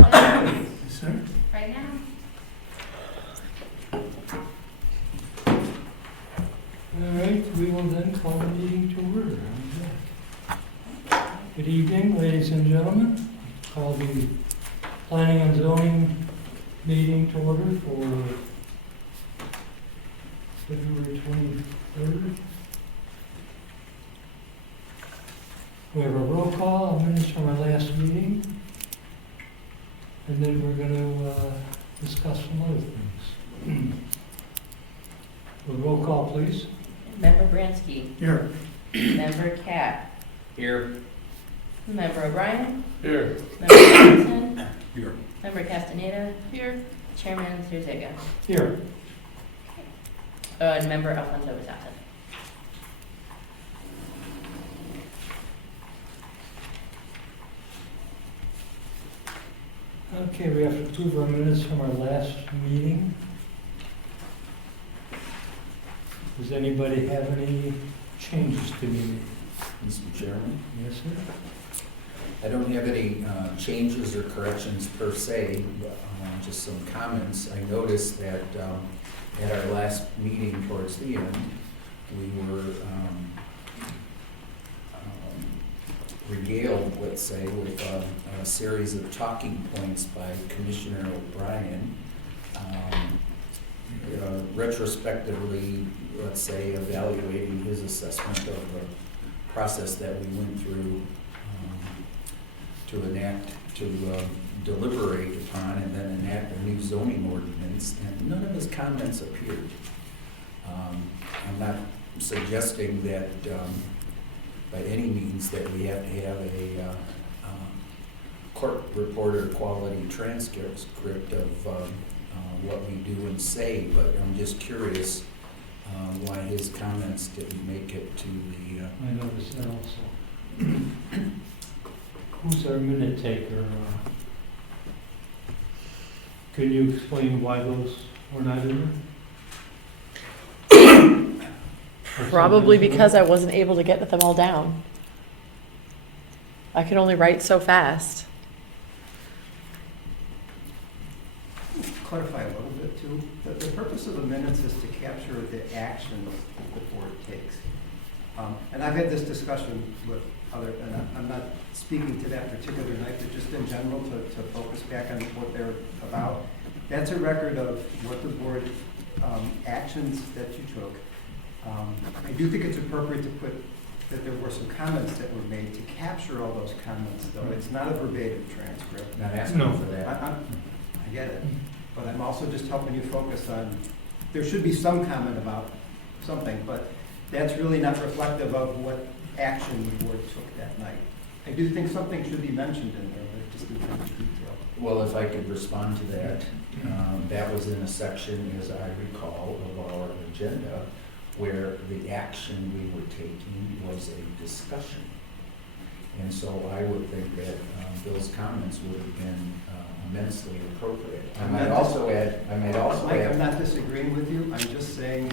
Yes, sir. Right now? All right, we will then call the meeting to order. Good evening, ladies and gentlemen. Call the Planning and Zoning meeting to order for February 23rd. We have a roll call, minutes from our last meeting, and then we're going to discuss some other things. A roll call, please. Member Bransky. Here. Member Cat. Here. Member O'Brien. Here. Member Johnson. Here. Member Castaneda. Here. Chairman Zerziga. Here. And Member Alfonso is absent. Okay, we have to approve our minutes from our last meeting. Does anybody have any changes to be made? Mr. Chairman, Yes, sir? I don't have any changes or corrections per se, but, just some comments. I noticed that at our last meeting towards the end, we were regaled, let's say, with a series of talking points by Commissioner O'Brien, retrospectively, let's say, evaluating his assessment of the process that we went through to deliberate upon and then enact a new zoning ordinance, and none of his comments appeared. I'm not suggesting that by any means that we have to have a court reporter quality transcript of what we do and say, but I'm just curious why his comments didn't make it to the I noticed that also. Who's our minute taker? Can you explain why those were not in there? Probably because I wasn't able to get them all down. I could only write so fast. Clarify a little bit too. The purpose of the minutes is to capture the actions that the board takes. And I've had this discussion with other, and I'm not speaking to that particular night, but just in general to focus back on what they're about. That's a record of what the board, actions that you took. I do think it's appropriate to put that there were some comments that were made to capture all those comments, though. It's not a verbatim transcript. not asking No. for that. I get it, but I'm also just helping you focus on, there should be some comment about something, but that's really not reflective of what action the board took that night. I do think something should be mentioned in there, but just in terms of detail. Well, if I could respond to that, that was in a section, as I recall, of our agenda where the action we were taking was a discussion. And so I would think that Bill's comments would have been immensely appropriate. I might also add, Mike, I'm not disagreeing with you, I'm just saying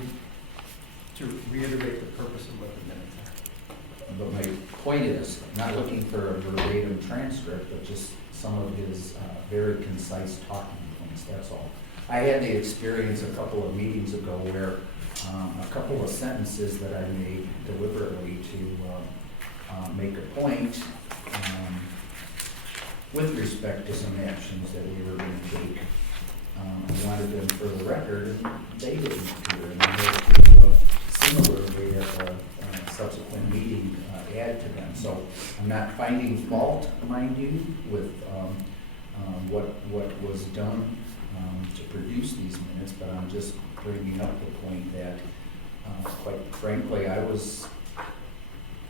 to reiterate the purpose of what the minutes are. but my point is, not looking for a verbatim transcript, but just some of his very concise talking points, that's all. I had the experience a couple of meetings ago where a couple of sentences that I made deliberately to make a point with respect to some actions that we were going to take. I wanted them for the record, and they didn't appear, and I had to similarly at a subsequent meeting add to them. So I'm not finding fault, mind you, with what was done to produce these minutes, but I'm just bringing up the point that, quite frankly, I was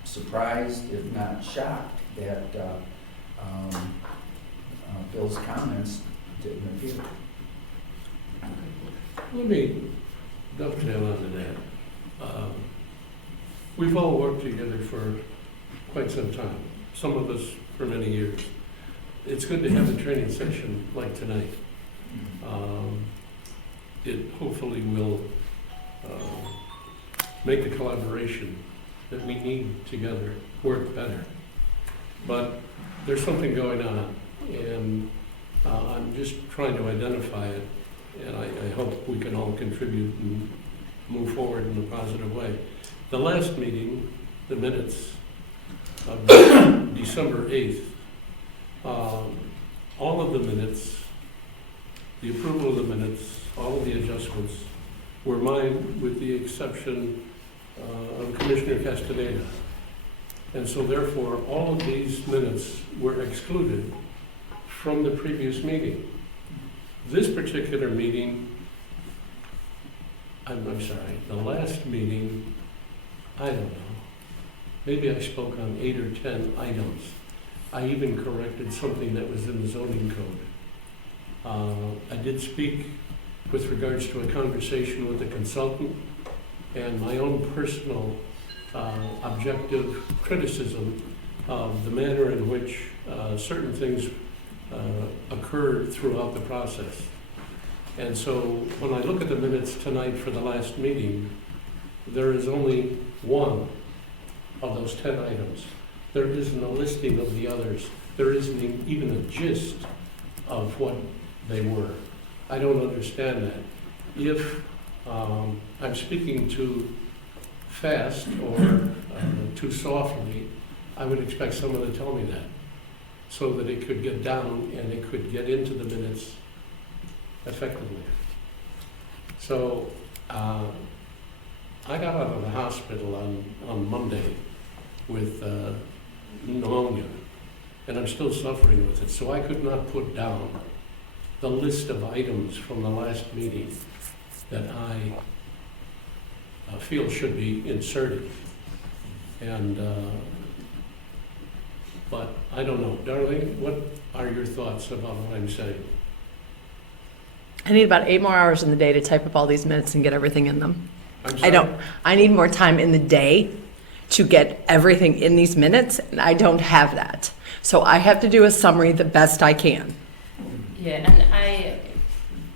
surprised, if not shocked, that Bill's comments didn't appear. Let me dovetail onto that. We've all worked together for quite some time, some of us for many years. It's good to have a training session like tonight. It hopefully will make the collaboration that we need together work better. But there's something going on, and just trying to identify it, and I hope we can all contribute and move forward in a positive way. The last meeting, the minutes of December 8th, all of the minutes, the approval of the minutes, all of the adjustments were mine with the exception of Commissioner Castaneda. And so therefore, all of these minutes were excluded from the previous meeting. This particular meeting, I'm sorry, the last meeting, I don't know. Maybe I spoke on 8 or 10 items. I even corrected something that was in the zoning code. I did speak with regards to a conversation with a consultant and my own personal objective criticism of the manner in which certain things occurred throughout the process. And so when I look at the minutes tonight for the last meeting, there is only one of those 10 items. There isn't a listing of the others. There isn't even a gist of what they were. I don't understand that. If I'm speaking too fast or too softly, I would expect someone to tell me that, so that it could get down and it could get into the minutes effectively. So I got out of the hospital on Monday with pneumonia, and I'm still suffering with it. So I could not put down the list of items from the last meeting that I feel should be inserted. And but I don't know. Darlene, what are your thoughts about what I'm saying? I need about 8 more hours in the day to type up all these minutes and get everything in them. I'm sorry? I don't. I need more time in the day to get everything in these minutes, and I don't have that. So I have to do a summary the best I can. Yeah, and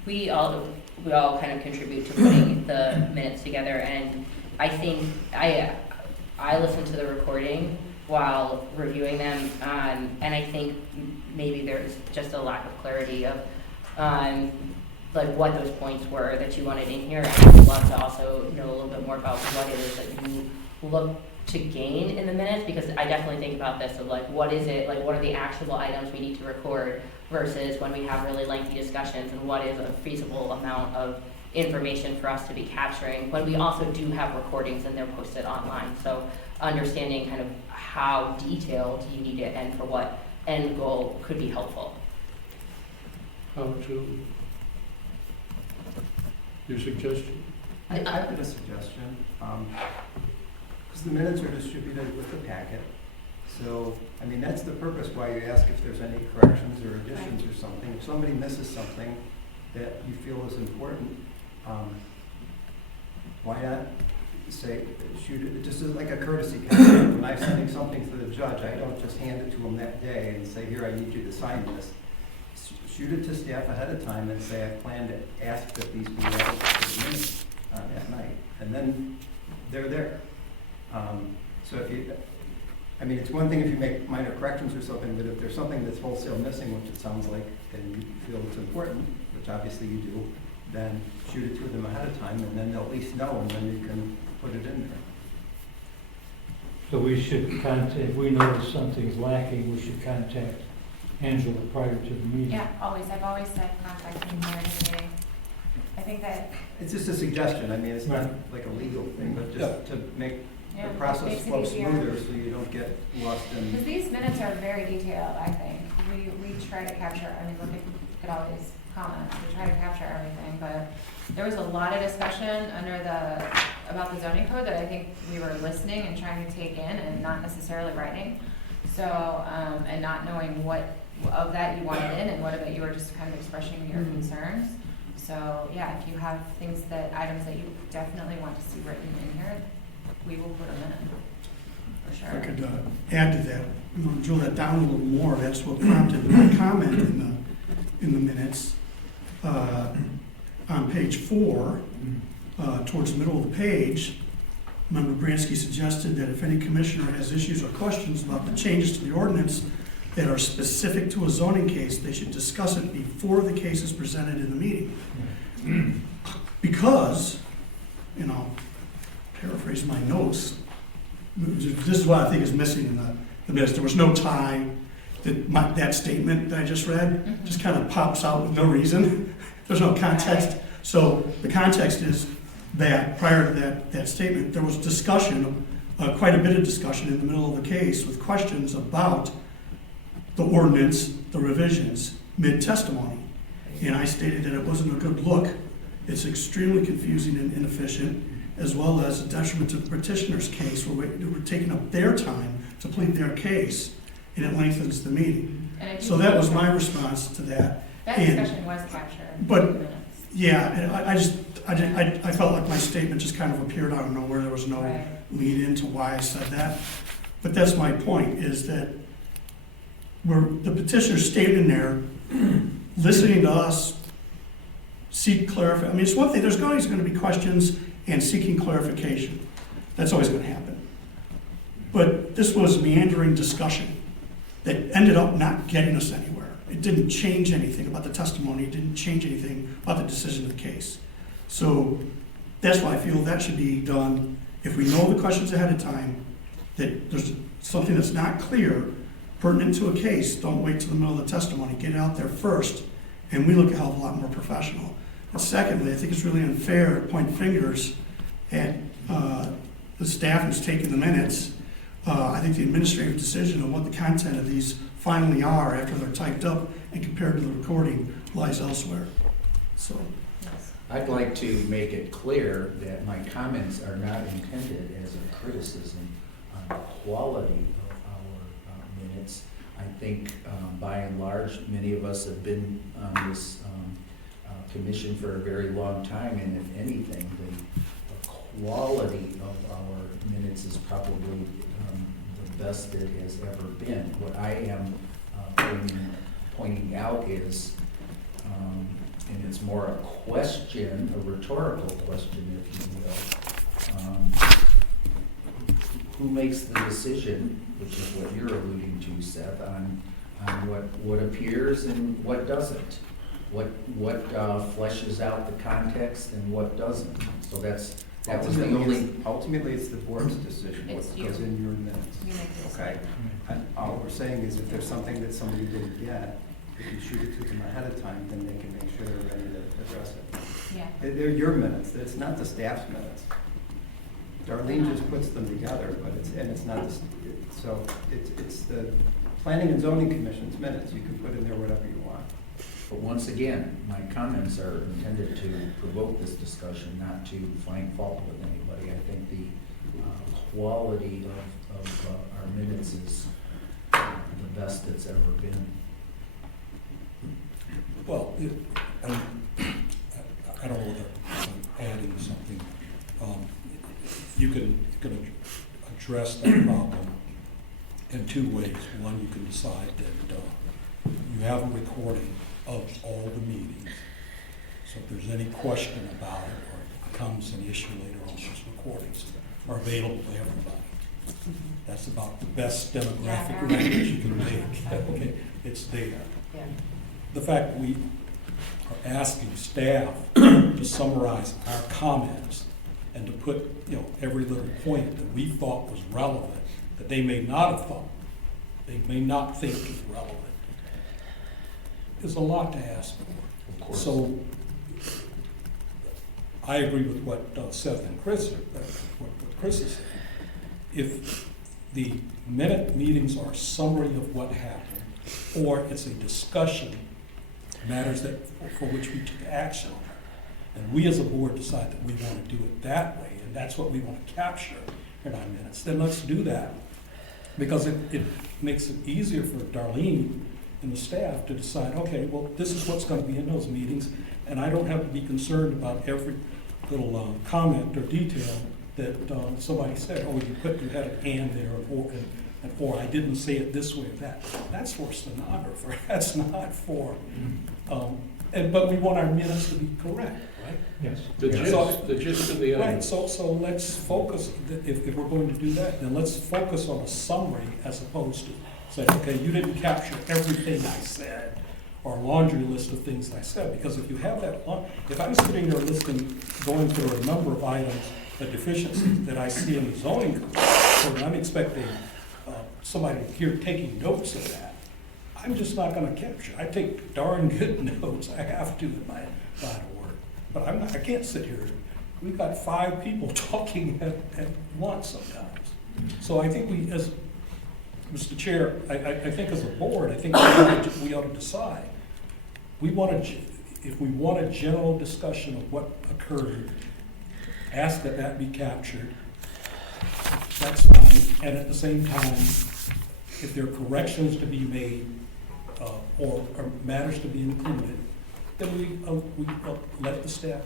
we all kind of contribute to putting the minutes together, and I think I listened to the recording while reviewing them, and I think maybe there's just a lack of clarity of like what those points were that you wanted in here. And I'd love to also know a little bit more about what it is that you look to gain in the minutes, because I definitely think about this of like, what is it, like what are the actionable items we need to record versus when we have really lengthy discussions, and what is a feasible amount of information for us to be capturing when we also do have recordings and they're posted online. So understanding kind of how detailed you need it and for what end goal could be helpful. How to, your suggestion? I have a suggestion, because the minutes are distributed with the packet. So, I mean, that's the purpose why you ask if there's any corrections or additions or something. If somebody misses something that you feel is important, why not say, shoot it, just as like a courtesy comment. When I'm sending something to the judge, I don't just hand it to him that day and say, here, I need you to sign this. Shoot it to staff ahead of time and say, I plan to ask that these be added to the minutes that night. And then they're there. So if you, I mean, it's one thing if you make minor corrections or something, but if there's something that's wholesale missing, which it sounds like, and you feel it's important, which obviously you do, then shoot it to them ahead of time, and then they'll at least know, and then you can put it in there. So we should contact, if we notice something's lacking, we should contact Angela prior to the meeting. Yeah, always. I've always said contact me prior to the meeting. I think that, It's just a suggestion. I mean, it's not Right. like a legal thing, but just to make yeah, the it process makes flow it easier. smoother so you don't get lost Because in. these minutes are very detailed, I think. We try to capture, I mean, look at all these comments. We try to capture everything, but there was a lot of discussion about the zoning code that I think we were listening and trying to take in and not necessarily writing. So, and not knowing what of that you wanted in and what of it you were just kind of expressing your concerns. So, yeah, if you have items that you definitely want to see written in here, we will put them in, for If I sure. could add to that, drill that down a little more, that's what prompted my comment in the minutes. On page 4, towards the middle of the page, Member Bransky suggested that if any commissioner has issues or questions about the changes to the ordinance, that are specific to a zoning case, they should discuss it before the case is presented in the meeting. Because, you know, paraphrase my notes, this is what I think is missing in the minutes. There was no tie. That statement that I just read just kind of pops out with no reason. There's no context. So the context is that prior to that statement, there was discussion, quite a bit of discussion in the middle of the case with questions about the ordinance, the revisions, mid-testimony. And I stated that it wasn't a good look. It's extremely confusing and inefficient, as well as a detriment to the petitioner's case, where we're taking up their time to plead their case, and it lengthens the meeting. And I do So that think was my response to that. That and- discussion was captured but- in the minutes. Yeah, and I felt like my statement just kind of appeared out of nowhere. There was no Right. lead into why I said that. But that's my point, is that the petitioner's standing there, listening to us seek clarification. I mean, it's one thing, there's always going to be questions and seeking clarification. That's always going to happen. But this was meandering discussion that ended up not getting us anywhere. It didn't change anything about the testimony, it didn't change anything about the decision of the case. So that's why I feel that should be done, if we know the questions ahead of time, that there's something that's not clear, pertinent to a case, don't wait till the middle of the testimony, get it out there first, and we look a hell of a lot more professional. And secondly, I think it's really unfair to point fingers at the staff who's taking the minutes. I think the administrative decision on what the content of these finally are after they're typed up and compared to the recording lies elsewhere. So, Yes. I'd like to make it clear that my comments are not intended as a criticism on the quality of our minutes. I think by and large, many of us have been on this commission for a very long time, and if anything, the quality of our minutes is probably the best it has ever been. What I am pointing out is, and it's more a question, a rhetorical question, if you will, who makes the decision, which is what you're alluding to, Seth, on what appears and what doesn't? What fleshes out the context and what doesn't? So that was the only. Ultimately, it's the board's decision, what It's goes you. in your minutes. You make the Okay? decision. And all we're saying is if there's something that somebody didn't get, if you shoot it to them ahead of time, then they can make sure they're ready to address it. Yeah. They're your minutes, it's not the staff's minutes. Darlene just puts them together, but it's not, so it's the Planning and Zoning Commission's minutes, you can put in there whatever you want. But once again, my comments are intended to provoke this discussion, not to find fault with anybody. I think the quality of our minutes is the best it's ever been. Well, I don't know whether I'm adding something. You can address that problem in two ways. One, you can decide that you have a recording of all the meetings. So if there's any question about it or it becomes an issue later on, those recordings are available to everybody. That's about the best demographic range you can make. Okay, it's there. Yeah. The fact that we are asking staff to summarize our comments and to put, every little point that we thought was relevant, that they may not have thought, they may not think is relevant, is a lot to ask for. Of course. So I agree with what Seth and Chris, what Chris is saying. If the minute meetings are a summary of what happened, or it's a discussion, matters that for which we took action, and we as a board decide that we want to do it that way, and that's what we want to capture in our minutes, then let's do that. Because it makes it easier for Darlene and the staff to decide, okay, well, this is what's going to be in those meetings, and I don't have to be concerned about every little comment or detail that somebody said, oh, you had an and there, or I didn't say it this way or that. That's for a stenographer. That's not for, but we want our minutes to be correct, right? Yes. The gist of the Right, item. so let's focus, if we're going to do that, then let's focus on a summary as opposed to say, okay, you didn't capture everything I said, or a laundry list of things I said, because if you have that, if I'm sitting there listing, going through a number of items, the deficiencies that I see in the zoning code, so I'm expecting somebody here taking notes of that, I'm just not gonna capture. I take darn good notes, I have to in my line of work, but I can't sit here. We've got 5 people talking at once sometimes. So I think we, as Mr. Chair, I think as a board, I think we ought to decide. If we want a general discussion of what occurred, ask that that be captured. That's fine. And at the same time, if there are corrections to be made or matters to be included, then we let the staff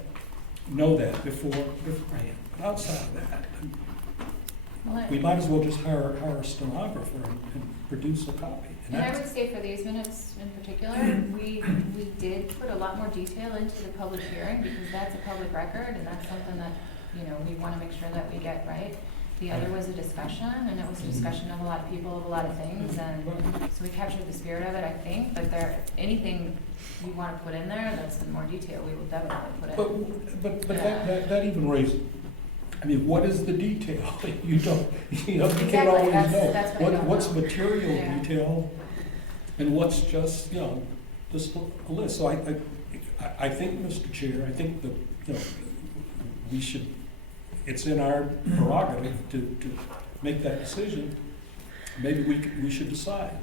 know that beforehand. But outside of that, we might as well just hire a stenographer and produce a copy. And I would say for these minutes in particular, we did put a lot more detail into the public hearing because that's a public record and that's something that, you know, we want to make sure that we get right. The other was a discussion, and it was a discussion of a lot of people, of a lot of things, and so we captured the spirit of it, I think, but anything we want to put in there that's in more detail, we will definitely put in. But that even raises, I mean, what is the detail? You can't Exactly, always that's know. what I don't What's know. material Yeah. detail and what's just a list. So I think, Mr. Chair, I think that, we should, it's in our prerogative to make that decision. Maybe we should decide.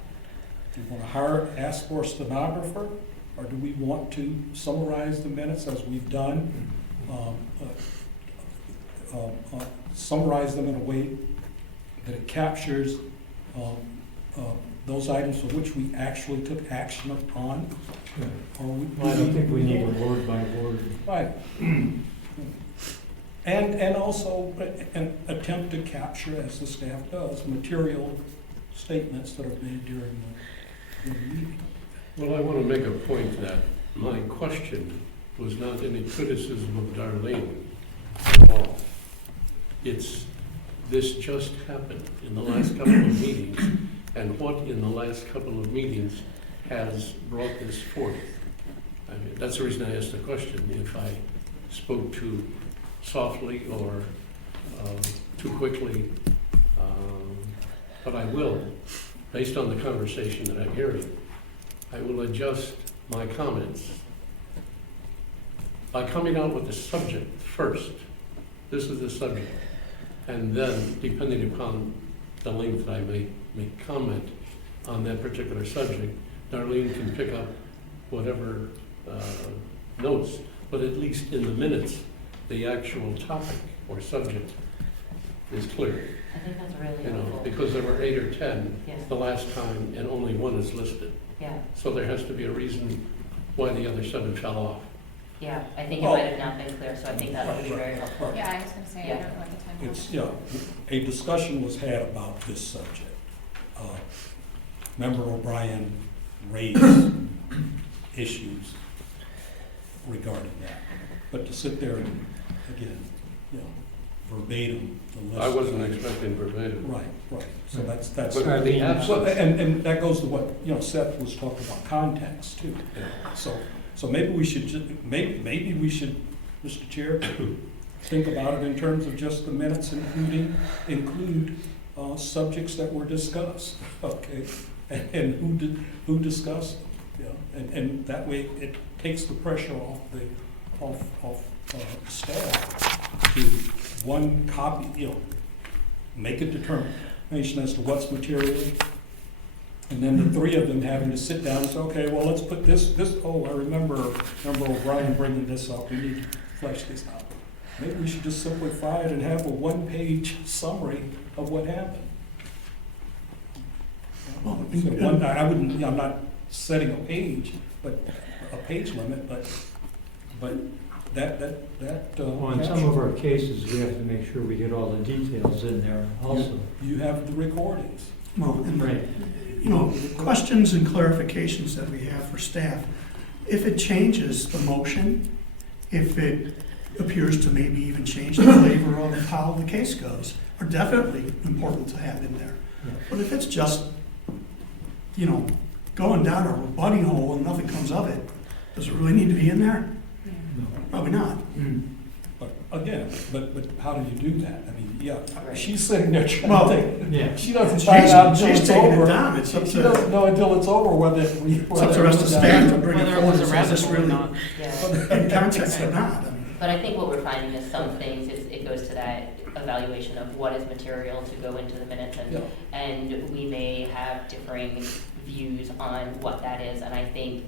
Do we want to ask for a stenographer, or do we want to summarize the minutes as we've done? Summarize them in a way that it captures those items for which we actually took action upon? Or I don't think we need a word by word. Right. And also an attempt to capture, as the staff does, material statements that are made during the meeting. Well, I want to make a point that my question was not any criticism of Darlene at all. This just happened in the last couple of meetings, and what in the last couple of meetings has brought this forth. I mean, that's the reason I asked the question, if I spoke too softly or too quickly, but I will, based on the conversation that I'm hearing, I will adjust my comments by coming out with the subject first. This is the subject. And then, depending upon the length I may comment on that particular subject, Darlene can pick up whatever notes, but at least in the minutes, the actual topic or subject is clear. I think that's really You know, helpful. because there were 8 or 10 Yes. the last time, and only 1 is listed. Yeah, So there has to be a reason why the other 7 fell off. yeah, I think it might have not been clear, so I think that would be very helpful. Yeah, I was gonna say, I Yeah. don't know what the time was. It's, a discussion was had about this subject. Member O'Brien raised issues regarding that. But to sit there and, again, verbatim, the list. I wasn't expecting verbatim. Right. So that's. But the absence, And that goes to what, Seth was talking about, context too. So maybe we should, maybe we should, Mr. Chair, think about it in terms of just the minutes, include subjects that were discussed, okay? And who discussed them, and that way it takes the pressure off staff to one copy, make a determination as to what's material. And then the 3 of them having to sit down and say, okay, well, let's put this, I remember O'Brien bringing this up, we need to flesh this out. Maybe we should just simplify it and have a 1-page summary of what happened. So I wouldn't, I'm not setting a page, but a page limit, but that. Well, in some of our cases, we have to make sure we get all the details in there also. You have the recordings. Well, and Right. questions and clarifications that we have for staff. If it changes the motion, if it appears to maybe even change the flavor of how the case goes, are definitely important to have in there. Yeah. But if it's just you know, going down a bunny hole and nothing comes of it, does it really need to be in there? Probably not. But again, but how do you do that? I mean, yeah, she's sitting there trying Well, to think. Yeah. She doesn't find out until She's it's taking it over. down, it's up She to, doesn't know until it's over whether we. it's up to the rest of the staff to bring it Whether it forward, was a so is rabbit this hole or really not. Yeah. in context or not? I mean, But I think what we're finding is some things, it goes to that evaluation of what is material to go into the minutes, Yeah. and we may have differing views on what that is, and I think,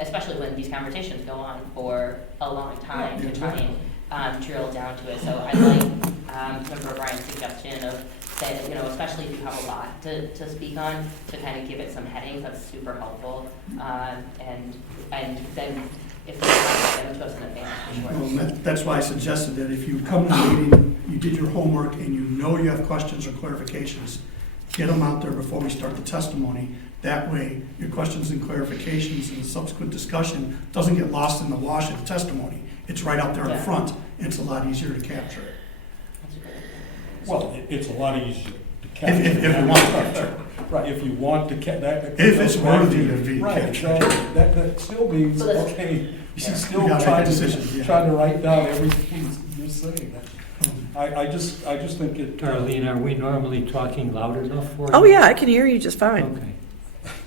especially when these conversations go on for a long time, to try and drill down to it, so I like, Member O'Brien's suggestion of, say, you know, especially if you have a lot to speak on, to kind of give it some headings, that's super helpful, and then if they want to get them to us in advance, for sure. well, that's why I suggested that if you come to the meeting, you did your homework, and you know you have questions or clarifications, get them out there before we start the testimony. That way, your questions and clarifications and the subsequent discussion doesn't get lost in the wash of the testimony. It's right out there in Yeah. front, and it's a lot easier to capture it. That's a good idea. Well, it's a lot easier to If capture. you want to capture it. Right, if you want to that. If it's worthy of being Right, captured. exactly. That still means, So that's- okay, she's We still gotta make trying a decision, yeah. trying to write down everything you're saying. I just think it. Darlene, are we normally talking loud enough for you? Oh, yeah, I can hear you just fine. Okay.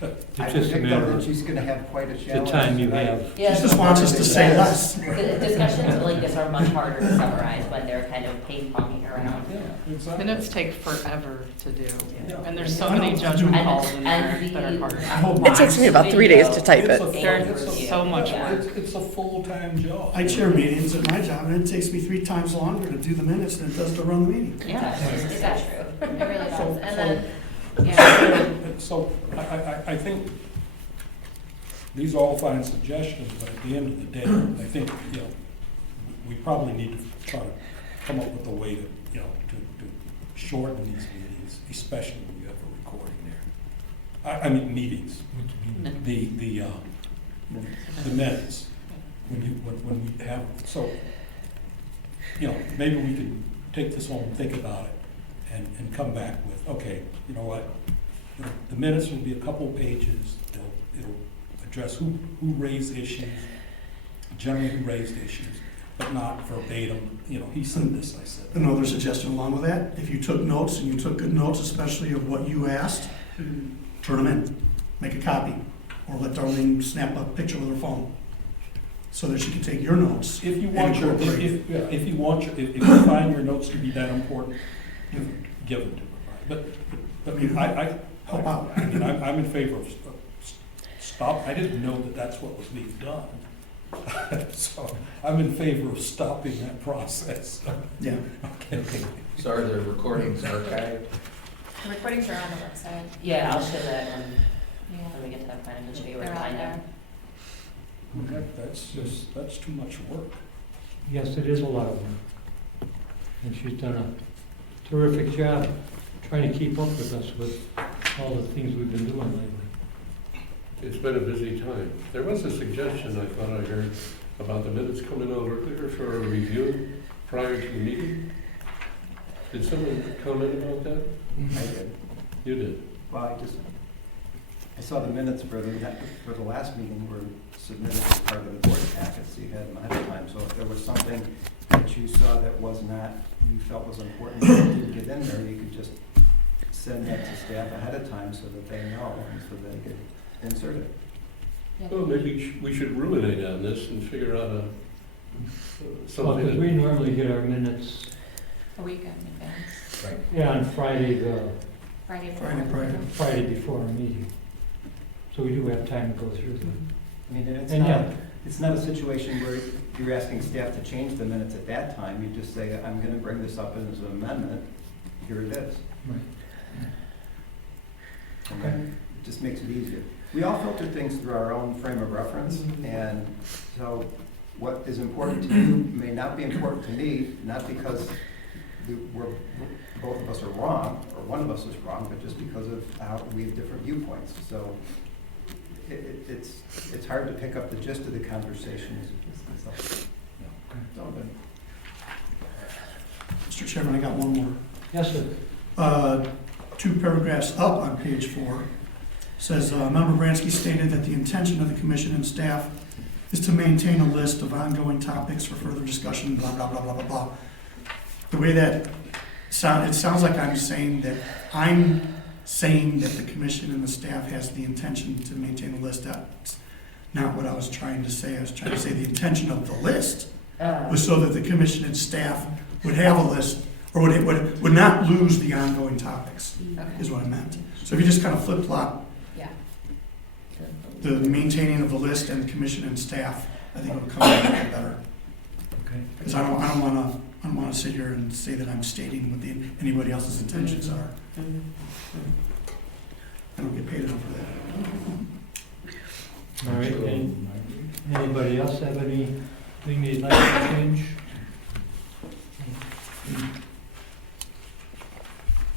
I It's just a predict matter though that of she's gonna have quite a the challenge. time you tonight. have. Yeah, She just wants us to say less. The discussions like this are much harder to summarize when they're kind of ping-ponging around. Yeah, exactly. Minutes take forever to do, Yeah. and there's so I know. many judgment And- calls in there and that are the- hard. It takes me about 3 days to type It's it. a- There's it's a- so much yeah, work. It's a full-time job. I chair meetings at my job, and it takes me 3 times longer to do the minutes than it does to run the meeting. Yeah, is that true? It really does, So- and then, yeah, So I think these are all fine suggestions, but at the end of the day, I think, you know, we probably need to try to come up with a way to, you know, to shorten these meetings, especially when you have a recording there. I mean, meetings, the minutes, when we have, so, you know, maybe we can take this home and think about it and come back with, okay, you know what? The minutes will be a couple pages, it'll address who raised issues, generally who raised issues, but not verbatim, you know, he said this, I said. Another suggestion along with that, if you took notes, and you took good notes, especially of what you asked, turn them in, make a copy, or let Darlene snap a picture with her phone, so that she can take your notes. If you and want incorporate. if you find your notes to be that important, give them to her. But I mean, Help out. I mean, I'm in favor of stop, I didn't know that that's what was being done. So I'm in favor of stopping that process. Yeah. Okay. So are the recordings archived? the recordings are on the website, Yeah, I'll show that yeah, when we get to that point, and show you where they're to out find there. them. That's too much work. Yes, it is a lot of work. And she's done a terrific job trying to keep up with us with all the things we've been doing lately. It's been a busy time. There was a suggestion I thought I heard about the minutes coming out earlier for a review prior to the meeting. Did someone comment about that? I did. You did. Well, I saw the minutes for the last meeting were submitted as part of the board packet, so you had them ahead of time. So if there was something that you saw that was not, you felt was important, that didn't get in there, you could just send that to staff ahead of time so that they know, and so they could insert it. Well, maybe we should ruminate on this and figure out Well, something. because we normally get our minutes, A week in advance, Right. yeah, on Friday, the Friday. Friday before our meeting. So we do have time to go through them. I mean, And yeah, it's not a situation where you're asking staff to change the minutes at that time. You just say, I'm gonna bring this up as an amendment, here it is. right. And then it just makes it easier. We all filter things through our own frame of reference, and so what is important to you may not be important to me, not because both of us are wrong, or one of us is wrong, but just because of how we have different viewpoints. So it's hard to pick up the gist of the conversations. So, it's all good. Mr. Chairman, I got one more. Yes, sir. 2 paragraphs up on page 4, says, Member Bransky stated that the intention of the commission and staff is to maintain a list of ongoing topics for further discussion, blah, blah, blah, blah, blah, blah. The way that it sounds like I'm saying that the commission and the staff has the intention to maintain a list. That's not what I was trying to say. I was trying to say the intention of the list was so that the commission and staff would have a list, or would not lose the ongoing topics, is what I meant. So if you just kind of flip-flop Yeah. the maintaining of the list and the commission and staff, I think it'll come out a little better. Okay. Because I don't want to sit here and say that I'm stating what anybody else's intentions are. Mhm. I don't get paid enough for that. All right, and anybody else have anything they'd like to change?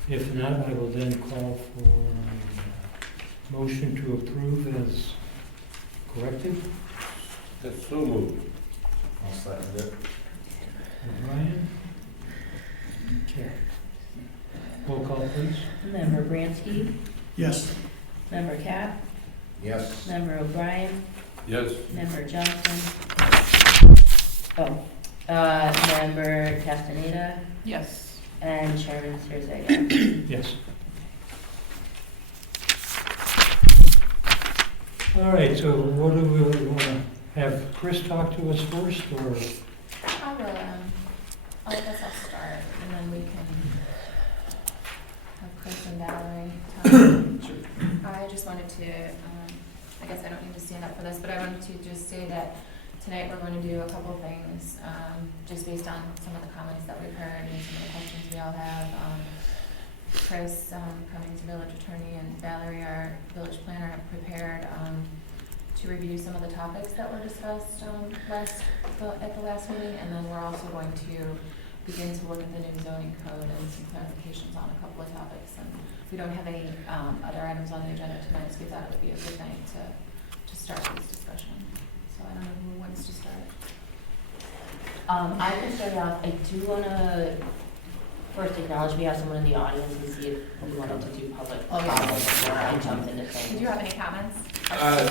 If not, I will then call for a motion to approve as corrected. That's so moved. I'll second it. O'Brien? Okay. Roll call, please. Member Bransky, Yes, Member Cap, Yes. Member O'Brien, Yes. Member Johnson. Member Castaneda, Yes. and Chairman Sirzega. Yes. All right, so what do we want to have Chris talk to us first, or? I will, I guess I'll start, and then we can have Chris and Valerie talk. I just wanted to, I guess I don't need to stand up for this, but I wanted to just say that tonight we're going to do a couple things, just based on some of the comments that we've heard and some of the questions we all have. Chris, Cummings, village attorney, and Valerie, our village planner, have prepared to review some of the topics that were discussed at the last meeting, and then we're also going to begin to look at the new zoning code and some clarifications on a couple of topics. And we don't have any other items on the agenda tonight, so we thought it would be a good night to start this discussion. So I don't know who wants to start. I can start off. I do want to first acknowledge we have someone in the audience and see if we wanted to do public comment before I jump into things. Did you have any comments? I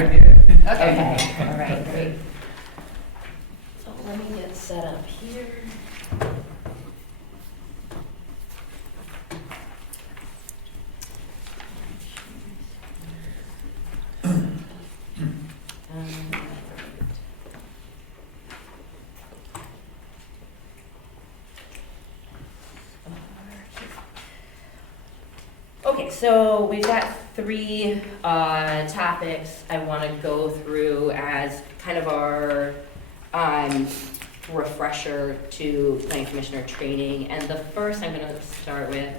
did. Okay, all right, great. So let me get set up here. Okay, so we've got 3 topics I want to go through as kind of our refresher to planning commissioner training. And the first I'm going to start with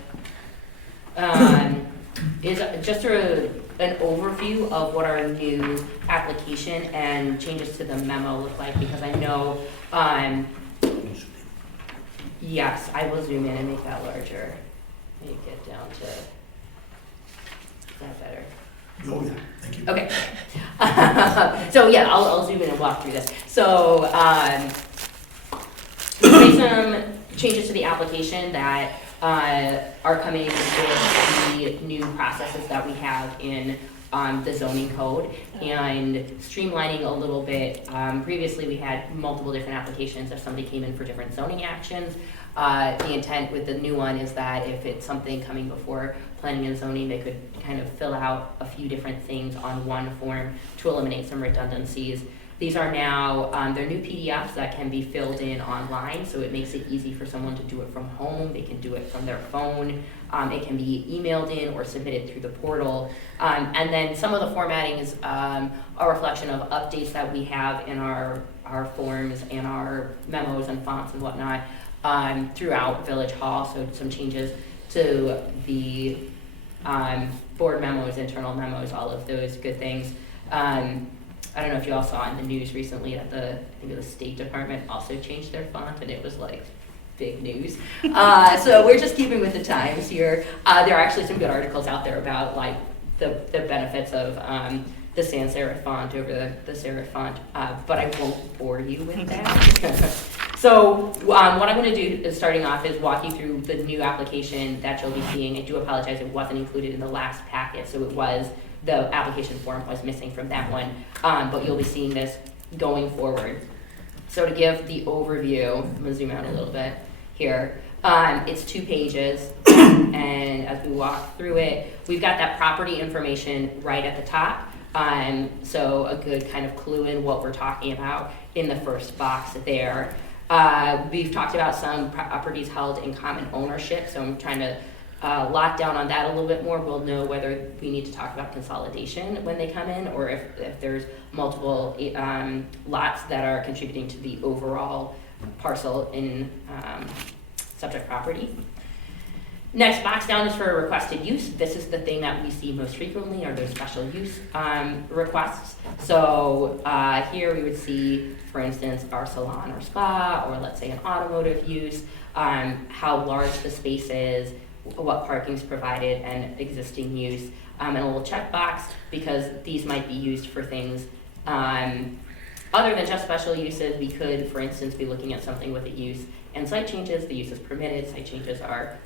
is just an overview of what our new application and changes to the memo look like, because I know, yes, I will zoom in and make that larger. Let me get down to, is that better? oh yeah, thank you. Okay. So yeah, I'll zoom in and walk through this. So we made some changes to the application that are coming with the new processes that we have in the zoning code, and streamlining a little bit. Previously, we had multiple different applications if somebody came in for different zoning actions. The intent with the new one is that if it's something coming before planning and zoning, they could kind of fill out a few different things on one form to eliminate some redundancies. These are now, they're new PDFs that can be filled in online, so it makes it easy for someone to do it from home. They can do it from their phone. It can be emailed in or submitted through the portal. And then some of the formatting is a reflection of updates that we have in our forms and our memos and fonts and whatnot throughout Village Hall. So some changes to the board memos, internal memos, all of those good things. I don't know if you all saw in the news recently that I think the State Department also changed their font, and it was like big news. So we're just keeping with the times here. There are actually some good articles out there about like the benefits of the sans serif font over the serif font, but I won't bore you with that. So, what I'm gonna do is, starting off, is walk you through the new application that you'll be seeing. I do apologize, it wasn't included in the last packet, so it was, the application form was missing from that one. But you'll be seeing this going forward. So to give the overview, I'm gonna zoom out a little bit here. It's 2 pages, and as we walk through it, we've got that property information right at the top. So a good kind of clue in what we're talking about in the first box there. We've talked about some properties held in common ownership, so I'm trying to lock down on that a little bit more. We'll know whether we need to talk about consolidation when they come in, or if there's multiple lots that are contributing to the overall parcel in subject property. Next box down is for a requested use. This is the thing that we see most frequently, are those special use requests. So here we would see, for instance, our salon or spa, or let's say an automotive use, how large the space is, what parking is provided, and existing use, and a little checkbox, because these might be used for things other than just special uses. We could, for instance, be looking at something with a use and site changes. The use is permitted, site changes are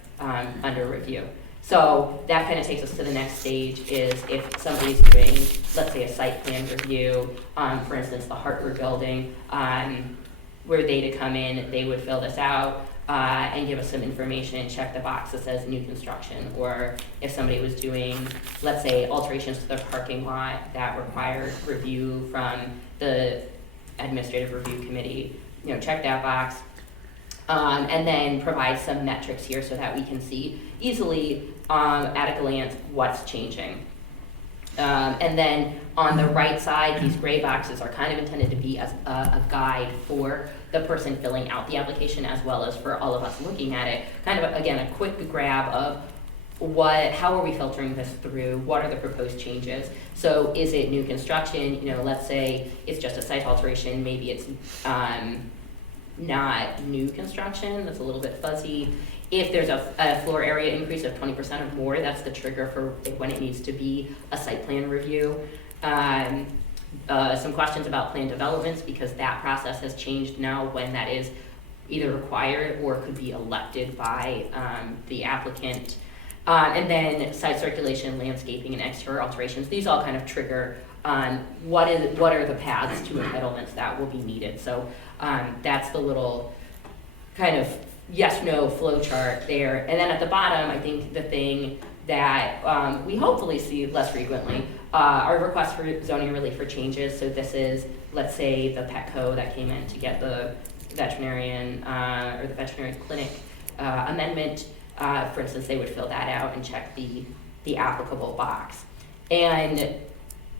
under review. So that kind of takes us to the next stage, is if somebody's doing, let's say, a site plan review, for instance, the Hartford building, were they to come in, they would fill this out and give us some information, check the box that says new construction. Or if somebody was doing, let's say, alterations to the parking lot that required review from the administrative review committee, check that box. And then provide some metrics here so that we can see easily at a glance what's changing. And then on the right side, these gray boxes are kind of intended to be as a guide for the person filling out the application, as well as for all of us looking at it. Kind of, again, a quick grab of how are we filtering this through? What are the proposed changes? So is it new construction? Let's say it's just a site alteration. Maybe it's not new construction, that's a little bit fuzzy. If there's a floor area increase of 20% or more, that's the trigger for when it needs to be a site plan review. Some questions about plan developments, because that process has changed now, when that is either required or could be elected by the applicant. And then site circulation, landscaping, and exterior alterations. These all kind of trigger what are the paths to entitlements that will be needed. So that's the little kind of yes/no flow chart there. And then at the bottom, I think the thing that we hopefully see less frequently are requests for zoning relief for changes. So this is, let's say, the Petco that came in to get the veterinarian or the veterinary clinic amendment. For instance, they would fill that out and check the applicable box. And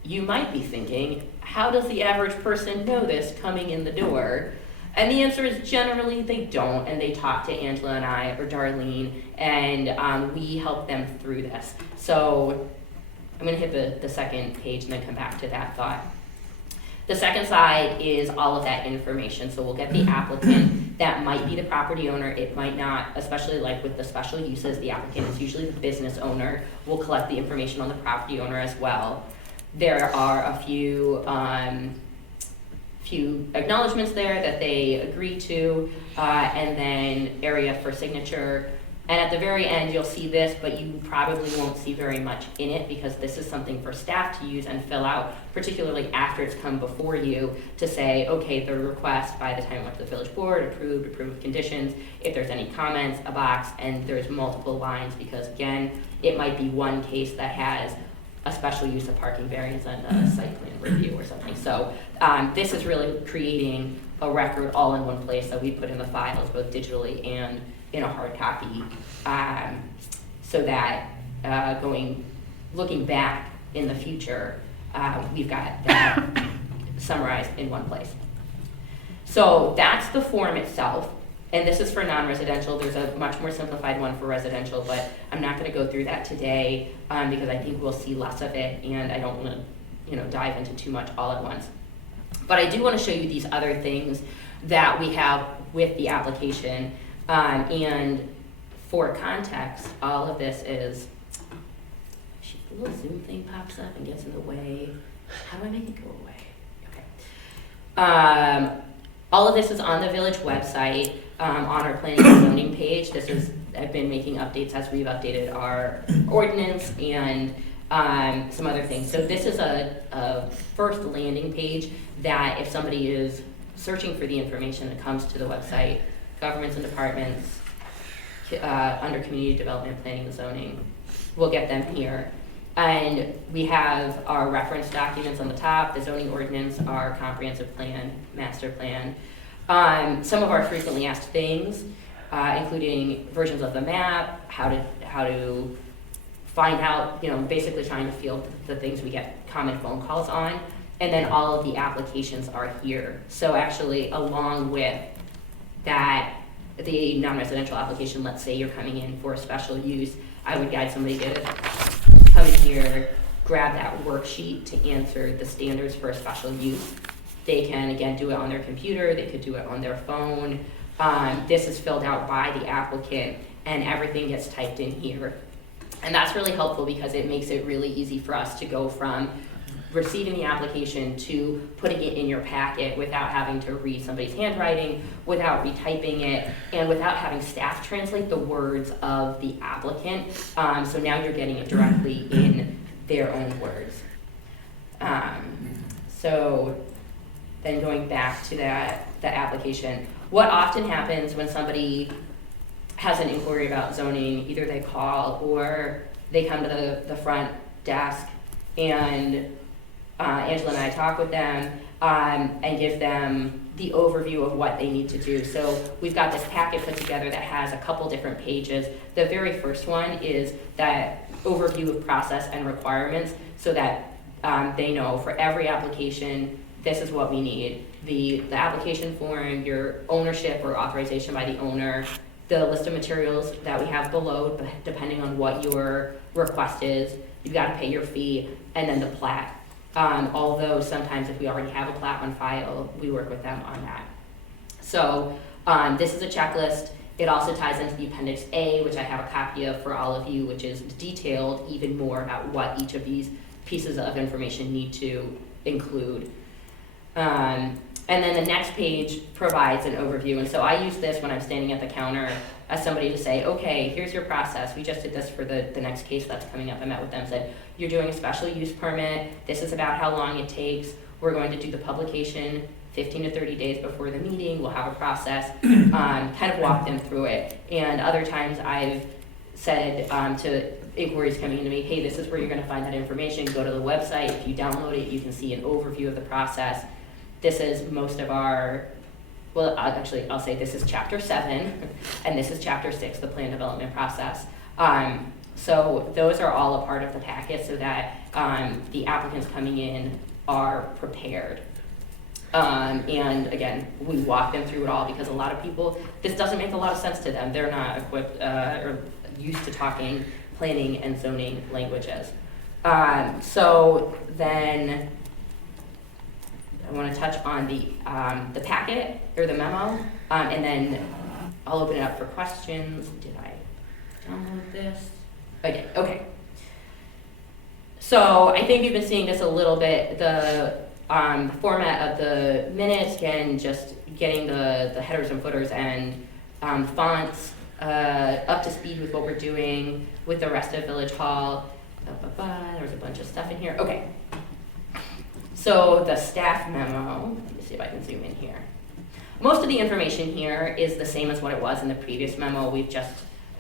you might be thinking, how does the average person know this coming in the door? And the answer is generally they don't, and they talk to Angela and I, or Darlene, and we help them through this. So I'm gonna hit the second page and then come back to that thought. The second side is all of that information. So we'll get the applicant, that might be the property owner, it might not, especially like with the special uses, the applicant is usually the business owner. We'll collect the information on the property owner as well. There are a few acknowledgements there that they agree to, and then area for signature. And at the very end, you'll see this, but you probably won't see very much in it, because this is something for staff to use and fill out, particularly after it's come before you, to say, okay, the request by the time it went to the village board, approved with conditions, if there's any comments, a box, and there's multiple lines, because again, it might be one case that has a special use of parking variance and a site plan review or something. So this is really creating a record all in one place that we put in the files, both digitally and in a hard copy, so that looking back in the future, we've got that summarized in one place. So that's the form itself, and this is for non-residential. There's a much more simplified one for residential, but I'm not going to go through that today because I think we'll see less of it, and I don't want to dive into too much all at once. But I do want to show you these other things that we have with the application. And for context, all of this is, the little Zoom thing pops up and gets in the way. How do I make it go away? Okay. All of this is on the village website, on our planning and zoning page. I've been making updates as we've updated our ordinance and some other things. So this is a first landing page that if somebody is searching for the information that comes to the website, governments and departments, under community development, planning and zoning, we'll get them here. And we have our reference documents on the top, the zoning ordinance, our comprehensive plan, master plan. Some of our frequently asked things, including versions of the map, how to find out, basically trying to field the things we get common phone calls on. And then all of the applications are here. So actually, along with that, the non-residential application, let's say you're coming in for a special use, I would guide somebody to come in here, grab that worksheet to answer the standards for a special use. They can, again, do it on their computer, they could do it on their phone. This is filled out by the applicant, and everything gets typed in here. And that's really helpful because it makes it really easy for us to go from receiving the application to putting it in your packet without having to read somebody's handwriting, without retyping it, and without having staff translate the words of the applicant. So now you're getting it directly in their own words. So then going back to the application, what often happens when somebody has an inquiry about zoning, either they call or they come to the front desk, and Angela and I talk with them and give them the overview of what they need to do. So we've got this packet put together that has a couple different pages. The very first one is that overview of process and requirements, so that they know for every application, this is what we need. The application form, your ownership or authorization by the owner, the list of materials that we have below, depending on what your request is. You've got to pay your fee, and then the plat. Although sometimes if we already have a plat on file, we work with them on that. So this is a checklist. It also ties into the Appendix A, which I have a copy of for all of you, which is detailed even more about what each of these pieces of information need to include. And then the next page provides an overview. And so I use this when I'm standing at the counter as somebody to say, okay, here's your process. We just did this for the next case that's coming up. I met with them, said, you're doing a special use permit. This is about how long it takes. We're going to do the publication 15 to 30 days before the meeting. We'll have a process, kind of walk them through it. And other times I've said to inquiries coming into me, hey, this is where you're going to find that information. Go to the website. If you download it, you can see an overview of the process. This is most of our, well, actually, I'll say this is chapter 7, and this is chapter 6, the plan development process. So those are all a part of the packet so that the applicants coming in are prepared. And again, we walk them through it all because a lot of people, this doesn't make a lot of sense to them. They're not equipped or used to talking planning and zoning languages. So then I want to touch on the packet or the memo, and then I'll open it up for questions. Did I download this? I did. Okay. So I think you've been seeing this a little bit. The format of the minutes, again, just getting the headers and footers and fonts up to speed with what we're doing with the rest of Village Hall. There's a bunch of stuff in here. Okay. So the staff memo, let me see if I can zoom in here. Most of the information here is the same as what it was in the previous memo. We've just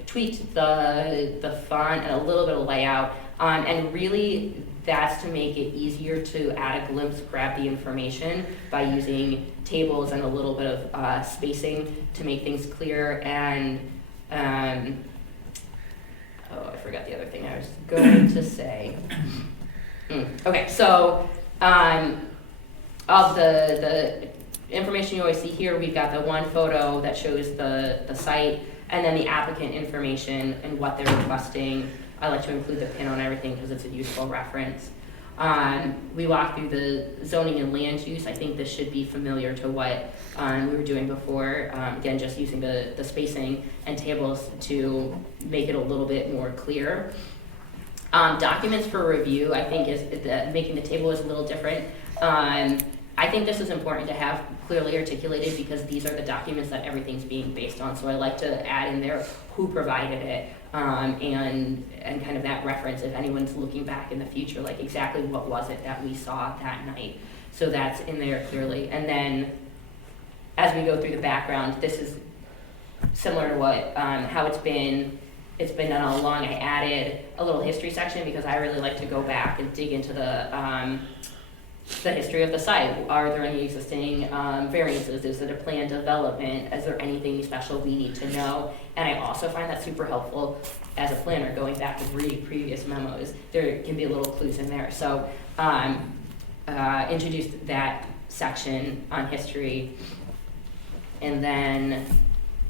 tweaked the font and a little bit of layout. And really, that's to make it easier to at a glimpse grab the information by using tables and a little bit of spacing to make things clear. And, oh, I forgot the other thing I was going to say. Okay, so of the information you always see here, we've got the one photo that shows the site, and then the applicant information and what they're requesting. I like to include the pin on everything because it's a useful reference. We walk through the zoning and land use. I think this should be familiar to what we were doing before. Again, just using the spacing and tables to make it a little bit more clear. Documents for review, I think, is making the table is a little different. I think this is important to have clearly articulated because these are the documents that everything's being based on. So I like to add in there who provided it, and kind of that reference if anyone's looking back in the future, like exactly what was it that we saw that night. So that's in there clearly. And then as we go through the background, this is similar to what, how it's been done all along. I added a little history section because I really like to go back and dig into the history of the site. Are there any existing variances? Is it a planned development? Is there anything special we need to know? And I also find that super helpful as a planner, going back and reading previous memos. There can be little clues in there. So introduced that section on history. And then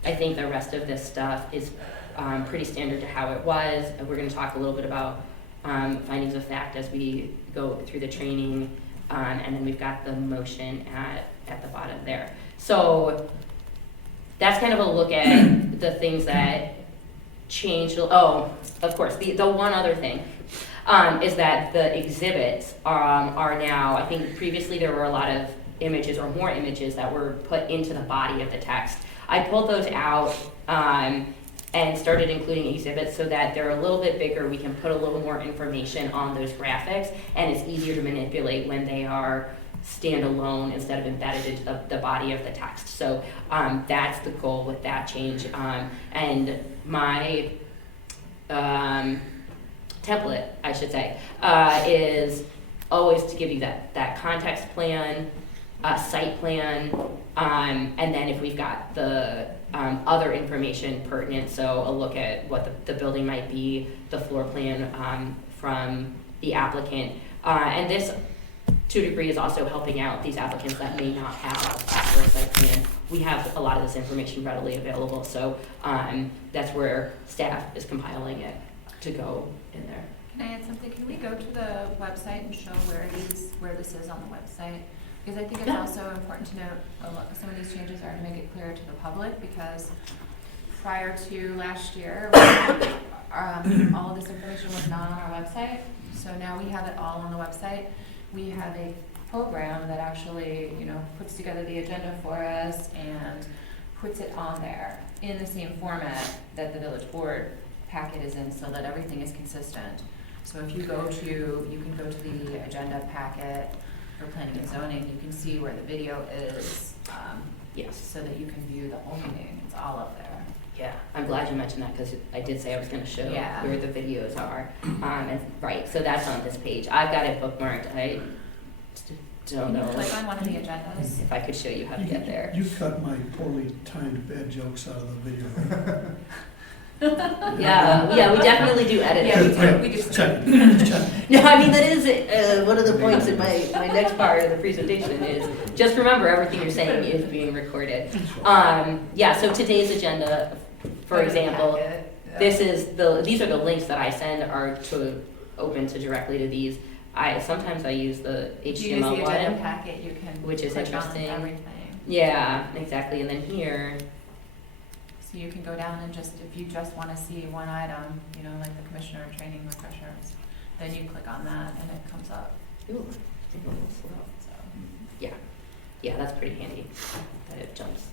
I think the rest of this stuff is pretty standard to how it was. We're going to talk a little bit about findings of fact as we go through the training. And then we've got the motion at the bottom there. So that's kind of a look at the things that changed. Oh, of course, the one other thing is that the exhibits are now, I think previously there were a lot of images or more images that were put into the body of the text. I pulled those out and started including exhibits so that they're a little bit bigger. We can put a little more information on those graphics, and it's easier to manipulate when they are standalone instead of embedded into the body of the text. So that's the goal with that change. And my template, I should say, is always to give you that context plan, site plan, and then if we've got the other information pertinent, so a look at what the building might be, the floor plan from the applicant. And this, to a degree, is also helping out these applicants that may not have a proper site plan. We have a lot of this information readily available, so that's where staff is compiling it to go in there. Can I add something? Can we go to the website and show where this is on the website? Because I think it's also important to note some of these changes are to make it clear to the public, because prior to last year, all of this information was not on our website. So now we have it all on the website. We have a program that actually, puts together the agenda for us and puts it on there in the same format that the village board packet is in, so that everything is consistent. So if you can go to the agenda packet for planning and zoning, you can see where the video is, Yes. so that you can view the whole meeting. It's all up there. Yeah, I'm glad you mentioned that because I did say I was going to show Yeah. where the videos are. And right, so that's on this page. I've got it bookmarked. I don't Can you know click on one of the agendas? if I could show you how to get there. You cut my poorly timed bad jokes out of the video. Yeah, we definitely do edit Yeah, it. we just Check, check. No, I mean, that is one of the points in my next part of the presentation is just remember everything you're saying is being recorded. Yeah, so today's agenda, for example, these are the links that I send are open to directly to these. Sometimes I use the If you use the HTML agenda one, packet, you can which is click on interesting. everything. Yeah, exactly. And then here, So you can go down and if you just want to see one item, like the commissioner training refreshers, then you click on that and it comes up. ooh, it's a little slow. So Yeah, that's pretty handy that it jumps.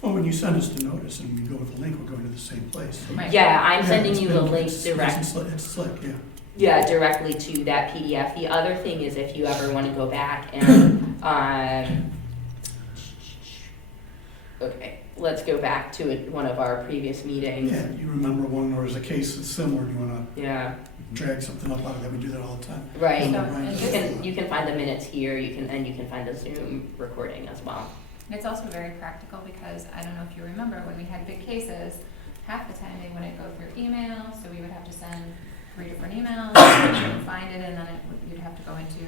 Well, when you send us the notice and we go with the link, we're going to the same place. Right. Yeah, I'm Yeah, sending it's you the been- links it's direct. It's slick, yeah. Yeah, directly to that PDF. The other thing is if you ever want to go back and, okay, let's go back to one of our previous meetings. Yeah, you remember one where there's a case that's similar, and you wanna Yeah, drag something up out of that, we do that all the time. right. So, Right. and You can find the minutes here, you can find the Zoom recording as well. it's also very practical because I don't know if you remember when we had big cases, half the time they wouldn't go through email, so we would have to send 3 different emails, and find it, and then you'd have to go into,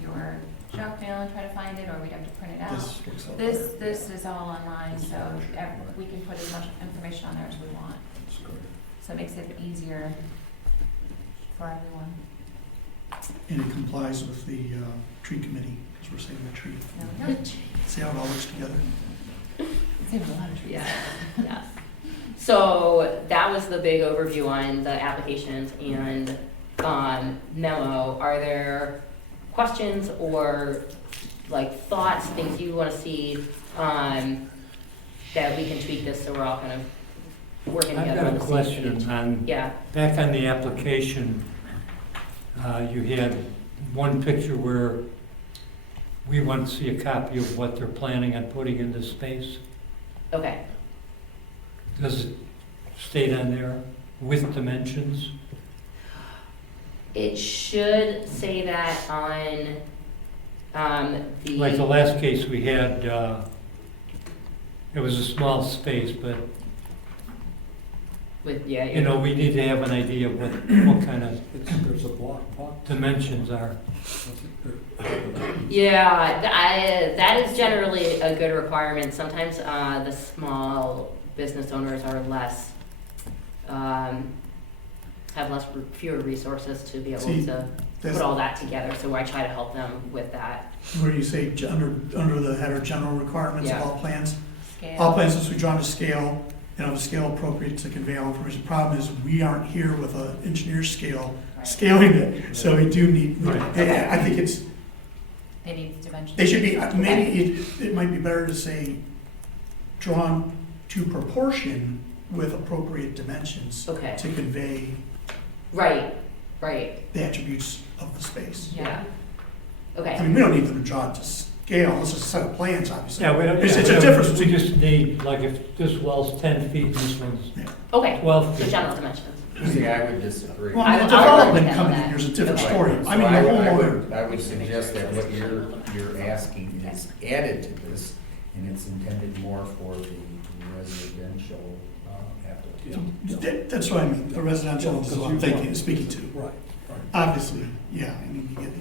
your junk mail and try to find it, or we'd have to print it out. This works out This better. is all online, so we can put as much information on there as we want. So it makes it easier for everyone. And it complies with the tree committee, because we're saving a tree. There we go. See how it all works together? Saves a lot of trees. Yeah, yes. So that was the big overview on the applications and memo. Are there questions or like thoughts, things you wanna see, that we can tweak this so we're all kind of working I've together got on a the same question page. on, Yeah, back on the application, you had one picture where we want to see a copy of what they're planning on putting into space. okay. Does it state on there with dimensions? It should say that on, Like the last case we had, it was a small space, but, with, yeah. you know, we need to have an idea of what kind of There's a block box. dimensions are. Yeah, that is generally a good requirement. Sometimes the small business owners are less, have fewer resources to be able See, to That's put all that together, so I try to help them with that. where you say under the header, general requirements of Yeah. all plans. Scale. All plans must be drawn to scale and of a scale appropriate to convey all information. Problem is, we aren't here with an engineer's scale Right. scaling it, so we do need, Right. I think it's, They need dimensions. they should be, maybe it might be better to say drawn to proportion with appropriate dimensions Okay, to convey right, the attributes of the space. yeah. I Okay, mean, we don't need them to draw it to scale, it's just a set of plans, obviously. Yeah, we don't. It's yeah, a we don't- difference We between, just need, like, if this well's 10 feet, this one's okay, 12 so feet. general dimensions. See, I would disagree. well, I the will- I'll work with development them on coming in that. here's a different Okay. story. So I mean, the homeowner, I would suggest that what you're asking is added to this, and it's intended more for the residential applicant. that's what I mean, the residential is what I'm thinking, speaking to. Right, right. Obviously, yeah, I mean, you get,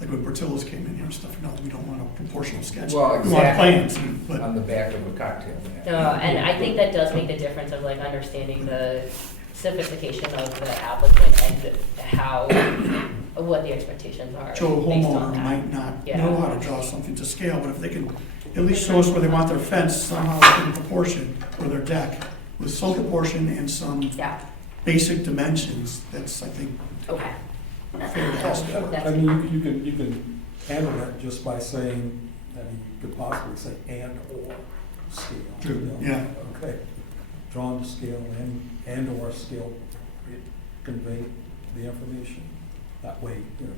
like when Portillo's came in here and stuff, we don't want a proportional sketch. Well, We want exactly. plans, but, On the back of a cocktail. And I think that does make the difference of like understanding the sophistication of the applicant and how, what the expectations are Joe, a based on homeowner that. might not Yeah. know how to draw something to scale, but if they can at least show us where they want their fence somehow in proportion, or their deck, with some proportion and some Yeah, basic dimensions, that's, I think, okay. fair to ask. I mean, you can handle that just by saying, I mean, you could possibly say and/or scale. True, you know? yeah. Okay, drawn to scale and/or scale, convey the information. That way, you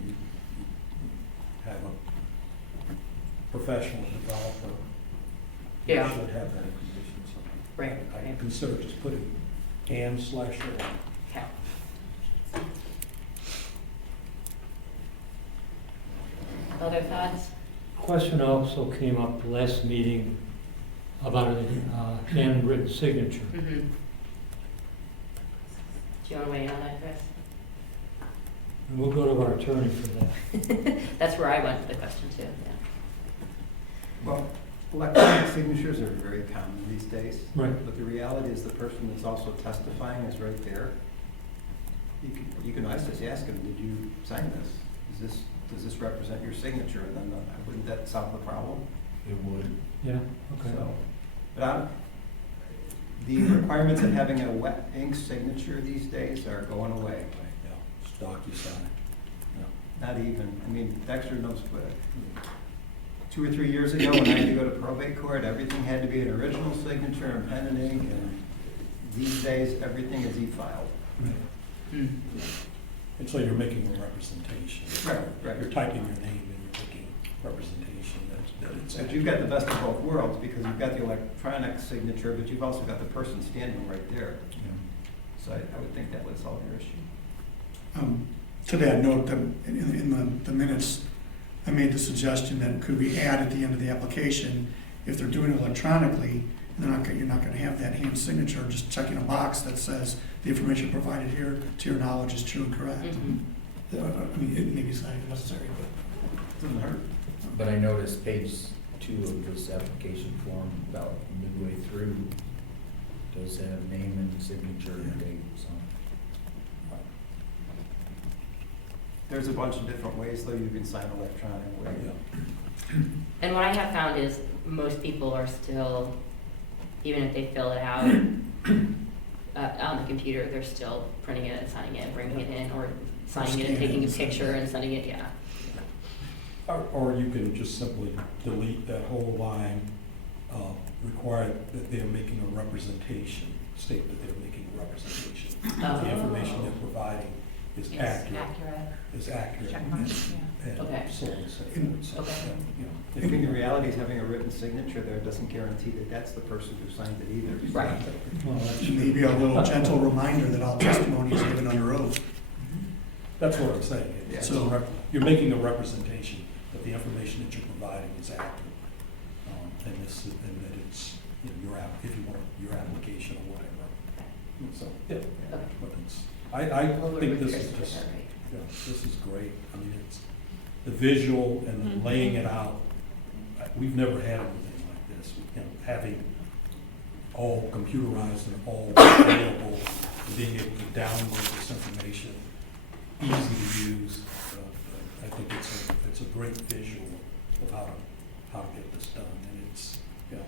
have a professional developer. who Yeah. Should have that information, so. Right, I right. consider just putting and/or. Okay. Other thoughts? Question also came up last meeting about a handwritten signature. Mm-hmm. Do you want to weigh in on that, Chris? And we'll go to our attorney for that. That's where I went with the question too, yeah. Well, electronic signatures are very common these days. Right. But the reality is the person that's also testifying is right there. You can always just ask them, did you sign this? Does this represent your signature? And then wouldn't that solve the problem? It would. Yeah, okay. So, but the requirements of having a wet ink signature these days are going away. Yeah, it's DocuSign. Not even, I mean, Dexter knows what, 2 or 3 years ago when I had to go to probate court, everything had to be an original signature and pen and ink, and these days, everything is e-filed. And so you're making a representation. Right. You're typing your name and you're making representation that it's. So you've got the best of both worlds, because you've got the electronic signature, but you've also got the person standing right there. So I would think that would solve your issue. To that note, in the minutes, I made the suggestion that could we add at the end of the application, if they're doing it electronically, you're not gonna have that hand signature, just checking a box that says the information provided here, to your knowledge, is true and correct. Mhm. I mean, it may be not even necessary, but Doesn't hurt. But I noticed page 2 of this application form, about midway through, does have name and signature and date, so. There's a bunch of different ways, though, you can sign electronically. And what I have found is most people are still, even if they fill it out on the computer, they're still printing it and signing it and bringing it in, or signing it and taking a picture and sending it, yeah. Or you can just simply delete that whole line, require that they're making a representation, state that they're making a representation. Oh. The information they're providing is Yes, accurate, accurate. Check and, mark, yeah. and Okay. so on and so forth. So, Okay. you know, I think the reality is having a written signature there doesn't guarantee that that's the person who signed it either. Right. Well, that should maybe a little gentle reminder that all testimony is given under oath. That's what I'm saying. It's So- you're making a representation that the information that you're providing is accurate. And that it's, you know, if you want your application or whatever. So, yeah, but it's, I think this is just, you know, this is great. I mean, it's the visual and the laying it out. We've never had anything like this, you know, having all computerized and all available, and being able to download this information, easy to use. I think it's a great visual of how to get this done, and it's, you know,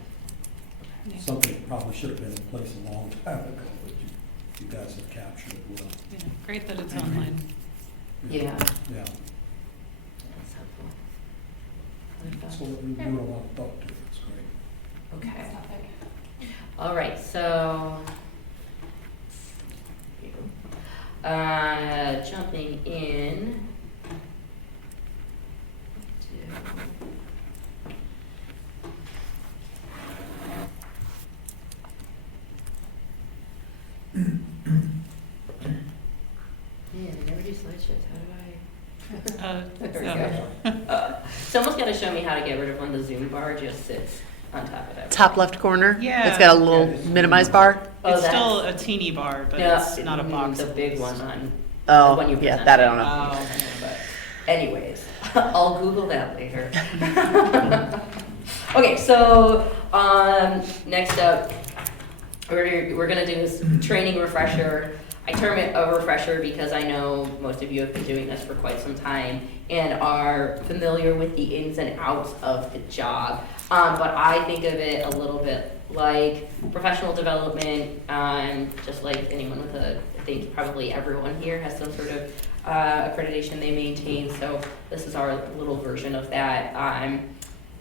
something that probably should have been in place a long time ago, but you guys have captured it well. Yeah, great that it's online. Yeah. Yeah. That's helpful. So you do a lot of thought to it, it's great. Okay. All right, so jumping in to man, I never do slideshows. How do I? There we go. Someone's got to show me how to get rid of when the Zoom bar just sits on top of it. Top left corner? Yeah. It's got a little minimize bar? Oh, It's that's- still a teeny bar, but No, it's not a box. The big one on. Oh, when you yeah, present that I it. don't know. Oh, But anyways, I'll Google that later. Okay, so next up, we're gonna do this training refresher. I term it a refresher because I know most of you have been doing this for quite some time and are familiar with the ins and outs of the job. But I think of it a little bit like professional development, just like anyone with I think probably everyone here has some sort of accreditation they maintain. So this is our little version of that.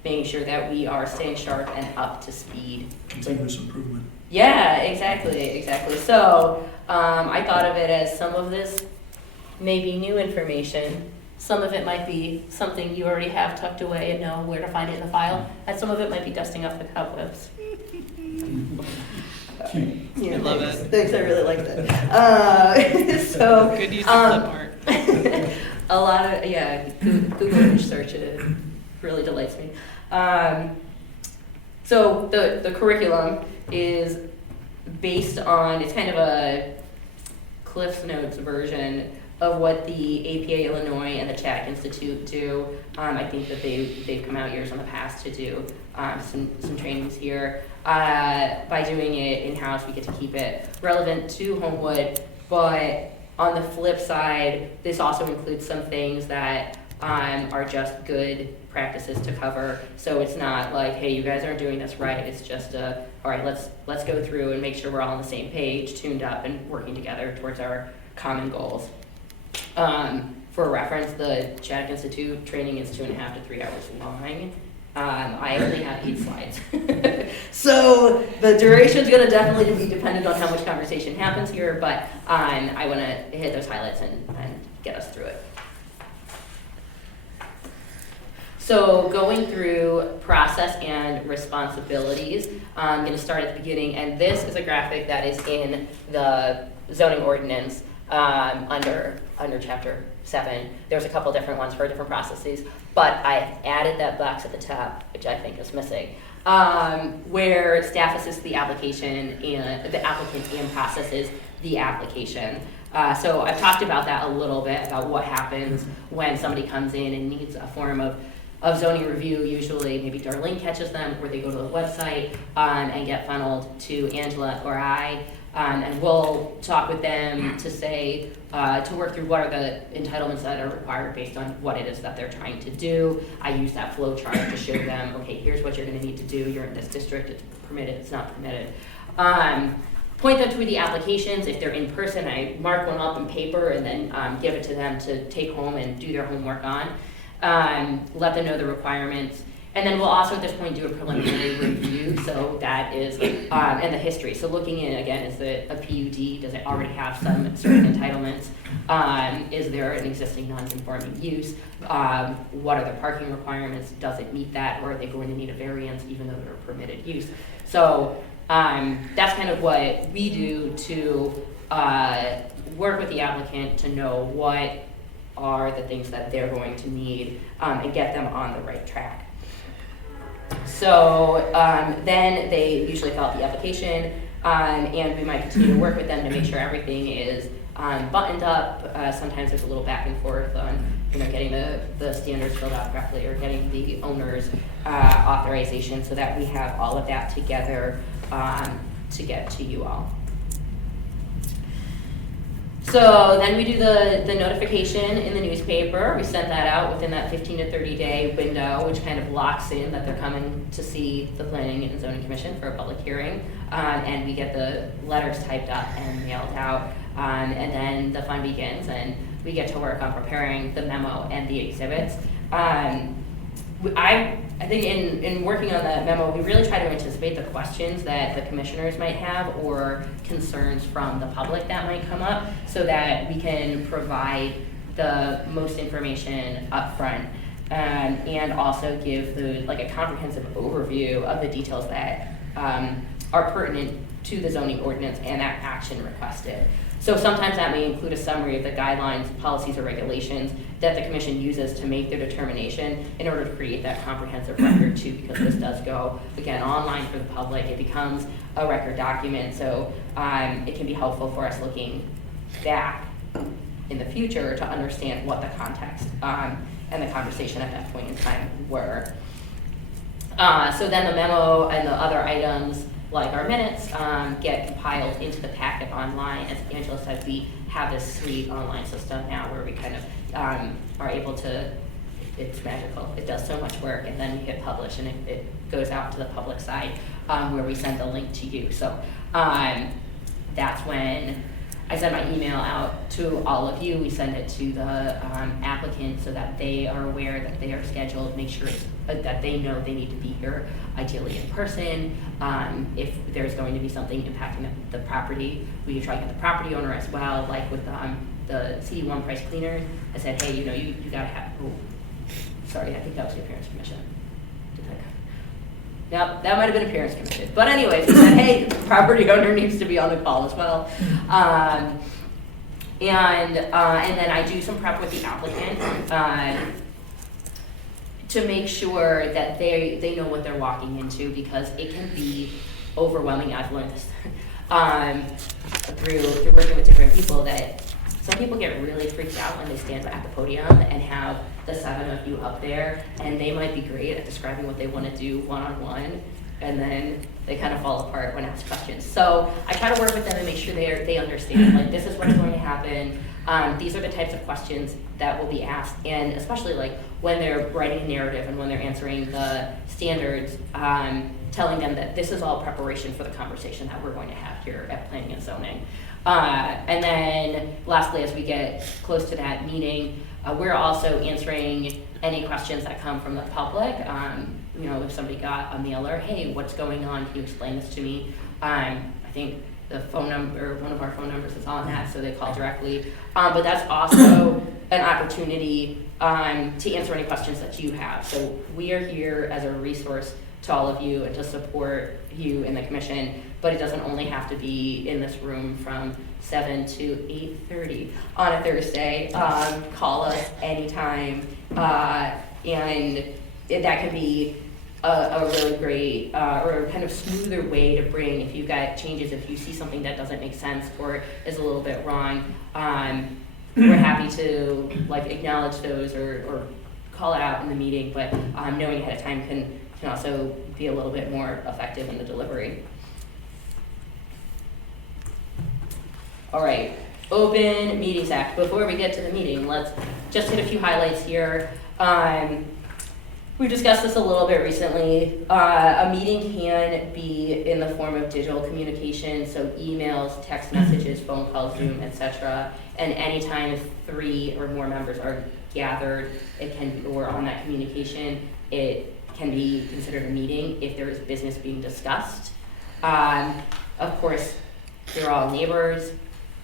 Making sure that we are staying sharp and up to speed. Continuous improvement. Yeah, exactly. So I thought of it as some of this may be new information. Some of it might be something you already have tucked away and know where to find it in the file. And some of it might be dusting off the cobwebs. I love it. Thanks, I really like that. So Good use of clip art. a lot of, yeah, Google image search, it really delights me. So the curriculum is based on, it's kind of a Cliff Notes version of what the APA Illinois and the Chaddick Institute do. I think that they've come out years in the past to do some trainings here. By doing it in-house, we get to keep it relevant to Homewood, but on the flip side, this also includes some things that are just good practices to cover. So it's not like, hey, you guys aren't doing this right. It's just all right, let's go through and make sure we're all on the same page, tuned up, and working together towards our common goals. For reference, the Chaddick Institute training is 2.5 to 3 hours long. I only have 8 slides. So the duration is going to definitely be dependent on how much conversation happens here, but I want to hit those highlights and get us through it. So going through process and responsibilities, I'm going to start at the beginning, and this is a graphic that is in the zoning ordinance under chapter 7. There's a couple different ones for different processes, but I added that box at the top, which I think is missing, where staff assists the application and the applicant and processes the application. So I've talked about that a little bit, about what happens when somebody comes in and needs a form of zoning review. Usually maybe Darlene catches them, or they go to the website and get funneled to Angela or I, and we'll talk with them to say, to work through what are the entitlements that are required based on what it is that they're trying to do. I use that flow chart to show them, okay, here's what you're gonna need to do. You're in this district, it's permitted, it's not permitted. Point them to the applications. If they're in person, I mark one up in paper and then give it to them to take home and do their homework on. let them know the requirements. And then we'll also at this point do a preliminary review, so that is, and the history. So looking in, again, is a PUD, does it already have some certain entitlements? Is there an existing non-conforming use? What are the parking requirements? Does it meet that, or are they going to need a variance even though they're a permitted use? So that's kind of what we do to work with the applicant to know what are the things that they're going to need and get them on the right track. So then they usually fill out the application, and we might continue to work with them to make sure everything is buttoned up. Sometimes there's a little back and forth on, getting the standards filled out correctly or getting the owner's authorization so that we have all of that together to get to you all. So then we do the notification in the newspaper. We send that out within that 15 to 30 day window, which kind of locks in that they're coming to see the Planning and Zoning Commission for a public hearing. And we get the letters typed up and mailed out. And then the fun begins and we get to work on preparing the memo and the exhibits. I think in working on that memo, we really try to anticipate the questions that the commissioners might have or concerns from the public that might come up so that we can provide the most information up front and also give a comprehensive overview of the details that are pertinent to the zoning ordinance and that action requested. So sometimes that may include a summary of the guidelines, policies, or regulations that the commission uses to make their determination in order to create that comprehensive record too, because this does go, again, online for the public. It becomes a record document, so it can be helpful for us looking back in the future to understand what the context and the conversation at that point in time were. So then the memo and the other items, like our minutes, get compiled into the packet online. As Angela said, we have this sweet online system now where we kind of are able to, it's magical. It does so much work, and then we hit publish and it goes out to the public side where we send the link to you. So that's when I send my email out to all of you. We send it to the applicant so that they are aware that they are scheduled, make sure that they know they need to be here, ideally in person. If there's going to be something impacting the property, we try to get the property owner as well, like with the CD1 price cleaners. I said, hey, you gotta have, sorry, I think that was the appearance commission. Yep, that might have been appearance commission. But anyways, we said, hey, the property owner needs to be on the call as well. And then I do some prep with the applicant to make sure that they know what they're walking into, because it can be overwhelming. I've learned this through working with different people, that some people get really freaked out when they stand at the podium and have the 7 of you up there, and they might be great at describing what they want to do one-on-one, and then they kind of fall apart when asked questions. So I try to work with them and make sure they understand, like, this is what's going to happen. These are the types of questions that will be asked, and especially like when they're writing a narrative and when they're answering the standards, telling them that this is all preparation for the conversation that we're going to have here at Planning and Zoning. And then lastly, as we get close to that meeting, we're also answering any questions that come from the public. If somebody got a mailer, hey, what's going on? Can you explain this to me? I think the phone number, one of our phone numbers is on that, so they call directly. But that's also an opportunity to answer any questions that you have. So we are here as a resource to all of you and to support you in the commission, but it doesn't only have to be in this room from 7 to 8:30 on a Thursday. Call us anytime, and that can be a really great or kind of smoother way to bring, if you've got changes, if you see something that doesn't make sense or is a little bit wrong, we're happy to acknowledge those or call it out in the meeting, but knowing ahead of time can also be a little bit more effective in the delivery. All right, Open Meetings Act. Before we get to the meeting, let's just hit a few highlights here. We discussed this a little bit recently. A meeting can be in the form of digital communication, so emails, text messages, phone calls, Zoom, etc. And anytime 3 or more members are gathered, it can, or on that communication, it can be considered a meeting if there is business being discussed. Of course, they're all neighbors.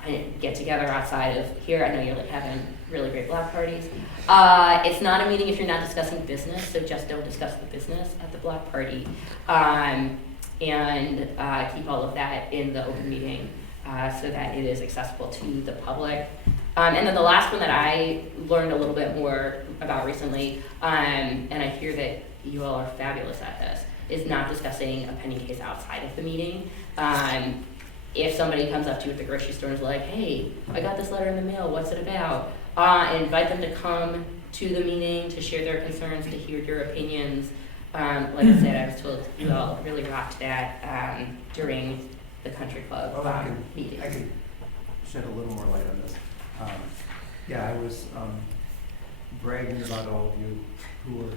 I get together outside of here. I know you're like having really great block parties. It's not a meeting if you're not discussing business, so just don't discuss the business at the block party. And keep all of that in the open meeting so that it is accessible to the public. And then the last one that I learned a little bit more about recently, and I hear that you all are fabulous at this, is not discussing a pending case outside of the meeting. If somebody comes up to you at the grocery store and is like, hey, I got this letter in the mail, what's it about? Invite them to come to the meeting, to share their concerns, to hear your opinions. Like I said, I was told you all really rocked that during the country club Well, meetings. I could shed a little more light on this. Yeah, I was bragging about all of you who were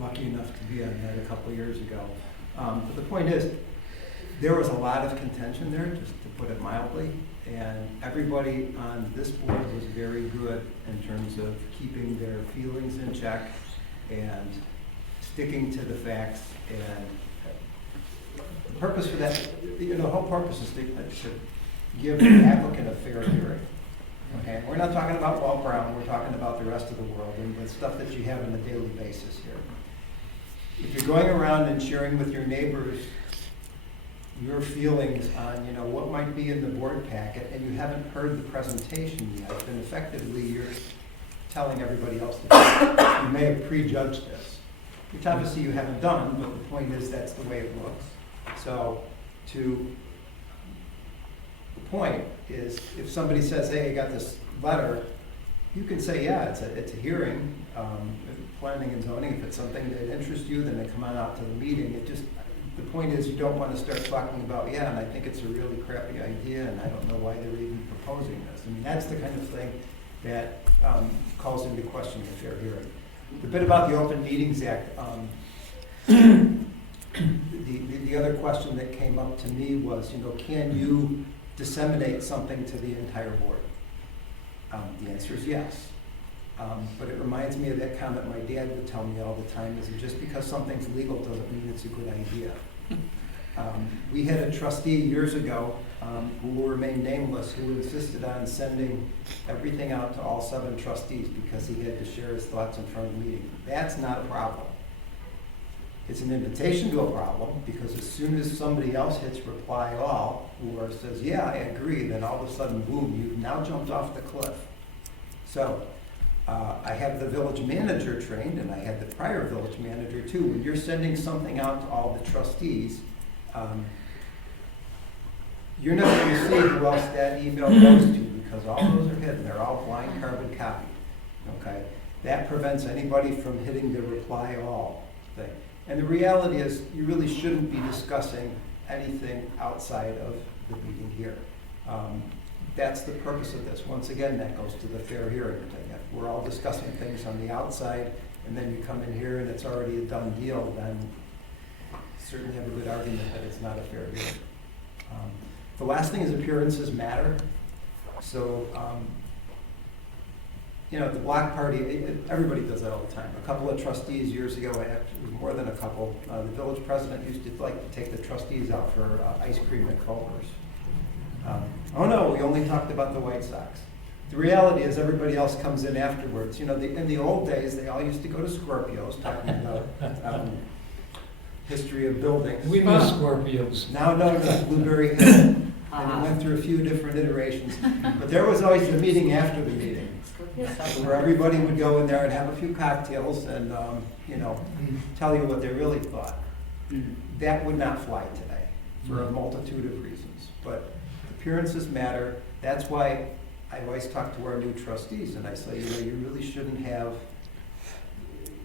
lucky enough to be on that a couple years ago. But the point is, there was a lot of contention there, just to put it mildly, and everybody on this board was very good in terms of keeping their feelings in check and sticking to the facts. And the purpose for that, the whole purpose is to give the applicant a fair hearing. Okay, we're not talking about Walt Brown, we're talking about the rest of the world and the stuff that you have on a daily basis here. If you're going around and sharing with your neighbors your feelings on, what might be in the board packet, and you haven't heard the presentation yet, then effectively you're telling everybody else that you may have prejudged this, which obviously you haven't done, but the point is that's the way it looks. So the point is, if somebody says, hey, I got this letter, you can say, yeah, it's a hearing, planning and zoning. If it's something that interests you, then they come on out to the meeting. The point is, you don't want to start talking about, yeah, and I think it's a really crappy idea, and I don't know why they're even proposing this. I mean, that's the kind of thing that calls into question a fair hearing. The bit about the Open Meetings Act, the other question that came up to me was, can you disseminate something to the entire board? The answer is yes. But it reminds me of that comment my dad would tell me all the time, is that just because something's legal doesn't mean it's a good idea. We had a trustee years ago, who will remain nameless, who insisted on sending everything out to all 7 trustees because he had to share his thoughts in front of the meeting. That's not a problem. It's an invitation to a problem, because as soon as somebody else hits reply all, or says, yeah, I agree, then all of a sudden, boom, you've now jumped off the cliff. So, I have the village manager trained, and I had the prior village manager too. When you're sending something out to all the trustees, you're not going to see who else that email goes to, because all those are hidden. They're all blind carbon copied. Okay? That prevents anybody from hitting the reply all thing. And the reality is, you really shouldn't be discussing anything outside of the meeting here. That's the purpose of this. Once again, that goes to the fair hearing thing. If we're all discussing things on the outside, and then you come in here and it's already a done deal, then certainly have a good argument that it's not a fair hearing. The last thing is appearances matter. So, at the block party, everybody does that all the time. A couple of trustees years ago, it was more than a couple, the village president used to like to take the trustees out for ice cream at Culver's. Oh no, we only talked about the White Sox. The reality is everybody else comes in afterwards. In the old days, they all used to go to Scorpio's, talking about history of buildings. We miss Scorpios. Now, no, Blueberry Hill. And it went through a few different iterations. But there was always the meeting after the meeting, where everybody would go in there and have a few cocktails and, tell you what they really thought. That would not fly today for a multitude of reasons. But appearances matter. That's why I always talk to our new trustees and I say, you really shouldn't have,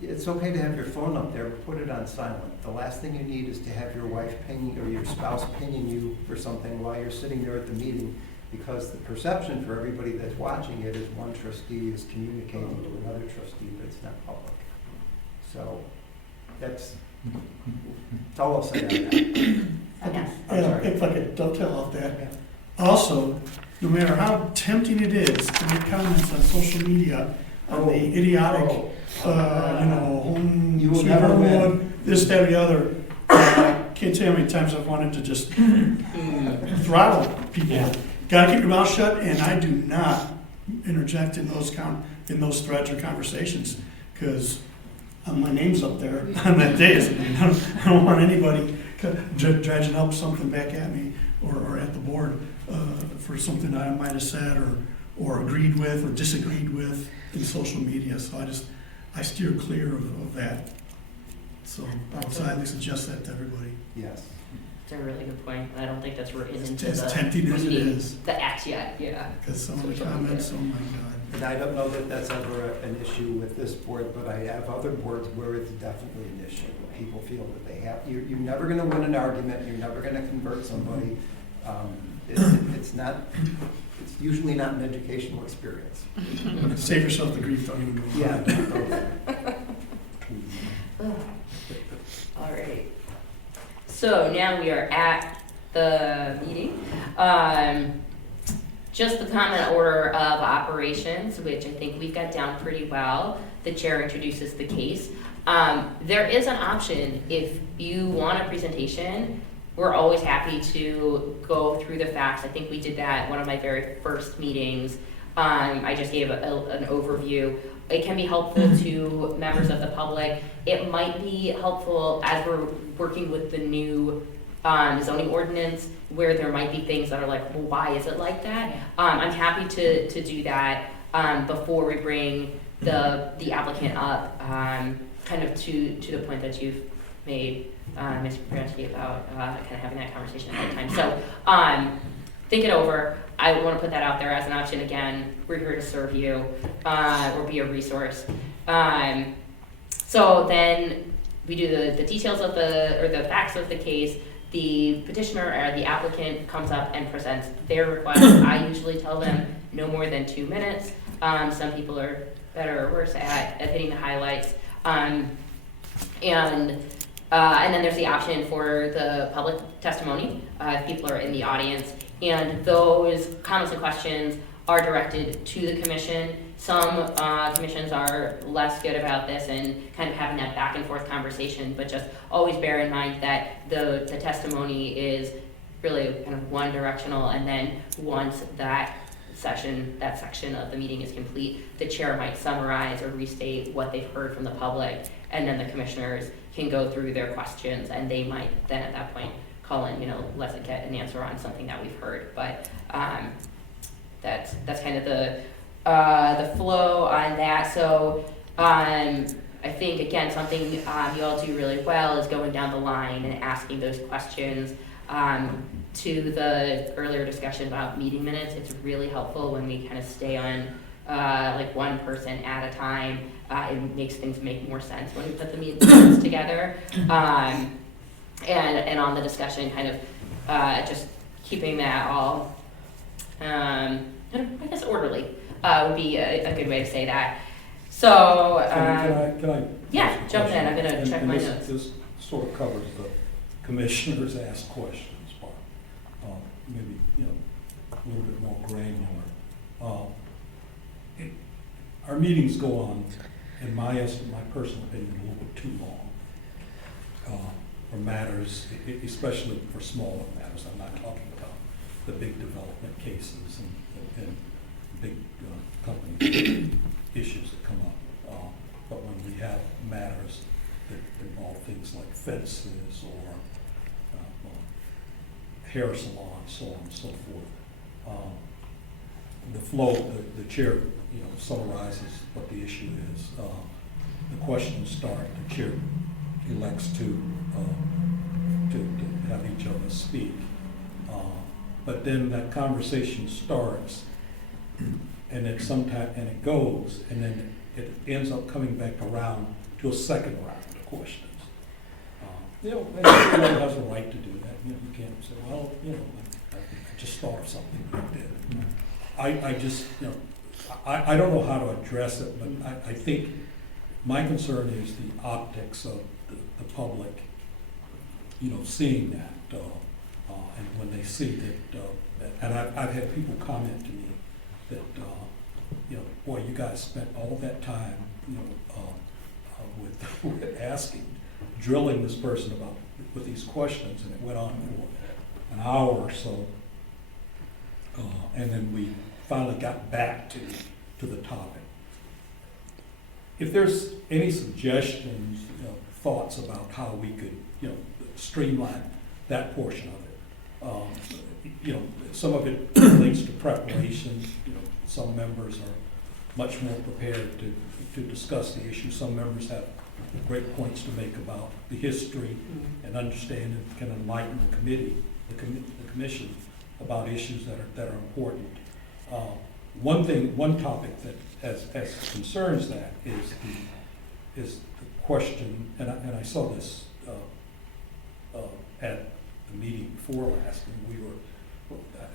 it's okay to have your phone up there, but put it on silent. The last thing you need is to have your wife pinging or your spouse pinging you for something while you're sitting there at the meeting, because the perception for everybody that's watching it is one trustee is communicating to another trustee, but it's not public. So that's all I'll say on that. I'm sorry. If I could dovetail off that. Yeah. Also, no matter how tempting it is to make comments on social media on the idiotic, home, You will sweet never home win. wood, this, that, or the other. Can't tell you how many times I've wanted to just throttle people. Yeah. Gotta keep your mouth shut, and I do not interject in those threads or conversations, because my name's up there on that day. I don't want anybody dredging up something back at me or at the board for something that I might have said or agreed with or disagreed with in social media. So I steer clear of that. So I would highly suggest that to everybody. Yes. It's a really good point, and I don't think that's written into As the tempting as it meeting, is, the act yet, yeah. because some of the comments, oh my God. And I don't know that that's ever an issue with this board, but I have other boards where it's definitely an issue. People feel that they have, you're never gonna win an argument, you're never gonna convert somebody. It's usually not an educational experience. Save yourself the grief, don't even go. Yeah. All right. So now we are at the meeting. Just the comment order of operations, which I think we've got down pretty well. The chair introduces the case. There is an option if you want a presentation. We're always happy to go through the facts. I think we did that at one of my very first meetings. I just gave an overview. It can be helpful to members of the public. It might be helpful as we're working with the new zoning ordinance, where there might be things that are like, well, why is it like that? I'm happy to do that before we bring the applicant up, kind of to the point that you've made, Ms. Pransky, about kind of having that conversation ahead of time. So think it over. I want to put that out there as an option. Again, we're here to serve you or be a resource. So then we do the details of the facts of the case. The petitioner or the applicant comes up and presents their request. I usually tell them no more than 2 minutes. Some people are better or worse at hitting the highlights. And then there's the option for the public testimony, if people are in the audience. And those comments and questions are directed to the commission. Some commissions are less good about this and kind of having that back and forth conversation, but just always bear in mind that the testimony is really kind of one directional, and then once that section of the meeting is complete, the chair might summarize or restate what they've heard from the public, and then the commissioners can go through their questions, and they might then at that point call in, let's get an answer on something that we've heard. But that's kind of the flow on that. So I think, again, something you all do really well is going down the line and asking those questions. To the earlier discussion about meeting minutes, it's really helpful when we kind of stay on like one person at a time. It makes things make more sense when we put the minutes together. And on the discussion, kind of just keeping that all kind of, I guess, orderly would be a good way to say that. So, Can I? yeah, jump in. I'm gonna check my notes. This sort of covers the commissioners ask questions part. Maybe, a little bit more granular. Our meetings go on, in my personal opinion, a little bit too long. For matters, especially for smaller matters. I'm not talking about the big development cases and big company issues that come up. But when we have matters that involve things like fences or hair salons, so on and so forth, the flow, the chair, summarizes what the issue is. The questions start. The chair elects to have each of us speak. But then that conversation starts, and it goes, and then it ends up coming back around to a second round of questions. Everyone has a right to do that. You can't say, well, I just thought of something that I did. I just, I don't know how to address it, but I think my concern is the optics of the public, seeing that, and when they see that, and I've had people comment to me that you know, boy, you guys spent all that time, you know, with asking, drilling this person about, with these questions, and it went on for an hour or so. And then we finally got back to the topic. If there's any suggestions, you know, thoughts about how we could, you know, streamline that portion of it. You know, some of it relates to preparation. You know, some members are much more prepared to discuss the issue. Some members have great points to make about the history and understand and can enlighten the committee, the commission about issues that are important. One topic that as concerns that is the question, and I saw this at the meeting before last, and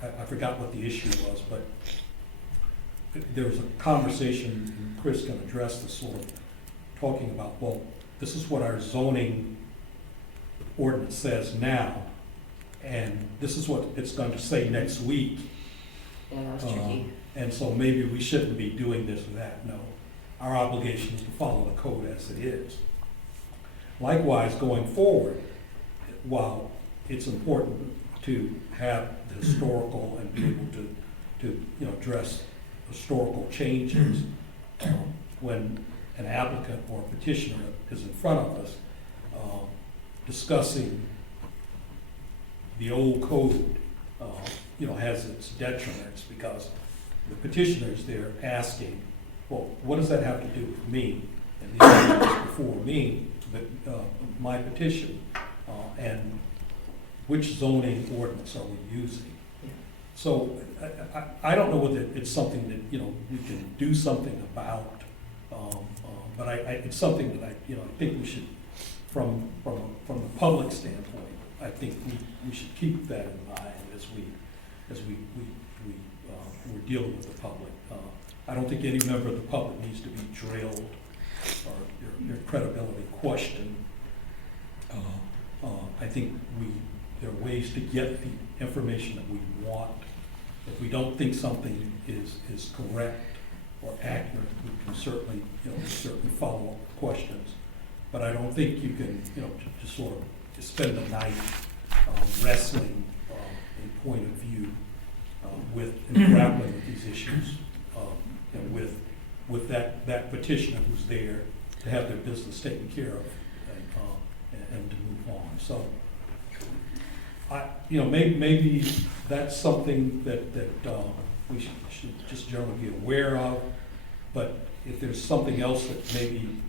I forgot what the issue was, but there was a conversation, and Chris can address this, sort of talking about, well, this is what our zoning ordinance says now, and this is what it's going to say next week. Yeah, that was tricky. And so maybe we shouldn't be doing this or that. No, our obligation is to follow the code as it is. Likewise, going forward, while it's important to have the historical and be able to you know, address historical changes when an applicant or petitioner is in front of us, discussing the old code, you know, has its detriments, because the petitioner's there asking, well, what does that have to do with me? And the issue before me, but my petition, and which zoning ordinance are we using? So I don't know whether it's something that, you know, we can do something about, but it's something that I think we should, from the public standpoint, I think we should keep that in mind as we're dealing with the public. I don't think any member of the public needs to be drilled or their credibility questioned. I think there are ways to get the information that we want. If we don't think something is correct or accurate, we can certainly follow up with questions. But I don't think you can, just sort of spend the night wrestling a point of view with and grappling with these issues, and with that petitioner who's there to have their business taken care of and to move on. So, maybe that's something that we should just generally be aware of. But if there's something else that maybe,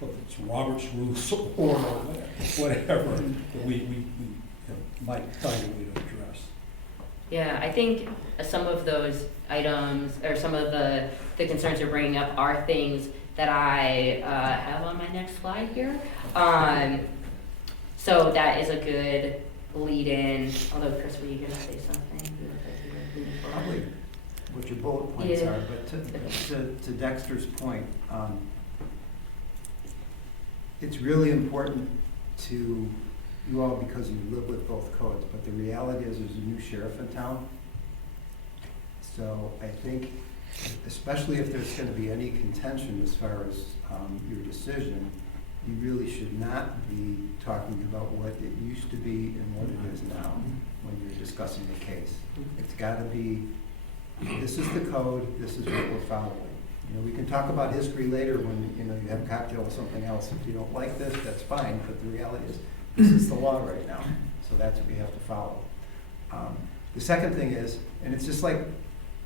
whether it's Robert's rules or whatever, that we might find a way to address. Yeah, I think some of those items, or some of the concerns you're bringing up are things that I have on my next slide here. So that is a good lead-in, although Chris, were you gonna say something? Probably what your bullet points Yeah. are, but to Dexter's point, it's really important to you all, because you live with both codes, but the reality is there's a new sheriff in town. So I think, especially if there's going to be any contention as far as your decision, you really should not be talking about what it used to be and what it is now when you're discussing the case. It's got to be, this is the code, this is what we're following. We can talk about history later when you have a cocktail or something else. If you don't like this, that's fine, but the reality is this is the law right now, so that's what we have to follow. The second thing is, and it's just like,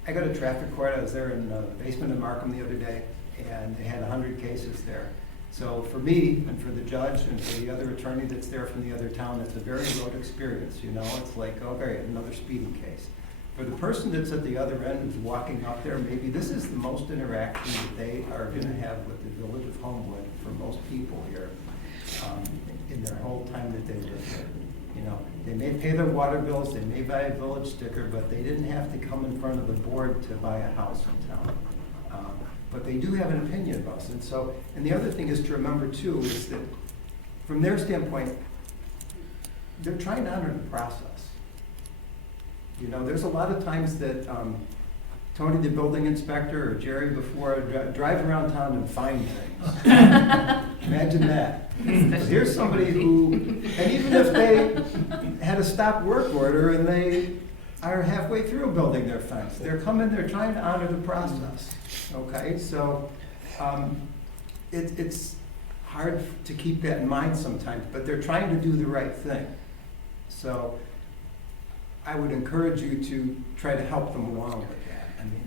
I go to traffic court. I was there in the basement of Markham the other day, and they had 100 cases there. So for me, and for the judge, and for the other attorney that's there from the other town, it's a very road experience, It's like, okay, another speeding case. For the person that's at the other end who's walking up there, maybe this is the most interaction that they are going to have with the village of Homewood for most people here in their whole time that they live here. They may pay their water bills, they may buy a village sticker, but they didn't have to come in front of the board to buy a house in town. But they do have an opinion of us. And the other thing is to remember too, is that from their standpoint, they're trying to honor the process. There's a lot of times that Tony, the building inspector, or Jerry before, drive around town and find things. Imagine that. But here's somebody who, and even if they had a stop work order and they are halfway through building their fence, they're trying to honor the process, okay? So, it's hard to keep that in mind sometimes, but they're trying to do the right thing. So, I would encourage you to try to help them along with that. I mean,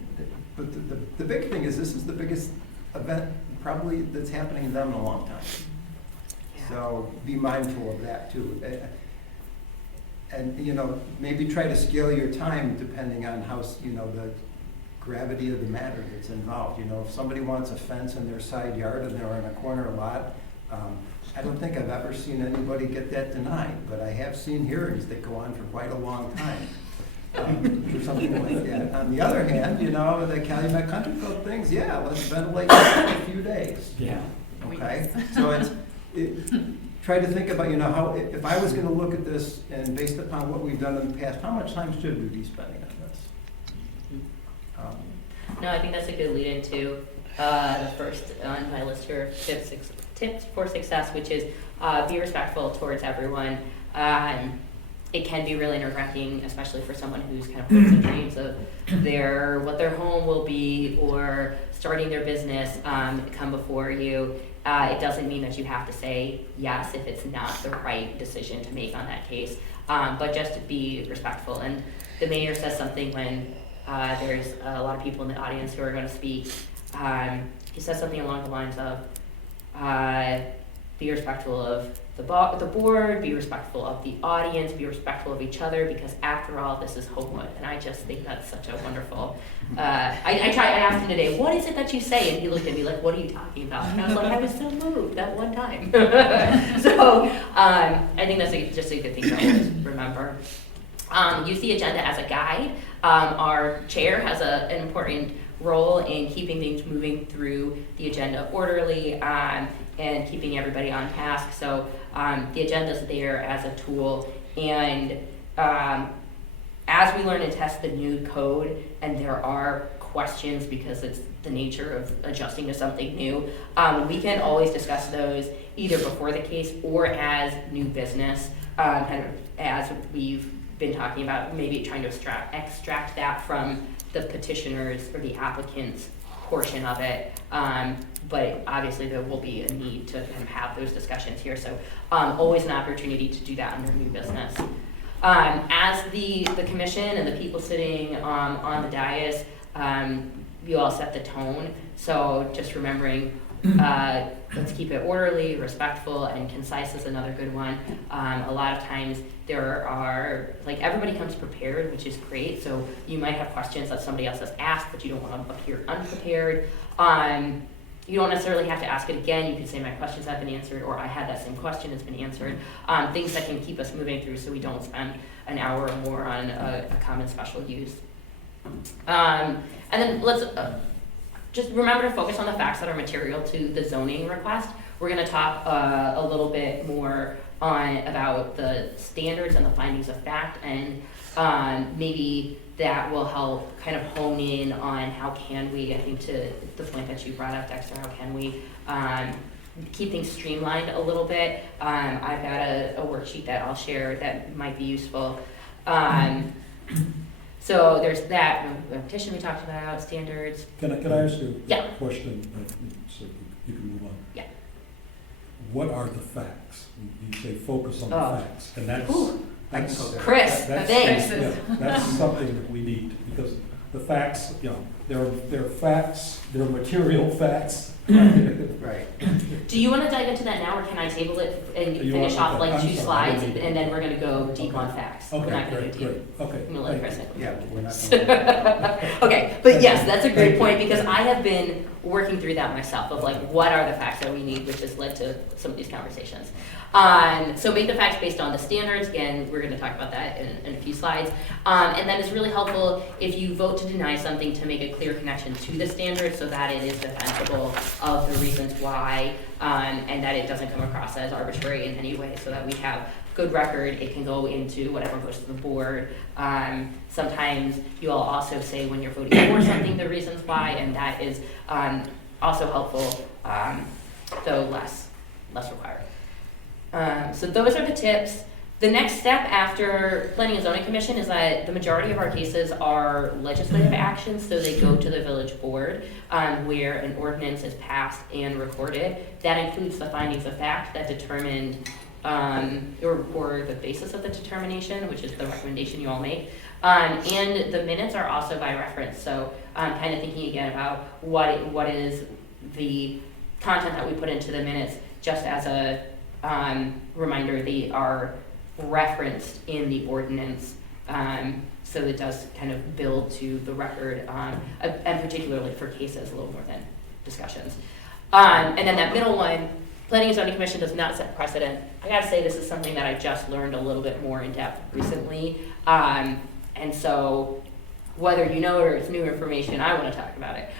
but the big thing is, this is the biggest event probably that's happening to them in a long time. So be mindful of that too. And, you know, maybe try to scale your time depending on how, you know, the gravity of the matter that's involved. You know, if somebody wants a fence in their side yard and they're in a corner lot, I don't think I've ever seen anybody get that denied, but I have seen hearings that go on for quite a long time. For something like that. On the other hand, you know, the Calumet Country Club things, yeah, let's ventilate that for a few days. Yeah. Okay, so try to think about, you know, how, if I was gonna look at this and based upon what we've done in the past, how much time should we be spending on this? No, I think that's a good lead into the first on my list here, tips for success, which is be respectful towards everyone. It can be really nerve-wracking, especially for someone who's kind of hopes and dreams of what their home will be or starting their business come before you. It doesn't mean that you have to say yes if it's not the right decision to make on that case, but just to be respectful. And the mayor says something when there's a lot of people in the audience who are going to speak. He says something along the lines of, be respectful of the board, be respectful of the audience, be respectful of each other, because after all, this is Homewood. And I just think that's such a wonderful, I asked him today, what is it that you say? And he looked at me like, what are you talking about? And I was like, I was so moved that one time. So I think that's just a good thing to always remember. Use the agenda as a guide. Our chair has an important role in keeping things moving through the agenda orderly and keeping everybody on task. So the agenda is there as a tool, and as we learn and test the new code, and there are questions because it's the nature of adjusting to something new, we can always discuss those either before the case or as new business, kind of as we've been talking about, maybe trying to extract that from the petitioners or the applicants portion of it, but obviously there will be a need to kind of have those discussions here, so always an opportunity to do that under new business. As the commission and the people sitting on the dais, you all set the tone, so just remembering let's keep it orderly, respectful, and concise is another good one. A lot of times there are, like, everybody comes prepared, which is great, so you might have questions that somebody else has asked, but you don't want to appear unprepared. You don't necessarily have to ask it again. You can say my questions have been answered, or I had that same question, it's been answered. Things that can keep us moving through so we don't spend an hour or more on a common special use. And then let's just remember to focus on the facts that are material to the zoning request. We're going to talk a little bit more about the standards and the findings of fact, and maybe that will help kind of hone in on how can we, I think to the point that you brought up, Dexter, how can we keep things streamlined a little bit. I've got a worksheet that I'll share that might be useful. So there's that petition we talked about, standards. Can I ask you Yeah. a question so you can move on? Yeah. What are the facts? You say focus on the Oh. facts, and that's Ooh, I can go there. Chris, thanks. Yeah, that's something that we need, because the facts, you know, they're facts, they're material facts. Right. Do you want to dive into that now, or can I table it and You finish want- off like I'm 2 sorry, slides, I didn't- and then we're going to go deep Okay. on facts? We're Okay, not going great, to do great, okay. I'm gonna let thank Chris you. in. Yeah, we're not gonna. Okay, but yes, that's a great point, because I have been working through that myself of like, what are the facts that we need, which has led to some of these conversations. So make the facts based on the standards. Again, we're going to talk about that in a few slides. And then it's really helpful if you vote to deny something to make it clear connection to the standard so that it is defensible of the reasons why, and that it doesn't come across as arbitrary in any way, so that we have good record. It can go into whatever goes to the board. Sometimes you all also say when you're voting for something the reasons why, and that is also helpful, though less required. So those are the tips. The next step after Planning and Zoning Commission is that the majority of our cases are legislative actions, so they go to the village board where an ordinance is passed and recorded. That includes the findings of fact that determined, or the basis of the determination, which is the recommendation you all make. And the minutes are also by reference, so kind of thinking again about what is the content that we put into the minutes, just as a reminder, they are referenced in the ordinance, so it does kind of build to the record, and particularly for cases a little more than discussions. And then that middle one, Planning and Zoning Commission does not set precedent. I gotta say, this is something that I just learned a little bit more in depth recently, and so whether you know it or it's new information, I want to talk about it,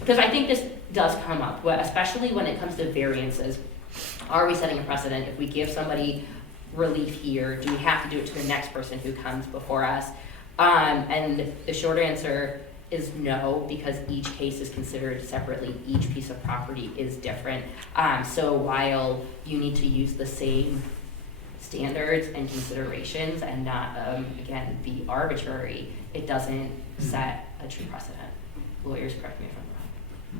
because I think this does come up, especially when it comes to variances. Are we setting a precedent? If we give somebody relief here, do we have to do it to the next person who comes before us? And the short answer is no, because each case is considered separately. Each piece of property is different. So while you need to use the same standards and considerations and not, again, be arbitrary, it doesn't set a true precedent. Lawyers, correct me if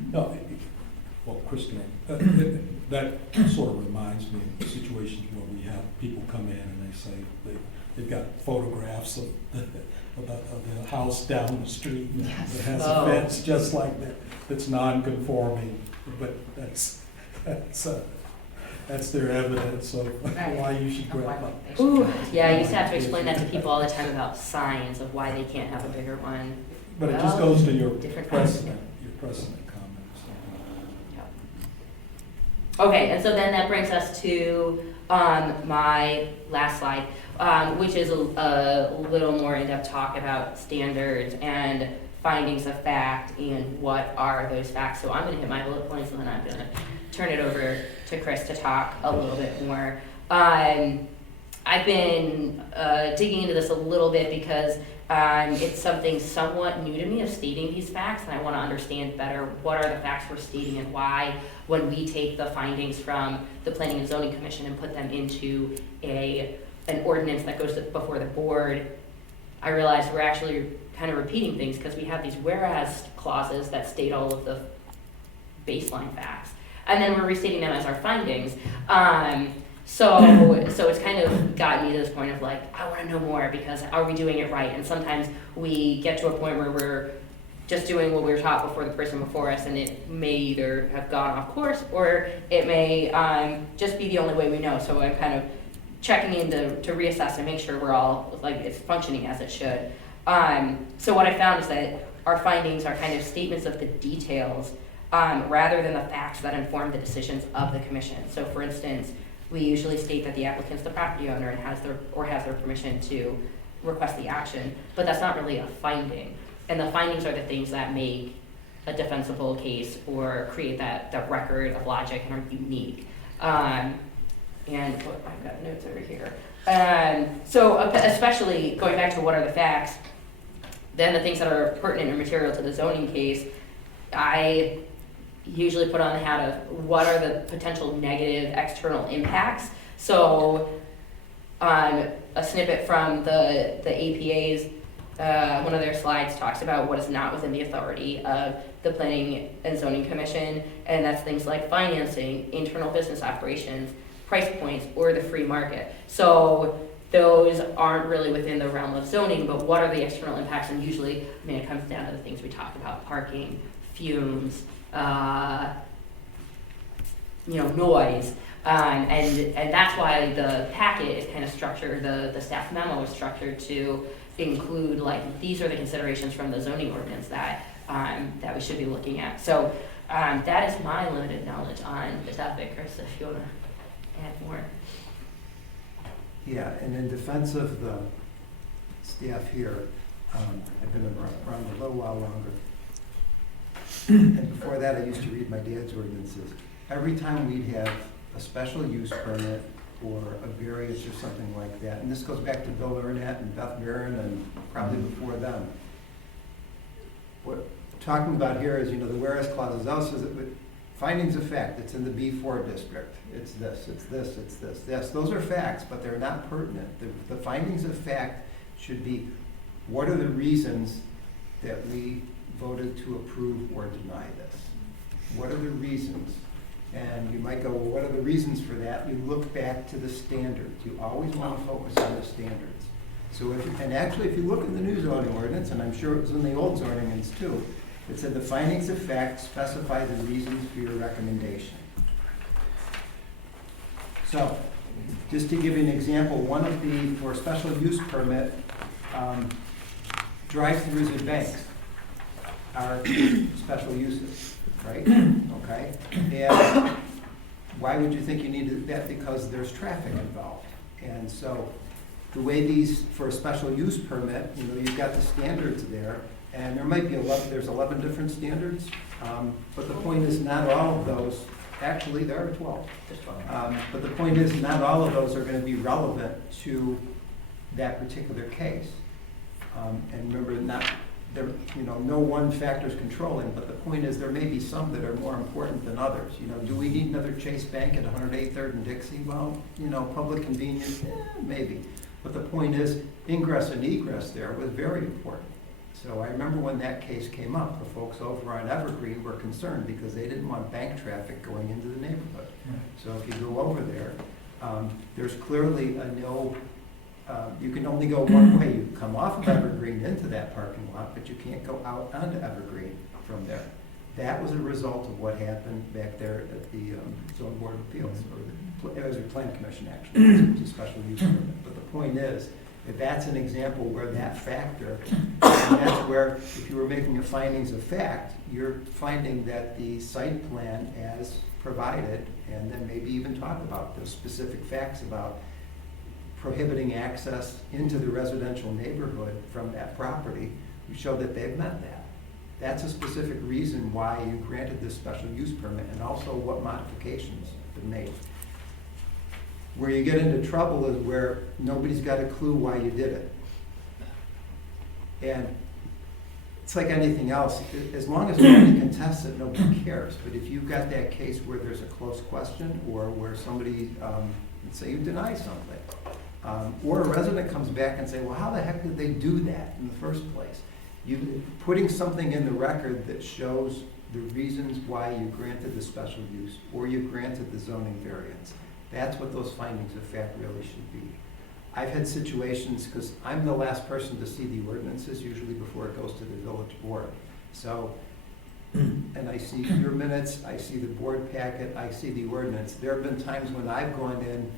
I'm wrong. No, well, Christine, that sort of reminds me of situations where we have people come in and they say they've got photographs of the house down the street that has a fence just like that, that's non-conforming, but that's their evidence of why you should grab up. Ooh, yeah, I used to have to explain that to people all the time about signs of why they can't have a bigger one. But it just goes to your different precedent comments. Okay, and so then that brings us to my last slide, which is a little more in-depth talk about standards and findings of fact and what are those facts. So I'm going to hit my bullet points and then I'm going to turn it over to Chris to talk a little bit more. I've been digging into this a little bit because it's something somewhat new to me of stating these facts, and I want to understand better what are the facts we're stating and why, when we take the findings from the Planning and Zoning Commission and put them into an ordinance that goes before the board, I realize we're actually kind of repeating things because we have these whereas clauses that state all of the baseline facts, and then we're restating them as our findings. So it's kind of gotten me to this point of like, I want to know more because are we doing it right? And sometimes we get to a point where we're just doing what we were taught before the person before us, and it may either have gone off course or it may just be the only way we know. So I'm kind of checking in to reassess and make sure we're all, like, it's functioning as it should. So what I found is that our findings are kind of statements of the details rather than the facts that inform the decisions of the commission. So for instance, we usually state that the applicant's the property owner and has their permission to request the action, but that's not really a finding. And the findings are the things that make a defensible case or create that record of logic and are unique. And I've got notes over here. So especially going back to what are the facts, then the things that are pertinent or material to the zoning case, I usually put on the hat of what are the potential negative external impacts. So a snippet from the APA's, one of their slides talks about what is not within the authority of the Planning and Zoning Commission, and that's things like financing, internal business operations, price points, or the free market. So those aren't really within the realm of zoning, but what are the external impacts? And usually, I mean, it comes down to the things we talked about: parking, fumes, noise, and that's why the packet is kind of structured, the staff memo is structured to include, like, these are the considerations from the zoning ordinance that we should be looking at. So that is my limited knowledge on the topic. Chris, if you want to add more. Yeah, and in defense of the staff here, I've been around a little while longer. and before that, I used to read my dad's ordinances. Every time we'd have a special use permit or a variance or something like that, and this goes back to Bill Burnett and Beth Barron and probably before them. What I'm talking about here is, the whereas clauses, also says that findings of fact, it's in the B4 district. It's this, it's this, it's this. Yes, those are facts, but they're not pertinent. The findings of fact should be, what are the reasons that we voted to approve or deny this? What are the reasons? And you might go, well, what are the reasons for that? You look back to the standards. You always want to focus on the standards. So if you look in the new zoning ordinance, and I'm sure it was in the old zoning ordinance too, it said the findings of fact specify the reasons for your recommendation. So, just to give you an example, one of the, for a special use permit, drive-throughs and banks are special uses, right? Okay? And why would you think you needed that? Because there's traffic involved. And so the way these, for a special use permit, you've got the standards there, and there might be 11 different standards, but the point is not all of those, actually there are 12. But the point is not all of those are going to be relevant to that particular case. And remember, no one factor is controlling, but the point is there may be some that are more important than others. Do we need another Chase Bank at 183rd and Dixie? Well, public convenience, maybe. But the point is, ingress and egress there was very important. So I remember when that case came up, the folks over on Evergreen were concerned because they didn't want bank traffic going into the neighborhood. So if you go over there, there's clearly a no, you can only go one way. You come off of Evergreen into that parking lot, but you can't go out onto Evergreen from there. That was a result of what happened back there at the Zone Board of Appeals, or it was a plan commission actually, it was a special use permit. But the point is, if that's an example where that factor, and that's where, if you were making a findings of fact, you're finding that the site plan as provided, and then maybe even talk about those specific facts about prohibiting access into the residential neighborhood from that property, you show that they've met that. That's a specific reason why you granted this special use permit, and also what modifications have been made. Where you get into trouble is where nobody's got a clue why you did it. And it's like anything else, as long as nobody contests it, nobody cares. But if you've got that case where there's a close question, or where somebody, let's say you deny something, or a resident comes back and say, well, how the heck did they do that in the first place? Putting something in the record that shows the reasons why you granted the special use, or you granted the zoning variance. That's what those findings of fact really should be. I've had situations, because I'm the last person to see the ordinances, usually before it goes to the village board. So, and I see your minutes, I see the board packet, I see the ordinance. There have been times when I've gone in,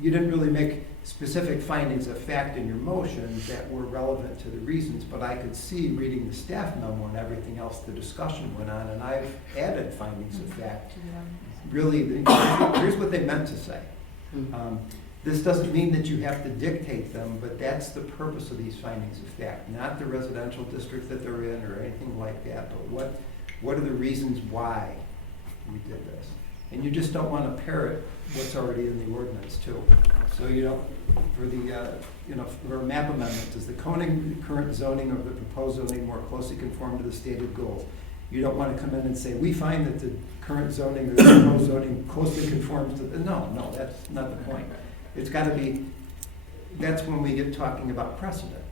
you didn't really make specific findings of fact in your motion that were relevant to the reasons, but I could see reading the staff memo and everything else, the discussion went on, and I've added findings of fact. Really, here's what they meant to say. This doesn't mean that you have to dictate them, but that's the purpose of these findings of fact, not the residential district that they're in or anything like that, but what are the reasons why we did this? And you just don't want to parrot what's already in the ordinance too. So for the, for a map amendment, does the current zoning or the proposed zoning more closely conform to the stated goals? You don't want to come in and say, we find that the current zoning or the proposed zoning closely conforms to the, no, that's not the point. It's got to be, that's when we get talking about precedent.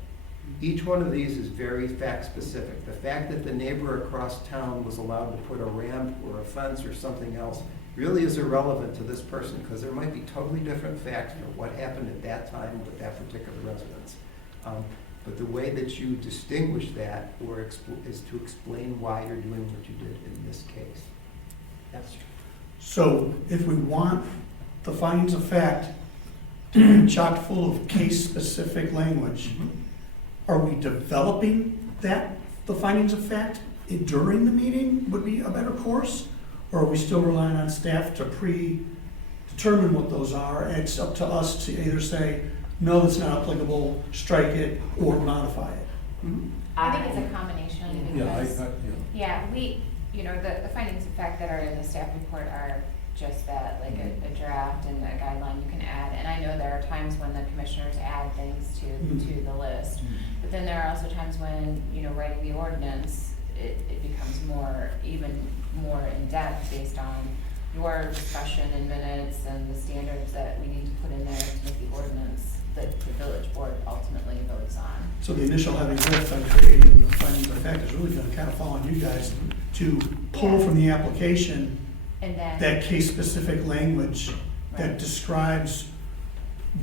Each one of these is very fact specific. The fact that the neighbor across town was allowed to put a ramp or a fence or something else really is irrelevant to this person, because there might be totally different facts for what happened at that time with that particular residence. But the way that you distinguish that is to explain why you're doing what you did in this case. That's true. So if we want the findings of fact chock full of case-specific language, are we developing the findings of fact during the meeting would be a better course? Or are we still relying on staff to predetermine what those are? And it's up to us to either say, no, that's not applicable, strike it, or modify it. I think it's a combination Yeah, because, yeah. yeah, the findings of fact that are in the staff report are just that, like a draft and a guideline you can add. And I know there are times when the commissioners add things to the list. But then there are also times when, writing the ordinance, it becomes even more in-depth based on your discussion in minutes and the standards that we need to put in there to make the ordinance that the village board ultimately votes on. So the initial heavy lift on creating the findings of fact is really gonna kind of fall on you guys to pull from the application And then. that case-specific language that Right. describes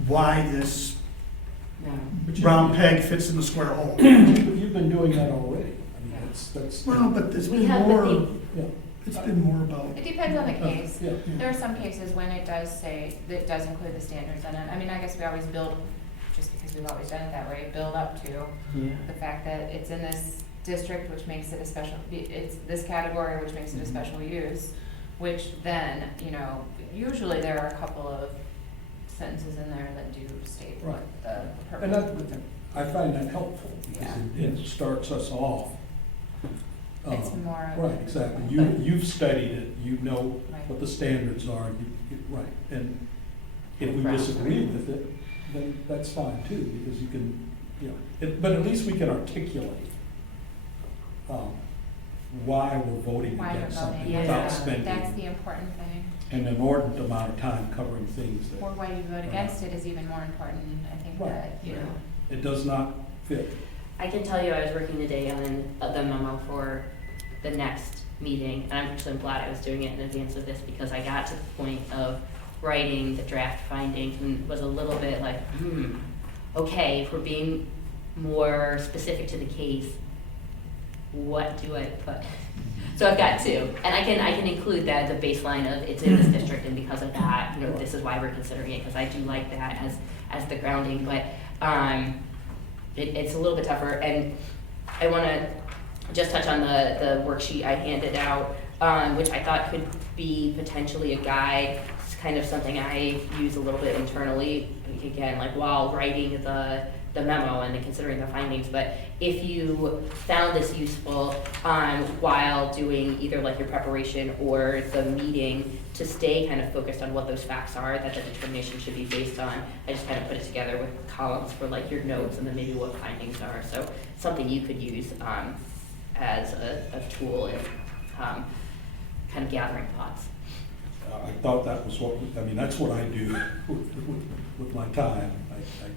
why this But you- round peg fits in the square hole. You've been doing that already. I mean, that's. Well, but it's We been have, more, but Yeah. it's been more about, It depends on the case. Yeah. There are some cases when it does say, that does include the standards in it. I mean, I guess we always build, just because we've always done it that way, build up to the fact that it's in this district, which makes it a special, it's this category, which makes it a special use, which then, usually there are a couple of sentences in there that do state what the And purpose. I find that helpful because it starts us off. It's more of. Right, exactly. You've studied it, you know what the standards are, right. And if we disagree with it, then that's fine too, because you can, but at least we can articulate why we're voting Why you're against voting, something yeah, without that's spending the important thing. an inordinate amount of time covering things Or that why you vote against it is even more important, I think that, it does not fit. I can tell you I was working today on the memo for the next meeting, and I'm glad I was doing it in advance of this because I got to the point of writing the draft findings and was a little bit like, okay, if we're being more specific to the case, what do I put? So I've got two, and I can include that as a baseline of it's in this district, and because of that, this is why we're considering it, because I do like that as the grounding, but it's a little bit tougher, and I want to just touch on the worksheet I handed out, which I thought could be potentially a guide. It's kind of something I use a little bit internally, again, like while writing the memo and considering the findings, but if you found this useful while doing either like your preparation or the meeting to stay kind of focused on what those facts are that the determination should be based on, I just kind of put it together with columns for like your notes and then maybe what findings are. So something you could use as a tool in kind of gathering thoughts. I thought that was that's what I do with my time. I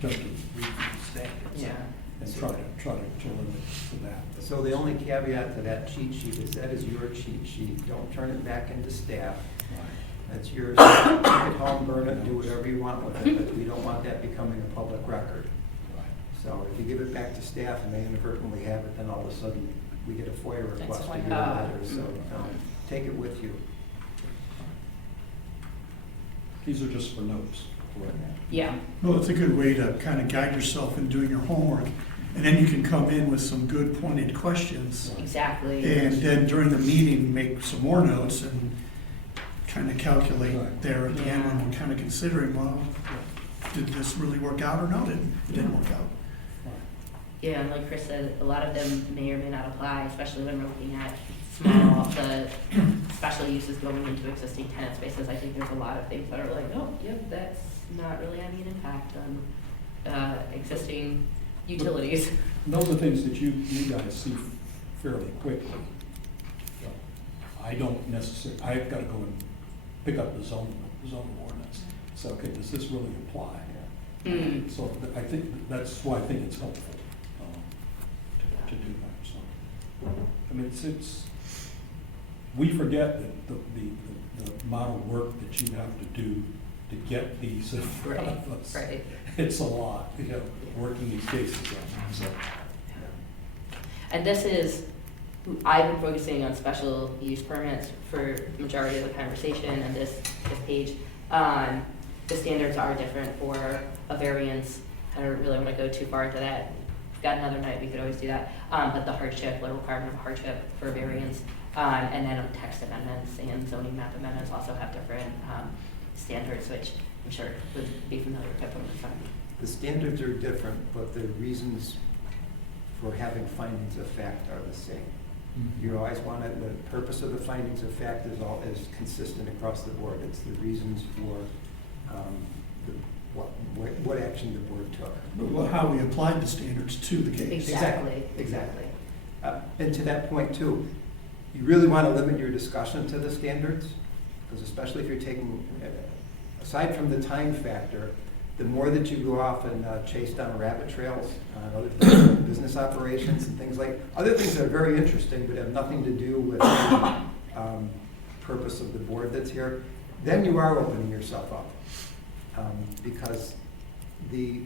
jump to read the standards. Yeah. And try to limit to that. So the only caveat to that cheat sheet is that is your cheat sheet. Don't turn it back into staff. That's yours. Take it home, burn it, do whatever you want with it, but we don't want that becoming a public record. So if you give it back to staff and they inadvertently have it, then all of a sudden we get a FOIA request to your letter. So take it with you. These are just for notes. Yeah. well, it's a good way to kind of guide yourself in doing your homework. And then you can come in with some good pointed questions. Exactly. And then during the meeting, make some more notes and kind of calculate Right. there at the end when we're kind of considering, well, did this really work out or no? It didn't work out. Yeah, and like Chris said, a lot of them may or may not apply, especially when we're looking at small, the special uses going into existing tenant spaces. I think there's a lot of things that are like, oh, yep, that's not really having an impact on existing utilities. Those are things that you guys see fairly quickly. I don't necessarily, I've got to go and pick up the zone ordinance. So, okay, does this really apply? So I think, that's why I think it's helpful to do that, so. I mean, it's, we forget that the amount of work that you have to do to get these in front of us. Right. It's a lot, working these cases out, so. And this is, I've been focusing on special use permits for the majority of the conversation, and this page, the standards are different for a variance. I don't really want to go too far into that. If we've got another night, we could always do that. But the hardship, the requirement of hardship for a variance, and then text amendments and zoning map amendments also have different standards, which I'm sure would be familiar with everyone. The standards are different, but the reasons for having findings of fact are the same. You always want it, the purpose of the findings of fact is consistent across the board. It's the reasons for what action the board took. Well, how we applied the standards to the case. Exactly. Exactly. And to that point too, you really want to limit your discussion to the standards, because especially if you're taking, aside from the time factor, the more that you go off and chase down rabbit trails on other things, business operations and things like, other things that are very interesting but have nothing to do with the purpose of the board that's here, then you are opening yourself up. Because the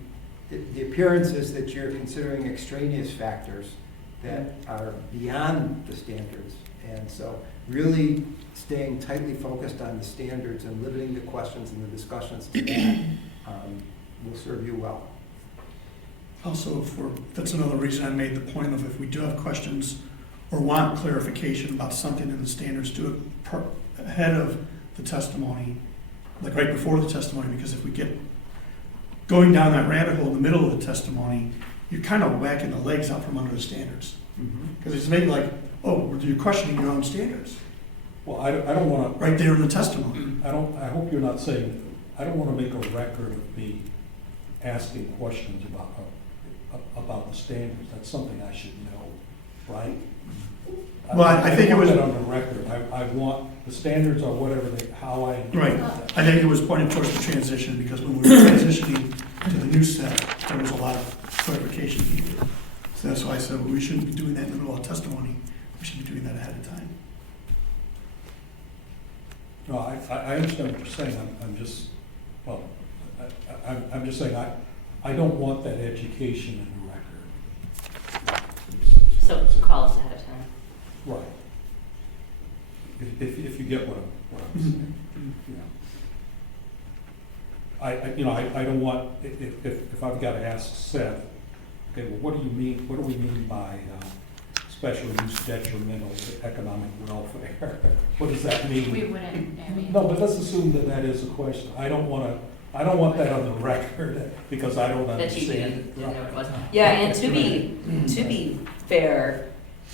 appearance is that you're considering extraneous factors that are beyond the standards. And so really staying tightly focused on the standards and limiting the questions and the discussions to that will serve you well. Also, that's another reason I made the point of if we do have questions or want clarification about something in the standards, do it ahead of the testimony, like right before the testimony, because if we get going down that rabbit hole in the middle of the testimony, you're kind of whacking the legs out from under the standards. Because it's maybe like, oh, you're questioning your own standards. Well, I don't want Right there in the testimony. to, I hope you're not saying, I don't want to make a record of me asking questions about the standards. That's something I should know, right? Well, I think it was- I don't want that on the record. I want, the standards are whatever how I. Right. I think it was pointed towards the transition, because when we were transitioning to the new set, there was a lot of clarification needed. So that's why I said, well, we shouldn't be doing that in the middle of testimony. We should be doing that ahead of time. No, I understand what you're saying. I'm just, well, I'm just saying, I don't want that education in the record. So call us ahead of time. Right. If you get what I'm saying. I don't want, if I've got to ask Seth, okay, well, what do we mean by special use detrimental to economic welfare? What does that mean? We wouldn't, I mean. No, but let's assume that that is a question. I don't want that on the record because I don't That you understand. didn't know what it was. Yeah, and to be fair,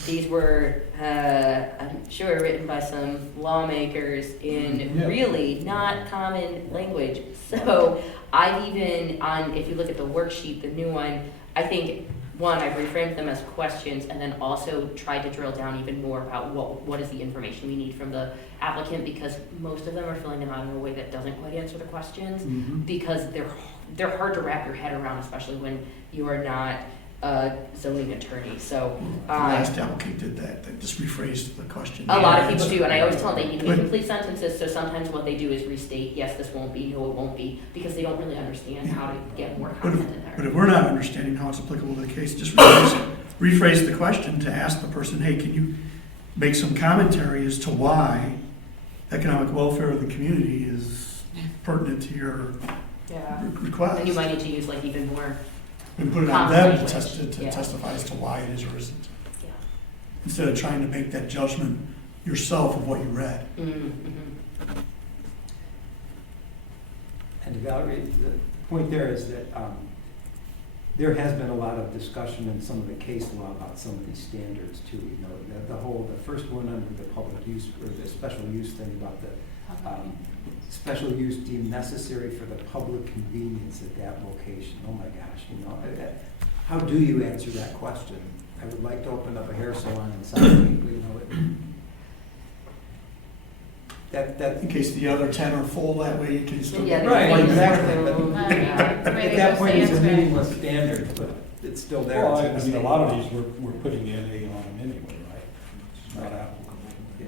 these were, I'm sure, written by some lawmakers in Yeah. really not common language. So I've even, if you look at the worksheet, the new one, I think, one, I've reframed them as questions and then also tried to drill down even more about what is the information we need from the applicant, because most of them are filling them out in a way that doesn't quite answer the questions, because they're hard to wrap your head around, especially when you are not a zoning attorney. So The last applicant did that. They just rephrased the question. a lot of people do, and I always tell them they need to be But- complete sentences, so sometimes what they do is restate, yes, this won't be, no, it won't be, because they don't really understand how to get more But content in if there. we're not understanding how it's applicable to the case, just rephrase the question to ask the person, hey, can you make some commentary as to why economic welfare of the community is pertinent to your Yeah. request? And you might need to use like even more, And put it on them to Language, yeah. testify as to why it is or isn't, yeah. instead of trying to make that judgment yourself of what you read. Mm-hmm. And Valerie, the point there is that there has been a lot of discussion in some of the case law about some of these standards too. You know, the first one under the public use, or the special use thing about the special use deemed necessary for the public convenience at that location. Oh my gosh, you know, how do you answer that question? I would like to open up a hair salon in South Peak, you know, that In case the other 10 are full, that way you can still. Yeah, Right, there's exactly, more but- room. I mean, Yeah. the way at they that just point it's a answer it. meaningless standard, but it's still there. Well, It's I in mean, the a state lot of law. these we're putting NA on them anyway, right? It's not applicable. Yeah.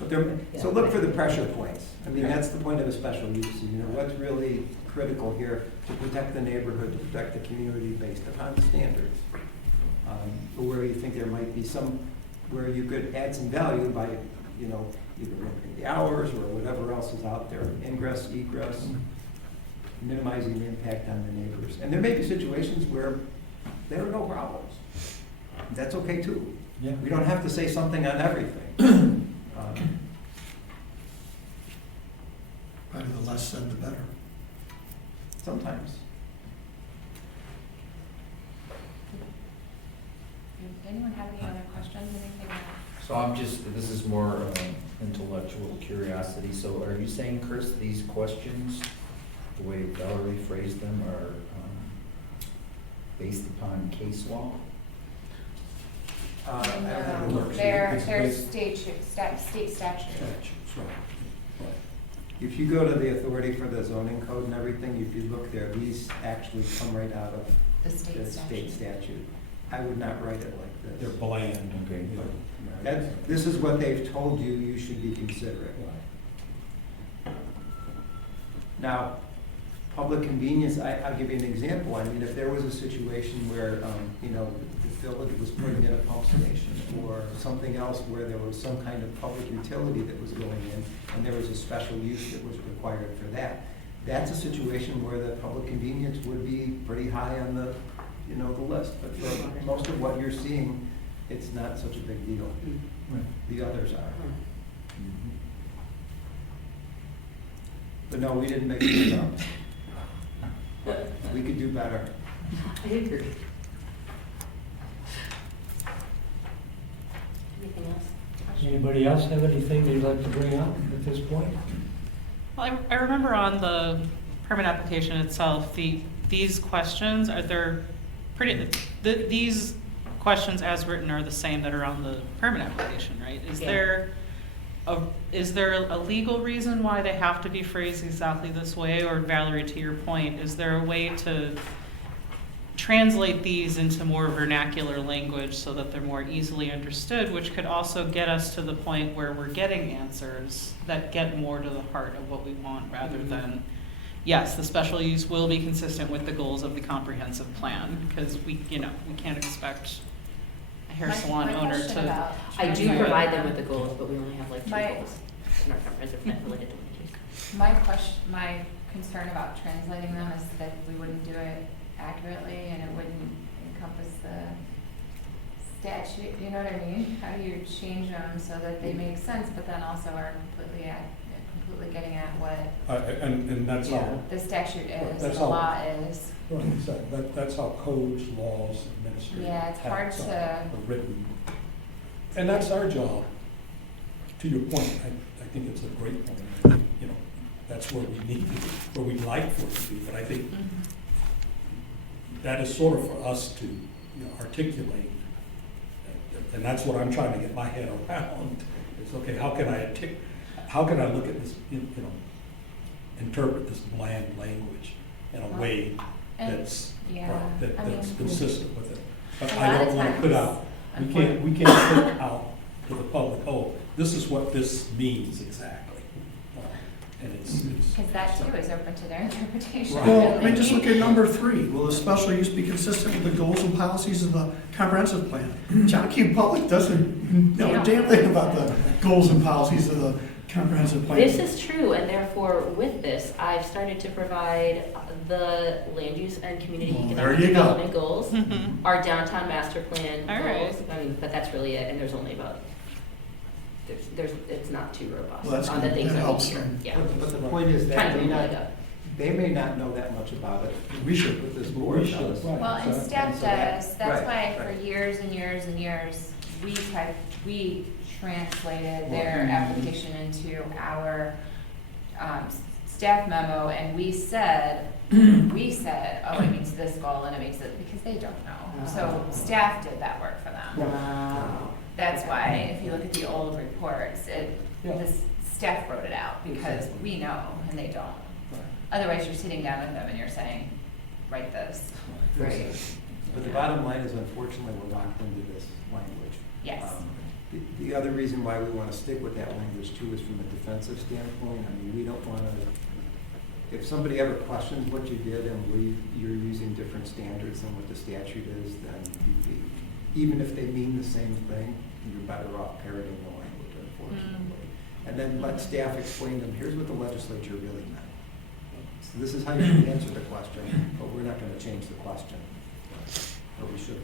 But so look for the pressure points. I mean, that's the point of a special use. You know, what's really critical here to protect the neighborhood, to protect the community based upon the standards. Or where you think there might be where you could add some value by, you know, either limiting the hours or whatever else is out there, ingress, egress, minimizing the impact on the neighbors. And there may be situations where there are no problems. That's okay too. Yeah. We don't have to say something on everything. Probably the less said, the better. Sometimes. anyone have any other questions, anything? So this is more intellectual curiosity. So are you saying, Chris, these questions, the way Valerie phrased them, are based upon case law? I don't know. No, they're It's based- state statute. Statutes, right, right. If you go to the authority for the zoning code and everything, if you look there, these actually come right out of The the state state statute. statute. I would not write it like They're this. bland. Okay. you know. This is what they've told you, you should be considering. Now, public convenience, I'll give you an example. I mean, if there was a situation where, the village was putting in a pump station or something else where there was some kind of public utility that was going in and there was a special use that was required for that, that's a situation where the public convenience would be pretty high on the, the list. But for most of what you're seeing, it's not such a big deal. The others are. But no, we didn't make it up. We could do better. I agree. Anything else? Anybody else have anything they'd like to bring up at this point? Well, I remember on the permit application itself, these questions, these questions as written are the same that are on the permit application, right? Yeah. Is there a legal reason why they have to be phrased exactly this way? Or Valerie, to your point, is there a way to translate these into more vernacular language so that they're more easily understood, which could also get us to the point where we're getting answers that get more to the heart of what we want, rather than, yes, the special use will be consistent with the goals of the comprehensive plan, because we can't expect a hair salon owner to. I do Yeah. provide them with the goals, but we only have like 2 My- goals in our comprehensive plan related to land use. My concern about translating them is that we wouldn't do it accurately and it wouldn't encompass the statute, you know what I mean? How do you change them so that they make sense, but then also are completely getting at what And that's how, the statute is, That's the how- law is. that's how codes, laws, administrative Yeah, it's hard acts to- are written. And that's our job. To your point, I think it's a great point. That's where we need to be, where we'd like for it to be, but I think that is sort of for us to articulate. And that's what I'm trying to get my head around. It's okay, how can I look at this, interpret this bland language in a way And- that's, yeah, right, I mean, that's consistent with it. But a I lot of don't want to put times, out, we can't put out to the public, oh, this is what this means exactly. And it's. Because that too is open to their interpretation. Right. Well, I mean, just look at number 3. Will the special use be consistent with the goals and policies of the comprehensive plan? Jockey Public doesn't know a damn thing about the goals and policies of the comprehensive plan. This is true, and therefore, with this, I've started to provide the land use and community Well, there economic you go. development goals, Mhm. our downtown master plan All right. goals. I mean, but that's really it, and there's only about, it's not too robust Well, that's on the good. things That that we helps hear. them. Yeah. But the point is Trying that to build it up. they may not know that much about it. We should. But this board We should, does. right. Well, and exactly. staff So that- does, that's right, why for right. years and years and years, we translated their application into our, staff memo, and we said, oh, it meets this goal, and it makes it, because they don't know. So staff did that work for them. Wow. That's why, if you look at the old reports, Yeah. the staff wrote it out, because we know, and they don't. Otherwise, you're sitting down with them and you're saying, write this. Right. But the bottom line is, unfortunately, we're locked into this language. Yes. The other reason why we want to stick with that language too is from a defensive standpoint. I mean, we don't want to, if somebody ever questions what you did and you're using different standards than what the statute is, then even if they mean the same thing, you're better off parroting the language, unfortunately. And then let staff explain them, here's what the legislature really meant. So this is how you should answer the question, but we're not going to change the question. Or we should.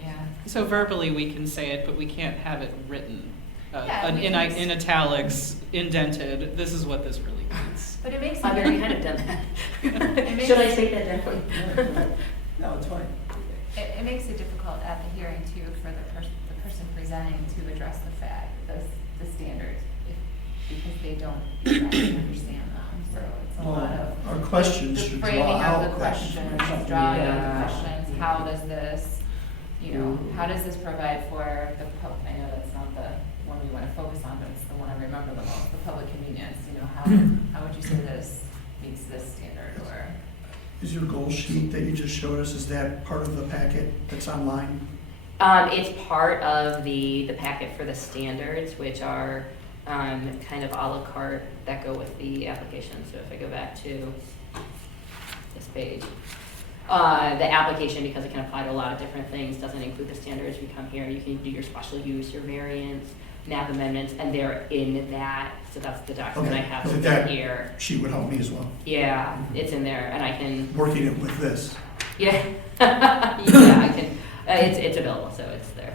Yeah. So verbally, we can say it, but we can't have it written, Yeah, we in can- in italics, indented, this is what this really means. But it makes it I've very, already kind of done that. It makes- Should I take that down? No, it's fine. it makes it difficult at the hearing too for the person to presenting to address the standards, because they don't exactly understand them, so it's a lot of. Our questions The should framing draw of out the that questions, information. drawing out Yeah. the questions, how does this, you know, how does this provide for the I know that's not the one we wanna focus on, but it's the one I remember the most, the public convenience, you know, how would you say this meets this standard, or? Is your goal sheet that you just showed us, is that part of the packet that's online? It's part of the packet for the standards, which are, kind of à la carte that go with the application. So if I go back to this page, the application, because it can apply to a lot of different things, doesn't include the standards. You come here, you can do your special use, your variance, map amendments, and they're in that. So that's the document I Okay, have so over that- here. Sheet would help me as well, Yeah, it's in there, and I can, working it with this. yeah, yeah, I can, it's available, so it's there.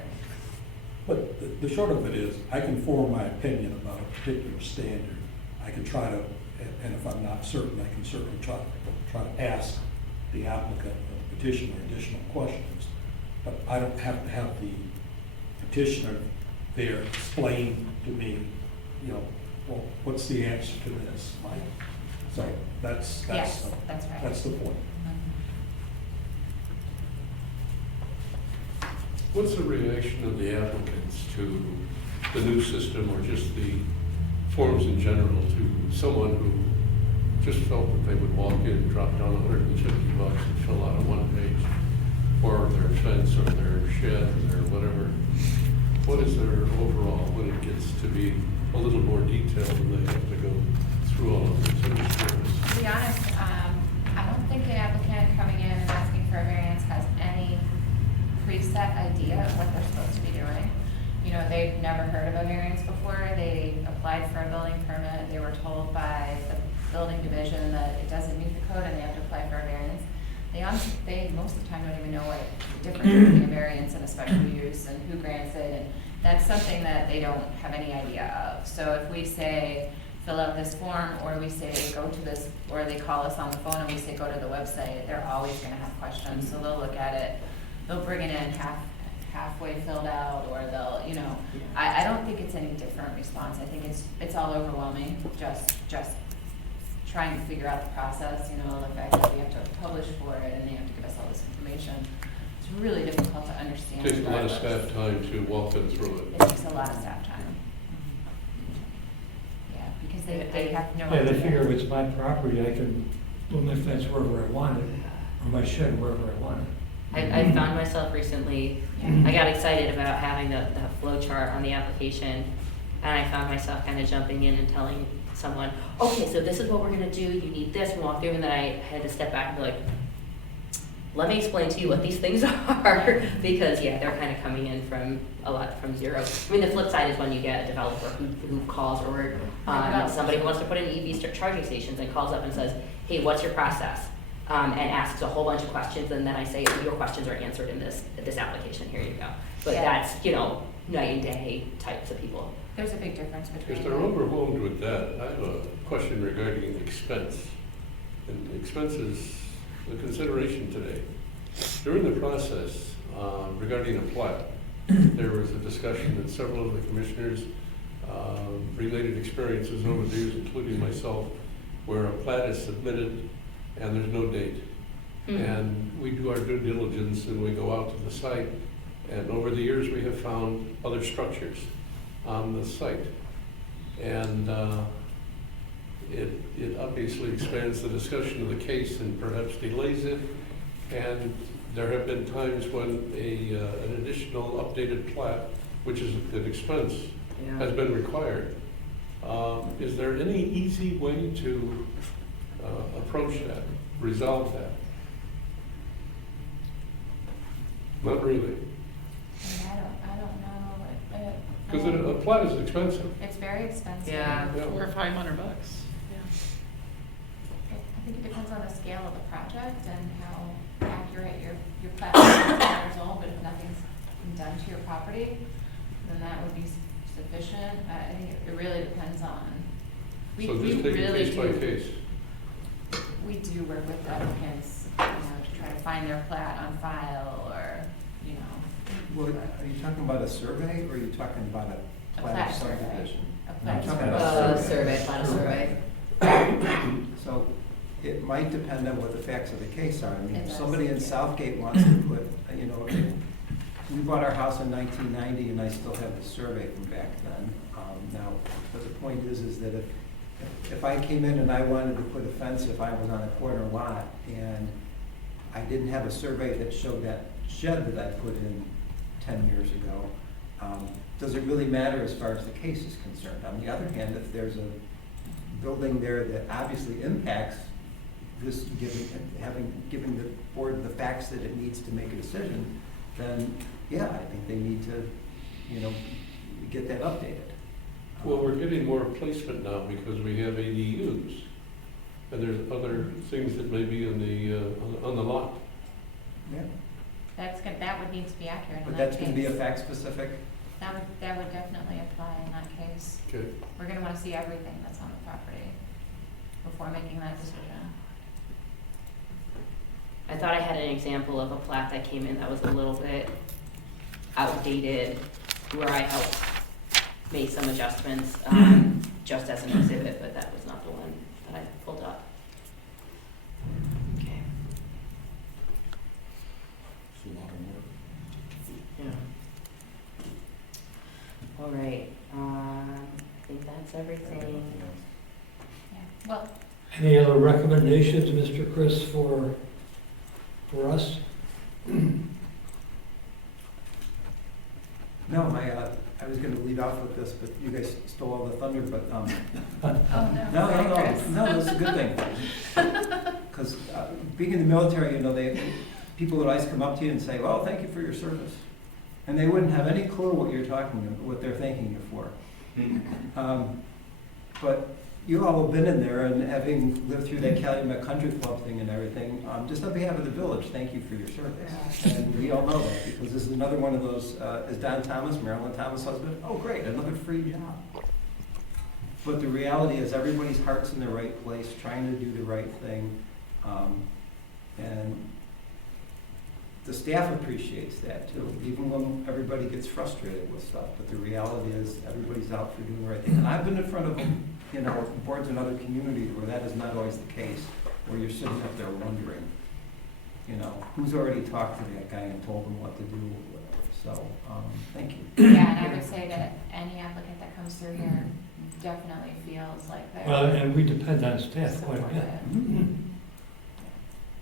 But the short of it is, I can form my opinion about a particular standard. I can try to, and if I'm not certain, I can certainly try to ask the applicant or the petitioner additional questions. But I don't have to have the petitioner there explain to me, you know, well, what's the answer to this, Mike? So that's Yes, that's right. the point. What's the reaction of the applicants to the new system or just the forms in general to someone who just felt that they would walk in, drop down $150 and fill out a one page for their fence or their shed or whatever? What is their overall, when it gets to be a little more detailed and they have to go through all of this? I'm just curious. To be honest, I don't think the applicant coming in and asking for a variance has any preset idea of what they're supposed to be doing. You know, they've never heard of a variance before. They applied for a building permit. They were told by the building division that it doesn't meet the code and they have to apply for a variance. They most of the time don't even know what the difference between a variance and a special use and who grants it, and that's something that they don't have any idea of. So if we say, fill out this form, or we say, go to this, or they call us on the phone and we say, go to the website, they're always gonna have questions. So they'll look at it, they'll bring it in halfway filled out, or they'll, you know, I don't think it's any different response. I think it's all overwhelming, just trying to figure out the process, you know, the fact that we have to publish for it and they have to give us all this information. It's really difficult to understand. Takes a lot of regardless. staff time to walk them through It it. takes a lot of staff time. Yeah, because they have no Yeah, idea. they figure if it's my property, I can put my fence wherever I want it, or my shed wherever I want it. I found myself recently, I got excited about having the flow chart on the application, and I found myself kind of jumping in and telling someone, okay, so this is what we're gonna do, you need this, and walk through, and then I had to step back and be like, let me explain to you what these things are, because, yeah, they're kind of coming in from zero. I mean, the flip side is when you get a developer who calls, or somebody who wants to put in EV charging stations and calls up and says, hey, what's your process? And asks a whole bunch of questions, and then I say, your questions are answered in this application, here you go. But Yeah. that's, you know, night and day types of people. There's a big difference between. If they're overwhelmed with that, I have a question regarding expense. And expense is a consideration today. During the process regarding a plat, there was a discussion that several of the commissioners related experiences over the years, including myself, where a plat is submitted and there's no date. And we do our due diligence and we go out to the site, and over the years we have found other structures on the site. And it obviously expands the discussion of the case and perhaps delays it. And there have been times when an additional updated plat, which is an expense, has been required. Is there any easy way to approach that, resolve that? Not really, I don't know. because a plat is expensive. It's very expensive. Yeah. Yeah. $400 or $500. Yeah. I think it depends on the scale of the project and how accurate your plat is 10 years old, but if nothing's been done to your property, then that would be sufficient. I think it really depends on. So just take it case by case. We do work with applicants, you know, to try to find their plat on file, or, you know, Well, are you talking about a survey, or are you talking about a A plat plat of survey. subdivision? A I'm plat talking survey. about Survey, final survey. So it might depend on what the facts of the case are. I mean, It if does. somebody in Southgate wants to put, you know, we bought our house in 1990, and I still have the survey from back then. Now, but the point is that if I came in and I wanted to put a fence, if I was on a corner lot, and I didn't have a survey that showed that shed that I put in 10 years ago, does it really matter as far as the case is concerned? On the other hand, if there's a building there that obviously impacts this, giving the board the facts that it needs to make a decision, then, yeah, I think they need to, you know, get that updated. Well, we're getting more placement now because we have ADUs. And there's other things that may be on the lot. Yeah, That would need to be accurate in but that that's gonna be a case. fact specific. That would definitely apply in that case. Okay. We're gonna wanna see everything that's on the property before making that decision. I thought I had an example of a plat that came in that was a little bit outdated, where I helped make some adjustments, just as an exhibit, but that was not the one that I pulled up. Okay, It's a lot of work. yeah. All right, I think that's everything. Yeah, well, Any other recommendations, Mr. Chris, for us? No, I was gonna lead off with this, but you guys stole all the thunder, but, oh no, no, sorry, no, Chris. no, that's a good thing. Because being in the military, you know, people would always come up to you and say, well, thank you for your service. And they wouldn't have any clue what you're what they're thanking you for. But you all have been in there, and having lived through that Calumet Country Club thing and everything, just on behalf of the village, thank you for your service. And we all know that, because this is another one of those, is Don Thomas, Marilyn Thomas' husband? Oh, great, another free job. But the reality is, everybody's heart's in the right place, trying to do the right thing. And the staff appreciates that too, even when everybody gets frustrated with stuff. But the reality is, everybody's out for doing the right thing. And I've been in front of, you know, boards in other communities where that is not always the case, where you're sitting up there wondering, you know, who's already talked to that guy and told him what to do or whatever. So, thank you. Yeah, and I would say that any applicant that comes through here definitely feels like they're Well, and we depend on staff quite a bit. supported.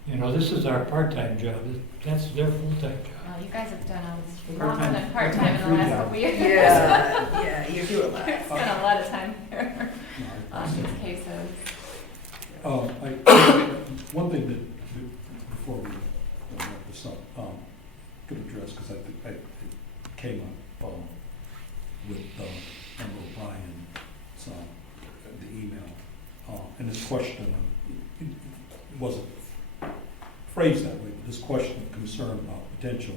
You know, this is our part-time job, that's their full-time job. Well, you guys have done a lot Part-time- than part-time in the free last job. couple years. Yeah, you do a lot. Spent a lot of time here No, on these cases. One thing that, before we wrap this up, could address, because I think it came up with Emma O'Brien's, the email, and this question, it wasn't phrased that way, but this question of concern about potential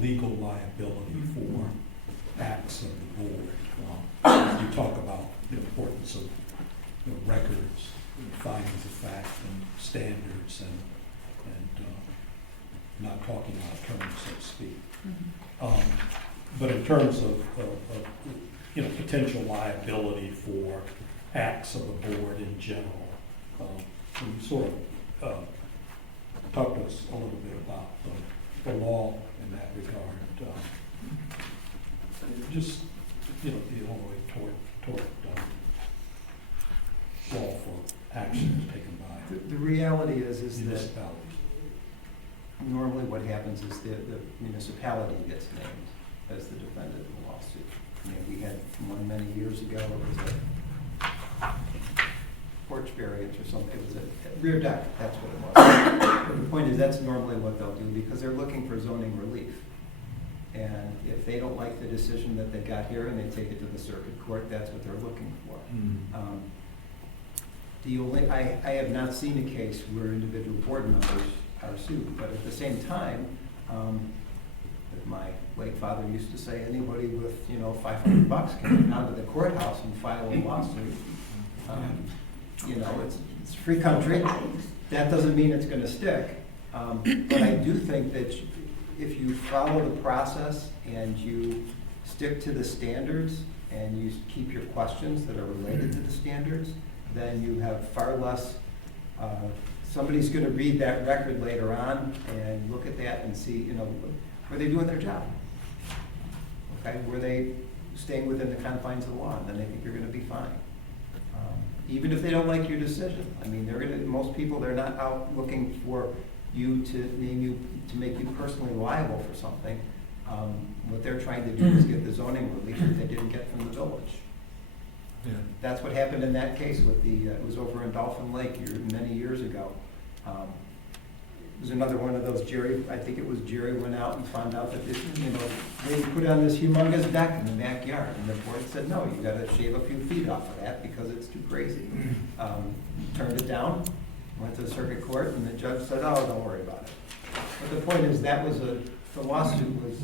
legal liability for acts of the board. You talk about the importance of, you know, records, findings of fact, and standards, and not talking out of turn, so to speak. But in terms of you know, potential liability for acts of the board in general, can you sort of talk to us a little bit about the law in that regard? Just, you know, the Illinois tort law for actions taken by The reality is that municipalities. normally what happens is the municipality gets named as the defendant in the lawsuit. I mean, we had one many years ago, it was a porch variance or something, it was a rear deck, that's what it was. But the point is, that's normally what they'll do, because they're looking for zoning relief. And if they don't like the decision that they got here and they take it to the circuit court, that's what they're looking for. I have not seen a case where individual board members are sued, but at the same time, my late father used to say, anybody with, you know, $500 can come down to the courthouse and file a lawsuit. You know, it's a free country. That doesn't mean it's gonna stick. But I do think that if you follow the process and you stick to the standards and you keep your questions that are related to the standards, then you have far less, somebody's gonna read that record later on and look at that and see, you know, were they doing their job? Okay, were they staying within the confines of the law? Then I think you're gonna be fine. Even if they don't like your decision. I mean, most people, they're not out looking for you to name you, to make you personally liable for something. What they're trying to do is get the zoning relief that they didn't get from the village. Yeah. That's what happened in that case with it was over in Dolphin Lake many years ago. It was another one of those I think it was Jerry went out and found out that they put on this humongous deck in the backyard, and the board said, no, you gotta shave a few feet off of that because it's too crazy. Turned it down, went to the circuit court, and the judge said, oh, don't worry about it. But the point is, the lawsuit was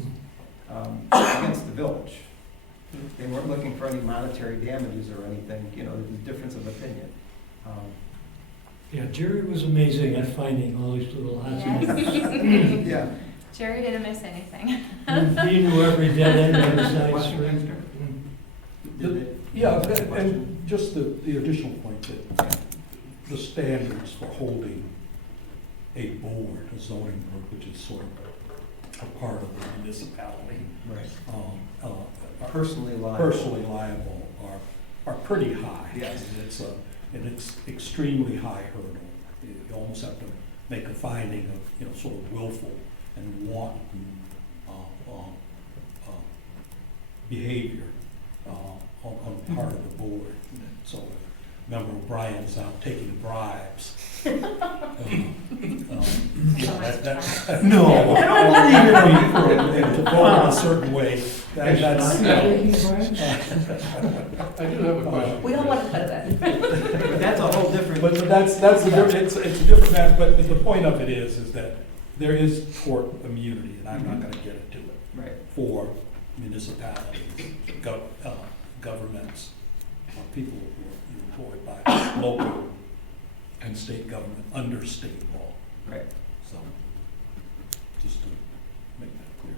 against the village. They weren't looking for any monetary damages or anything, there was a difference of opinion. Yeah, Jerry was amazing at finding all these little odds and Yes. ends. Yeah. Jerry didn't miss anything. He knew every dead end on the side Question, street. Commissioner? Did they- Yeah, Question? and just the additional point that the standards for holding a board, a zoning board, which is sort of a part of the municipality, Right. Personally liable. personally liable are pretty high. Yes. And it's extremely high hurdle. You almost have to make a finding of, sort of willful and wanton behavior on the part of the board. So if Member O'Brien's out taking bribes. That's No. I don't believe in to vote in a certain way. That's. I do have a question. We don't want to cut that. But that's a whole different. But that's a different, it's a different matter, but the point of it is that there is tort immunity, and I'm not gonna get into it, Right. for municipalities, governments, people who are employed by local and state government under state law. Right. So, just to make that clear.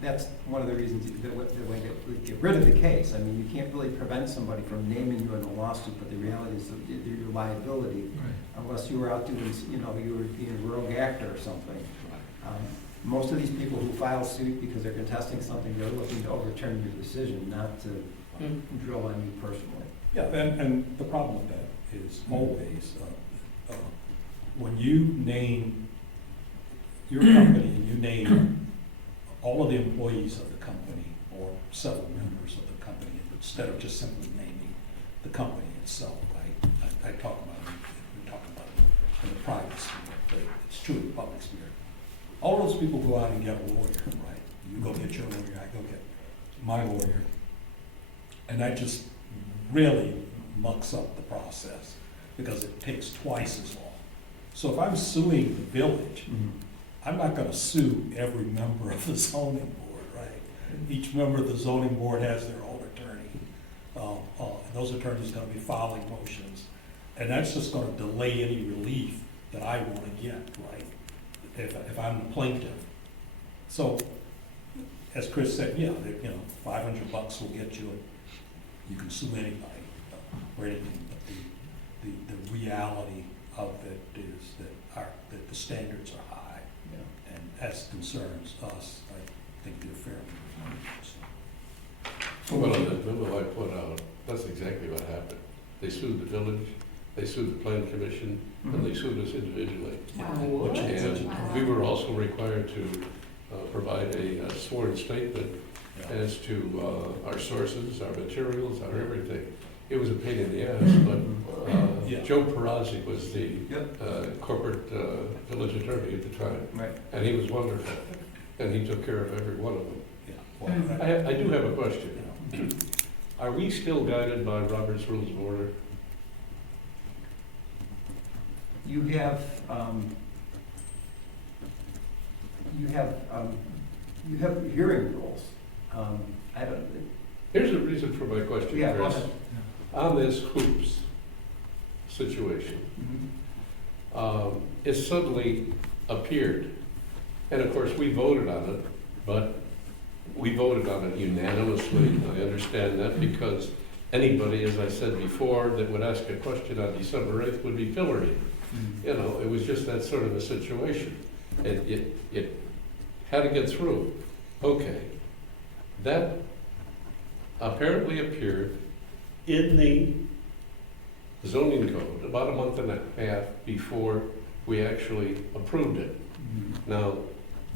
That's one of the reasons, the way that we get rid of the case. I mean, you can't really prevent somebody from naming you in a lawsuit, but the reality is that your liability, unless you were out doing, you were being a rogue actor or something. Most of these people who file suit because they're contesting something, they're looking to overturn your decision, not to drill on you personally. Yeah, and the problem with that is always, when you name your company and you name all of the employees of the company or several members of the company, instead of just simply naming the company itself, I talk about it, we talk about it in the private sphere, but it's true in the public sphere. All those people go out and get a lawyer, right? You go get your lawyer, I go get my lawyer. And that just really mucks up the process because it takes twice as long. So if I'm suing the village, I'm not gonna sue every member of the zoning board, right? Each member of the zoning board has their own attorney. Those attorneys are gonna be filing motions, and that's just gonna delay any relief that I wanna get, right? If I'm the plaintiff. So, as Chris said, yeah, $500 will get you, you can sue anybody or anything, but the reality of it is that the standards are high. Yeah. And as concerns us, I think they're fairly reasonable. Well, on that memo I put out, that's exactly what happened. They sued the village, they sued the plan commission, and they sued us individually. Wow. And we were also required to provide a sworn statement as to our sources, our materials, our everything. It was a pain in the ass, but Joe Perazzi was the corporate village attorney at the time. Right. And he was wonderful, and he took care of every one of them. Yeah. Well, I do have a question. Are we still guided by Robert's Rules of Order? You have hearing rules. I don't. Here's the reason for my question, Yeah, go Chris. ahead. On this hoops situation, it suddenly appeared And of course, we voted on it, but we voted on it unanimously. I understand that because anybody, as I said before, that would ask a question on December 8th would be pilloried. You know, it was just that sort of a situation. It had to get through. Okay. That apparently appeared in the zoning code about a month and a half before we actually approved it. Now,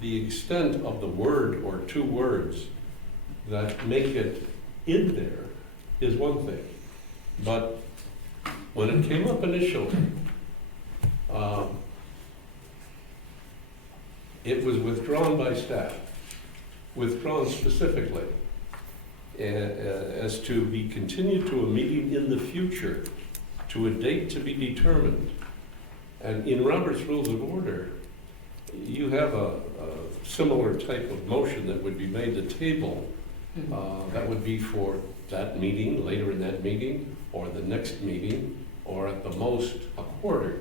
the extent of the word or two words that make it in there is one thing. But when it came up initially, it was withdrawn by staff, withdrawn specifically, as to be continued to a meeting in the future, to a date to be determined. And in Robert's Rules of Order, you have a similar type of motion that would be made to table. That would be for that meeting, later in that meeting, or the next meeting, or at the most a quarter.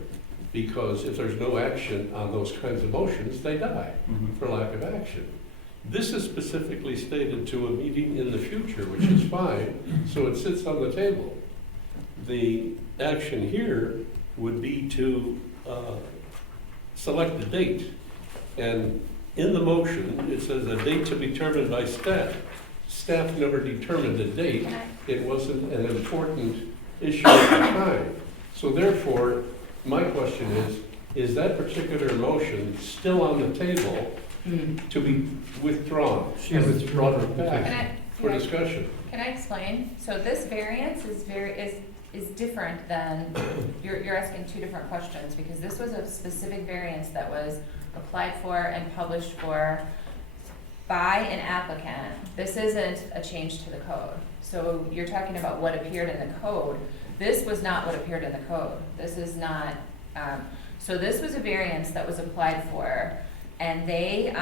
Because if there's no action on those kinds of motions, they die for lack of action. This is specifically stated to a meeting in the future, which is fine, so it sits on the table. The action here would be to select a date. And in the motion, it says a date to be determined by staff. Staff never determined a date. It wasn't an important issue at the time. So therefore, my question is that particular motion still on the table to be withdrawn? She withdrawn her back for discussion. Can I explain? So this variance is different than, you're asking two different questions, because this was a specific variance that was applied for and published for by an applicant. This isn't a change to the code. So you're talking about what appeared in the code. This was not what appeared in the code. This is not, so this was a variance that was applied for, and they,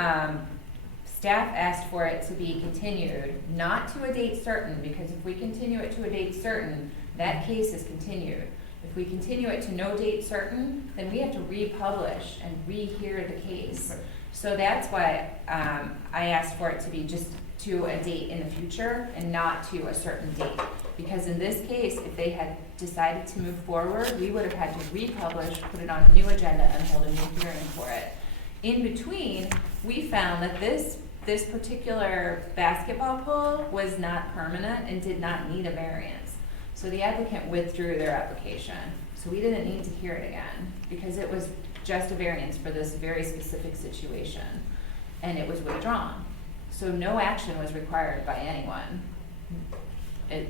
staff asked for it to be continued, not to a date certain, because if we continue it to a date certain, that case is continued. If we continue it to no date certain, then we have to republish and rehear the case. So that's why I asked for it to be just to a date in the future and not to a certain date. Because in this case, if they had decided to move forward, we would have had to republish, put it on a new agenda, and hold a new hearing for it. In between, we found that this particular basketball pool was not permanent and did not need a variance. So the applicant withdrew their application. So we didn't need to hear it again because it was just a variance for this very specific situation, and it was withdrawn. So no action was required by anyone.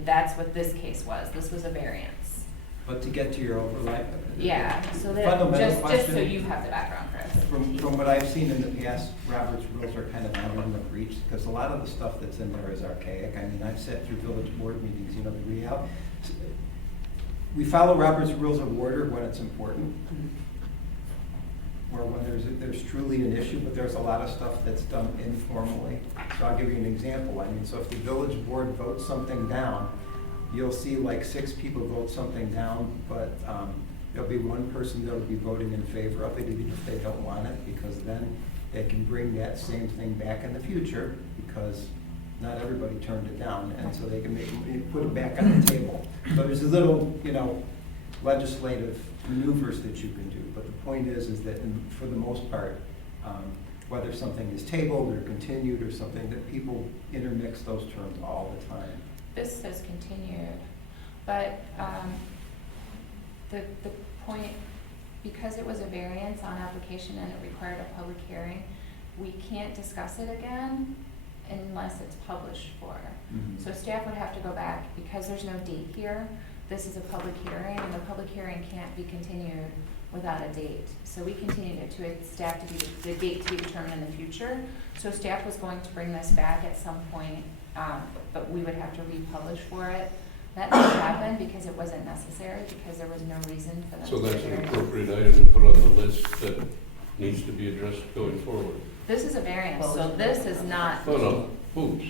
That's what this case was. This was a variance. But to get to your overlay. Yeah, so that, Fundamental just so question- you have the background, Chris. From what I've seen in the past, Robert's rules are kind of not in the breach, because a lot of the stuff that's in there is archaic. I mean, I've sat through village board meetings, you know, the reality. We follow Robert's rules of order when it's important, or when there's truly an issue, but there's a lot of stuff that's done informally. So I'll give you an example. I mean, so if the village board votes something down, you'll see like 6 people vote something down, but there'll be one person that'll be voting in favor of it, even if they don't want it, because then they can bring that same thing back in the future, because not everybody turned it down, and so they can put it back on the table. So there's a little, you know, legislative maneuvers that you can do, but the point is that for the most part, whether something is tabled or continued or something, that people intermix those terms all the time. This says continued, but the point, because it was a variance on application and it required a public hearing, we can't discuss it again unless it's published for. So staff would have to go back, because there's no date here, this is a public hearing, and the public hearing can't be continued without a date. So we continued it to staff to be, the date to be determined in the future. So staff was going to bring this back at some point, but we would have to republish for it. That didn't happen because it wasn't necessary, because there was no reason for them So to that's an hear it. appropriate item to put on the list that needs to be addressed going forward. This is a variance, so this is not. No, no, oops.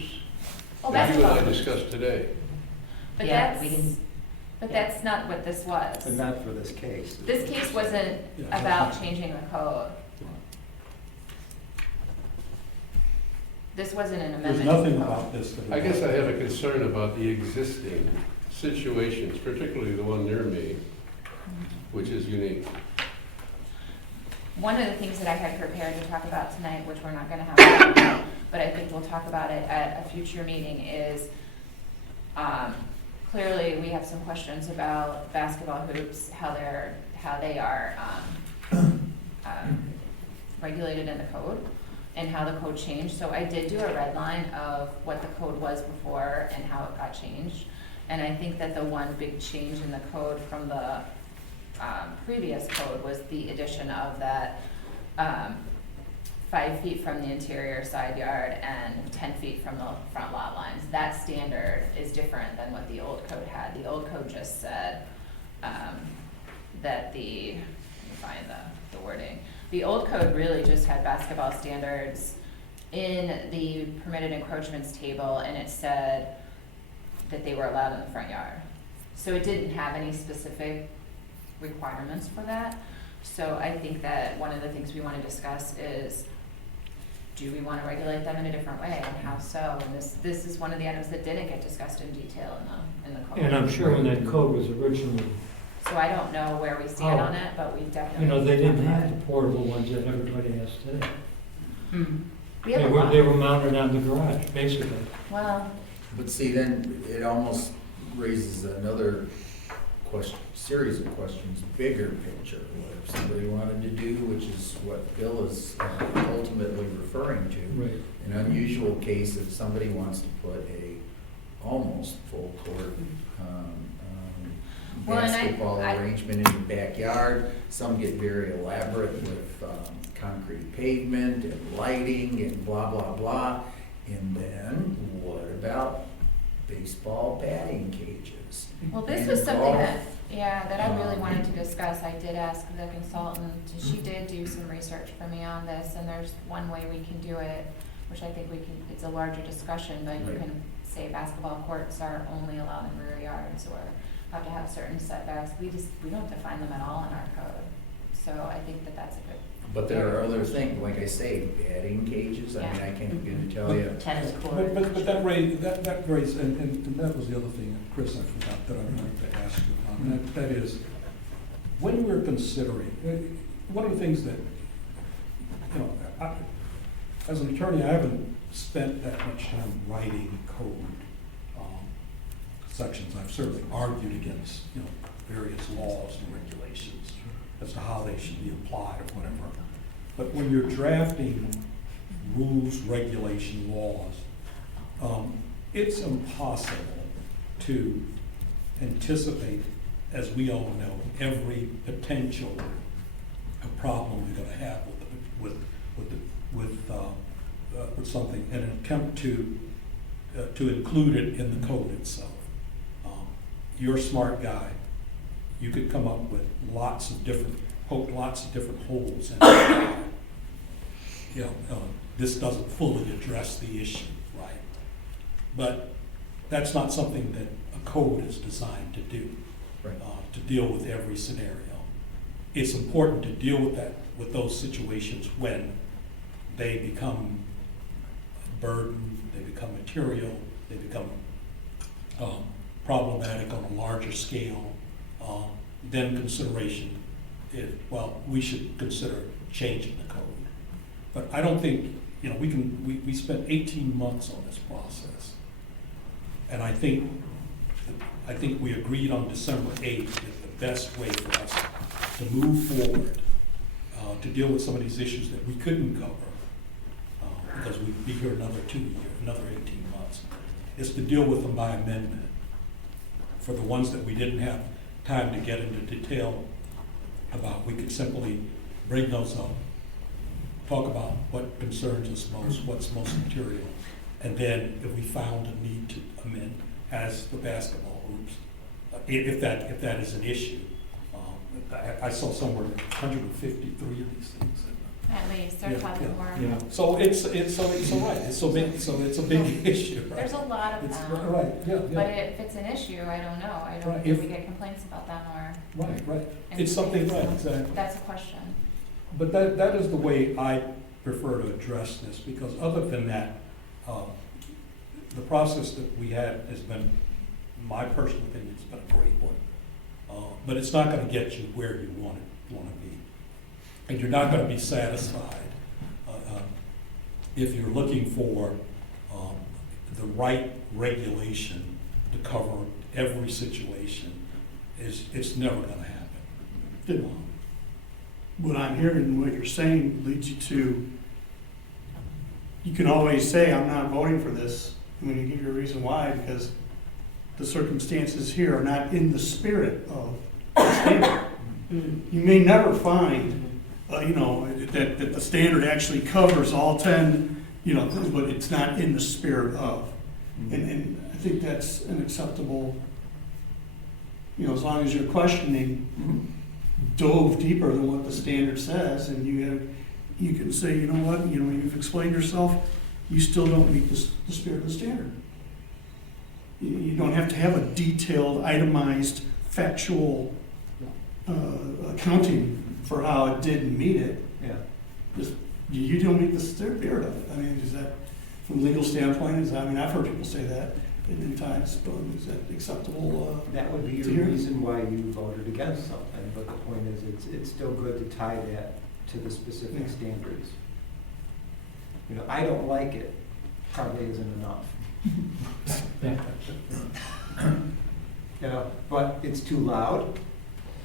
Well, That that's you and I what, discussed today. but Yeah, that's, we can- but that's not what this was. But not for this case. This case wasn't Yeah. about changing the code. This wasn't an There's amendment. to nothing the code. about this that. I guess I have a concern about the existing situations, particularly the one near me, which is unique. One of the things that I had prepared to talk about tonight, which we're not gonna have, time about, but I think we'll talk about it at a future meeting, is, clearly, we have some questions about basketball hoops, how they are, regulated in the code, and how the code changed. So I did do a red line of what the code was before and how it got changed. And I think that the one big change in the code from the previous code was the addition of that 5 feet from the interior side yard and 10 feet from the front lot lines. That standard is different than what the old code had. The old code just said that let me find the wording. The old code really just had basketball standards in the permitted encroachments table, and it said that they were allowed in the front yard. So it didn't have any specific requirements for that. So I think that one of the things we want to discuss is, do we want to regulate them in a different way, and how so? And this is one of the items that didn't get discussed in detail in the code. And I'm sure when that code was originally, So I don't know where we stand on it, but we definitely. you know, they need to didn't talk have about the portable ones that everybody has today. it. We have a lot. They were mounted on the garage, basically. Well, But see, then it almost raises another question, series of questions, bigger picture. What if somebody wanted to do, which is what Bill is ultimately referring to, Right. an unusual case if somebody wants to put a almost full court Well, and basketball I- arrangement in the backyard. Some get very elaborate with concrete pavement and lighting and blah, blah, blah. And then what about baseball batting cages? well, this And was something golf? that I really wanted to discuss. I did ask the consultant, she did do some research for me on this, and there's one way we can do it, which I think we can, it's a larger discussion, but you Right. can say basketball courts are only allowed in rear yards, or have to have certain setbacks. We don't define them at all in our code. So I think that that's a good. But there are other things, like I say, batting cages, I mean, I can't begin to tell you. Tennis court. But that raised, and that was the other thing, Chris, I forgot that I wanted to ask you on. That is, when we're considering, one of the things that, you know, as an attorney, I haven't spent that much time writing code sections. I've certainly argued against, you know, various laws and regulations as to how they should be applied or whatever. But when you're drafting rules, regulation, laws, it's impossible to anticipate, as we all know, every potential problem we're gonna have with something, and an attempt to include it in the code itself. You're a smart guy. You could come up with poke lots of different holes in it. This doesn't fully address the issue, right? But that's not something that a code is designed to do, Right. to deal with every scenario. It's important to deal with those situations when they become a burden, they become material, they become problematic on a larger scale. Then consideration, we should consider changing the code. But I don't think, you know, we spent 18 months on this process. And I think we agreed on December 8th that the best way for us to move forward, to deal with some of these issues that we couldn't cover, because we'd be here another 18 months, is to deal with them by amendment. For the ones that we didn't have time to get into detail about, we could simply bring those up, talk about what concerns us most, what's most material, and then if we found a need to amend as the basketball hoops, if that is an issue. I saw somewhere 153 of these things. At least, there's Yeah, probably yeah. more. Yeah. So it's right, it's a big issue, right? There's a lot of It's, them. right, yeah, But yeah, if it's an issue, I don't know. I don't Right, think if- we get complaints about them or. right. It's something, right, exactly. That's a question. But that is the way I prefer to address this, because other than that, The process that we had has been, my personal opinion, it's been a great one. But it's not gonna get you where you wanna be. And you're not gonna be satisfied if you're looking for the right regulation to cover every situation. It's never gonna happen. What I'm hearing and what you're saying leads you to, you can always say, I'm not voting for this, and when you give your reason why, because the circumstances here are not in the spirit of the standard. You may never find, that the standard actually covers all 10, but it's not in the spirit of. And I think that's an acceptable, as long as you're questioning, dove deeper than what the standard says, and you can say, you know what, you've explained yourself, you still don't meet the spirit of the standard. You don't have to have a detailed, itemized, factual accounting for how it didn't meet it. Yeah. Just, you don't meet the spirit of it. I mean, is that, from a legal standpoint, I've heard people say that in times, but is that acceptable? That would be to your hear? reason why you voted against something, but the point is, it's still good to tie that to the specific Yeah. standards. I don't like it, probably isn't enough. But it's too loud,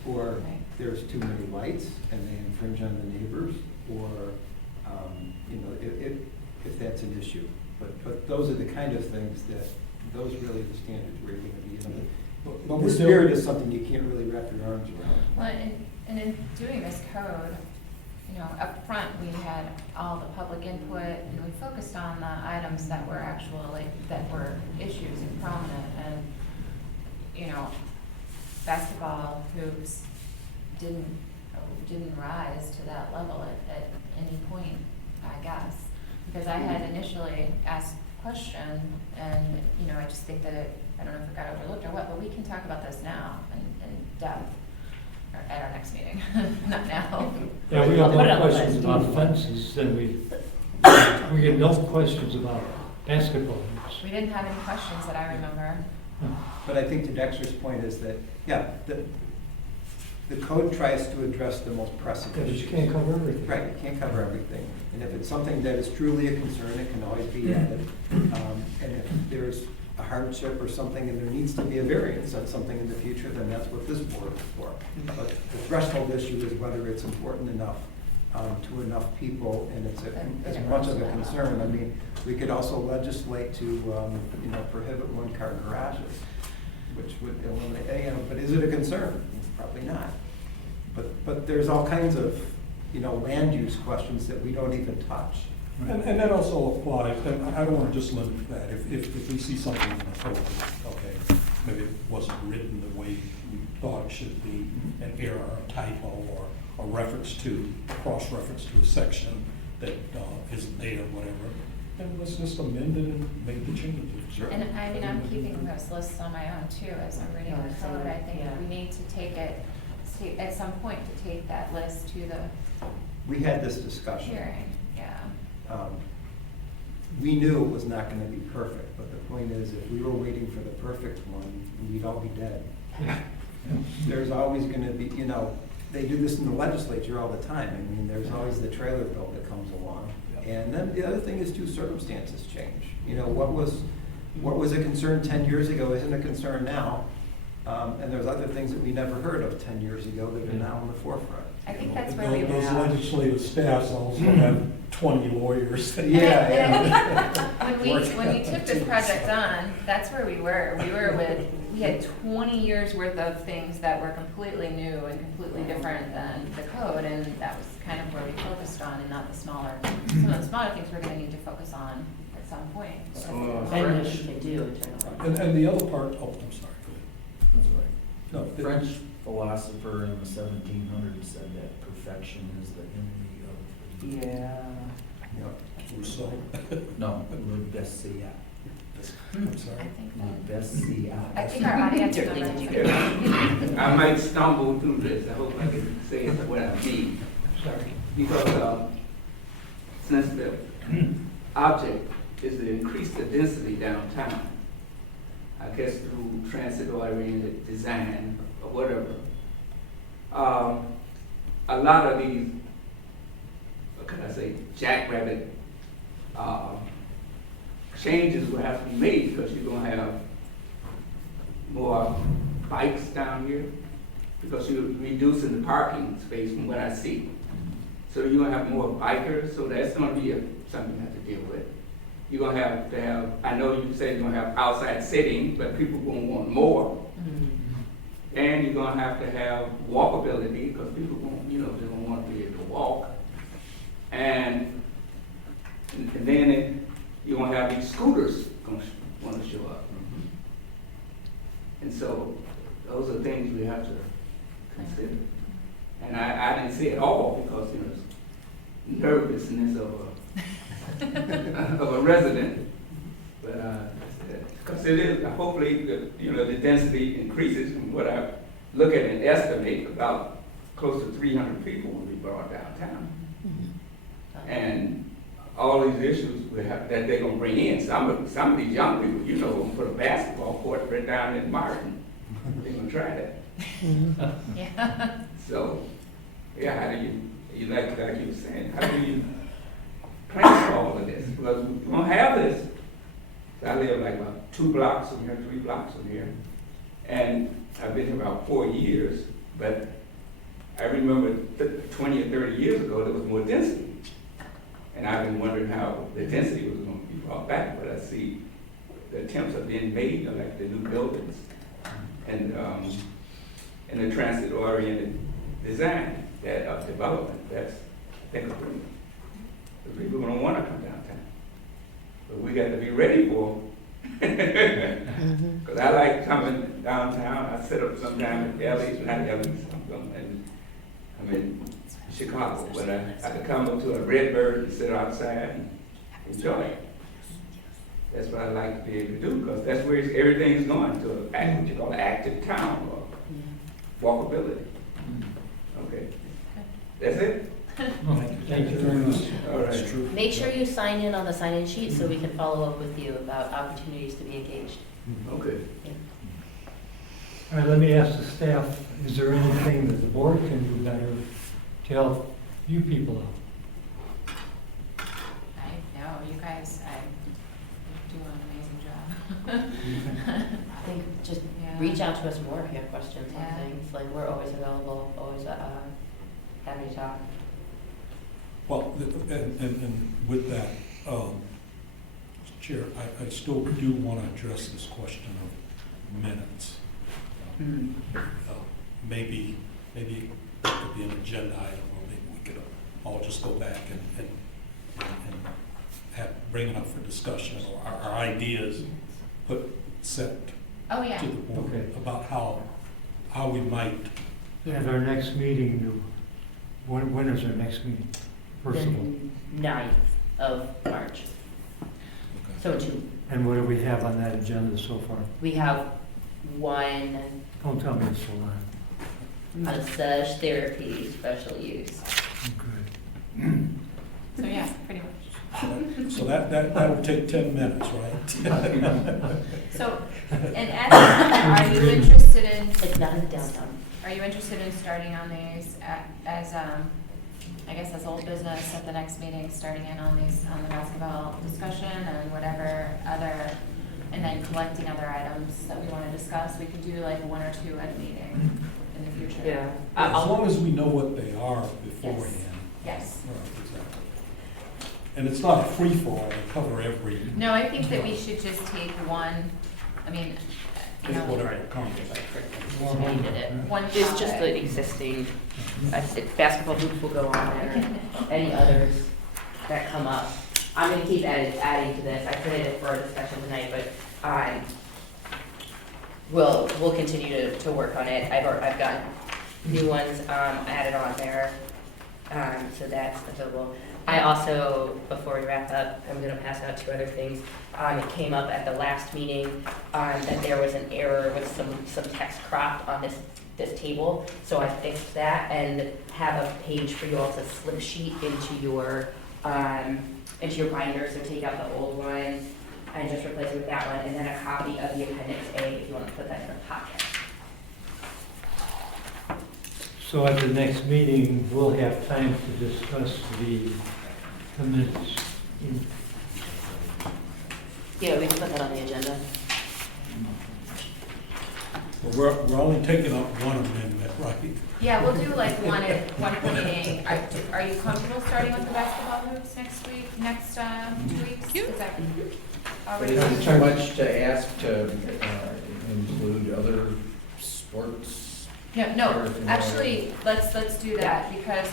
or Right. there's too many lights, and they infringe on the neighbors, or, if that's an issue. But those are the kind of things those really the standards where you're gonna be. But The we're still- spirit is something you can't really wrap your arms around. Well, and in doing this code, up front, we had all the public input, and we focused on the items that were that were issues and prominent, and, basketball hoops didn't rise to that level at any point, I guess. Because I had initially asked a question, and, I just think that I don't know if it got overlooked or what, but we can talk about this now in depth, or at our next meeting, not now. Yeah, we got Put it on more the questions list. about fences than we get no questions about basketball hoops. We didn't have any questions that I remember. But I think to Dexter's point is that, the code tries to address the most pressing Because issues. you can't cover everything. Right, you can't cover everything. And if it's something that is truly a concern, it can always be added. And if there's a hardship or something and there needs to be a variance on something in the future, then that's what this board is for. But the threshold issue is whether it's important enough to enough people, and it's as much of a concern. I mean, we could also legislate to, prohibit one-car garages, which would eliminate, but is it a concern? Probably not. But there's all kinds of, land use questions that we don't even touch. And that also applies, and I don't want to just limit that. If we see something in the code, okay, maybe it wasn't written the way we thought it should be, an error, a typo, or a reference to, cross-reference to a section that isn't there, whatever, then let's just amend it and make the changes. Sure. And I'm keeping those lists on my own too, as I'm reading the code. I think we need to take it, at some point, to take that list to the We had this discussion. hearing, yeah. We knew it was not gonna be perfect, but the point is, if we were waiting for the perfect one, we'd all be dead. There's always gonna be, they do this in the legislature all the time. I mean, there's always the trailer bill that comes along. And then the other thing is too, circumstances change. What was a concern 10 years ago isn't a concern now. And there's other things that we never heard of 10 years ago that are now in the forefront. I think that's where we Those were. legislative staffs also have 20 lawyers. When we took this project on, that's where we were. We had 20 years worth of things that were completely new and completely different than the code, and that was kind of where we focused on, and not some of the smaller things we're gonna need to focus on at some point. And they do internally. And the other part, I'm sorry, go ahead. That's right. No, the- French philosopher in the 1700s said that perfection is the enemy of the Rousseau. No, le bestiaire. I'm I sorry. think Le that, bestiaire. I think our audience Certainly members. did you I might stumble through this, I hope I can say it what I mean. Sorry. Because since the object is to increase the density downtown. I guess through transit-oriented design or whatever. A lot of these, what can I say, jackrabbit changes will have to be made because you're gonna have more bikes down here because you're reducing the parking space from what I see. So you're gonna have more bikers, so that's gonna be something you have to deal with. You're gonna have to have, I know you said you're gonna have outside sitting, but people gonna want more. And you're gonna have to have walkability, because people won't, they don't want to be able to walk. And then you're gonna have these scooters gonna want to show up. And so those are things we have to consider. And I didn't see it all because, nervousness of a resident. But because it is, hopefully, the density increases from what I look at and estimate about close to 300 people will be brought downtown. And all these issues that they're gonna bring in, some of these young people, gonna put a basketball court right down in Martin. They're gonna try that. Yeah. So, yeah, how do you like you were saying, how do you plan for all of this? Because we don't have this. I live like about 2 blocks from here, 3 blocks from here. And I've been here about 4 years, but I remember 20 or 30 years ago, there was more density. And I've been wondering how the density was going to be brought back, but I see the attempts are being made, like the new buildings and the transit-oriented design, that development, that's thinking the people don't want to come downtown. But we got to be ready for them. Because I like coming downtown. I sit up sometimes at Ellie's, not Ellie's, I'm in Chicago, but I could come up to a Redbird and sit outside and enjoy it. That's what I like to be able to do, because that's where everything's going, to what you call an active town, or walkability. Okay, that's it? Thank you very much. All right. Make sure you sign in on the sign-in sheet so we can follow up with you about opportunities to be engaged. Okay. All right, let me ask the staff, is there anything that the board can do better to help you people out? I know, you guys, do an amazing job. I think just Yeah. reach out to us more if you have questions Yeah. on things. Like, we're always available, always happy to talk. Well, and with that, Chair, I still do want to address this question of minutes. Maybe it could be an agenda item, or maybe we could all just go back and bring it up for discussion, or our ideas set Oh, yeah. to the board Okay. about how we might. At our next meeting, when is our next meeting? First of all, The 9th of March. So and what do we have on that agenda so far? we have one Don't tell me it's so long. massage therapy special use. Okay. So, yeah, pretty much. So that would take 10 minutes, right? So, and Ed, are you interested in, It's not in downtown. are you interested in starting on these as, I guess as old business at the next meeting, starting in on the basketball discussion and whatever other, and then collecting other items that we want to discuss? We could do like 1 or 2 at a meeting in the future. As long as we know what they are beforehand. Yes. Right, exactly. And it's not a free-for-all, to cover every. No, I think that we should just take one, I mean, you know, Whatever comes. We did it. one It's just topic. the existing, basketball hoops will go on there, any others that come up. I'm gonna keep adding to this, I put it in for a discussion tonight, but, we'll continue to work on it. I've got new ones, added on there, so that's available. I also, before we wrap up, I'm gonna pass out 2 other things. It came up at the last meeting, that there was an error with some text cropped on this table. So I fixed that and have a page for you all to slip sheet into your binder, so take out the old one. and just replace it with that one, and then a copy of the appendix A if you want to put that in your pocket. So at the next meeting, we'll have time to discuss the minutes. Yeah, we can put that on the agenda. Well, we're only taking up one amendment, right? Yeah, we'll do like one per meeting. Are you comfortable starting with the basketball hoops next week, next 2 weeks? Is that But already? is it too much to ask to include other sports? No, actually, let's do that, because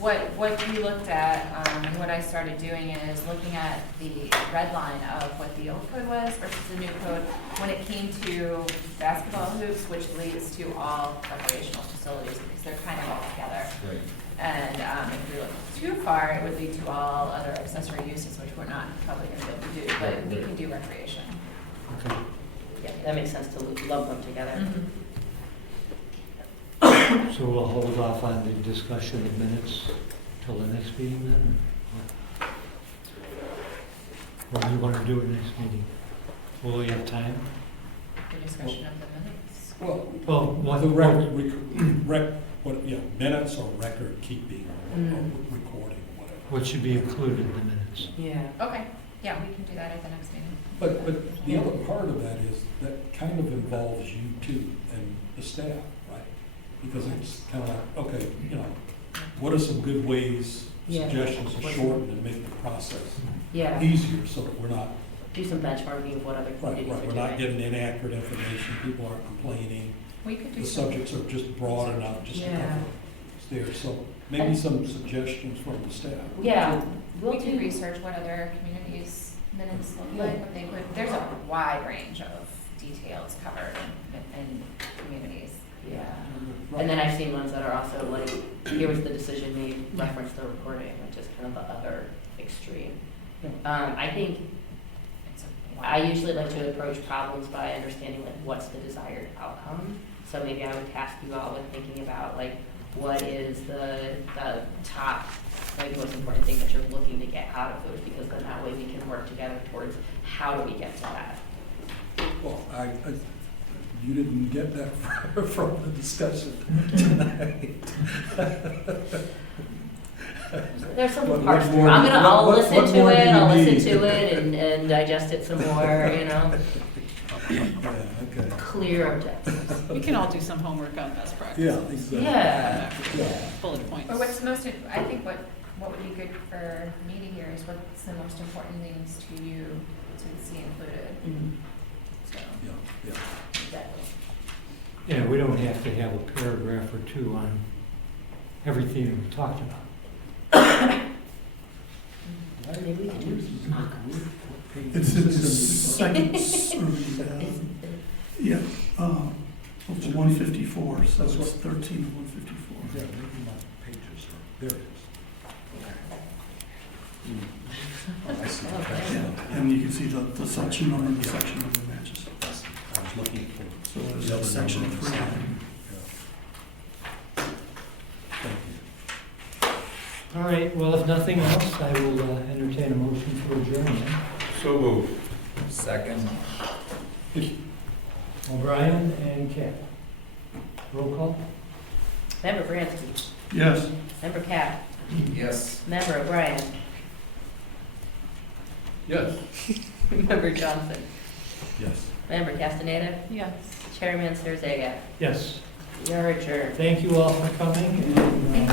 what we looked at, and what I started doing is looking at the red line of what the old code was versus the new code when it came to basketball hoops, which leads to all recreational facilities, because they're kind of all together. Right. And if we look too far, it would lead to all other accessory uses, which we're not probably gonna be able to do, but we can do recreation. Yeah, that makes sense to lump them together. So we'll hold off on the discussion of minutes till the next meeting then? Or do you want to do it next meeting? Will we have time? The discussion of the minutes. Well, what, The minutes or record keeping or recording, whatever. what should be included in the minutes? Yeah. Okay, yeah, we can do that at the next meeting. But the other part of that is, that kind of involves you too, and the staff, right? Because it's kind of like, okay, what are some good ways, Yeah. suggestions to shorten and make the process Yeah, easier, so that we're not, do some benchmarking of what other communities are we're doing. not getting inaccurate information, people aren't complaining, We could do the some. subjects are just broad enough, just to Yeah. cover what's there. So maybe some suggestions from the staff. Yeah, We we'll can do, research what other communities' minutes look Yeah. like, but they could, there's a wide range of details covered in communities. yeah. Right. And then I've seen ones that are also like, here was the decision made, reference the recording, which is kind of the other extreme. I think It's a I wide- usually like to approach problems by understanding like what's the desired outcome. So maybe I would task you all with thinking about like what is the top, like most important thing that you're looking to get out of those, because then that way we can work together towards how do we get to that. Well, you didn't get that from the discussion tonight. There's some What- parts what through. more- I'll what- listen what to more do it, you I'll listen need? to it and digest it some more, Yeah, okay. clear objectives. We can all do some homework on best practice. Yeah, exactly. Yeah. Bullet points. Or what's the most, I think what would be good for me to hear is what's the most important things to you to see included, so. Yeah. Exactly. Yeah, we don't have to have a paragraph or two on everything we talked about. Maybe we can do It's the second, yeah, it's 154, so That's it's what- 13 of 154. Yeah, maybe my pages are, there it is. Oh, I see. Yeah, and you can see the section number, the section number matches. I was looking for. So the there's other section number. 3. Yeah. Thank you. All right, well, if nothing else, I will entertain a motion for adjournment. So moved. Second. O'Brien and Cap. Roll call? Member Bransky, Yes. Member Cap, Yes. Member O'Brien, Yes. Member Johnson, Yes. Member Castaneda, Yes. Chairman Sirzaga. Yes. You're adjourned. Thank you all for coming, and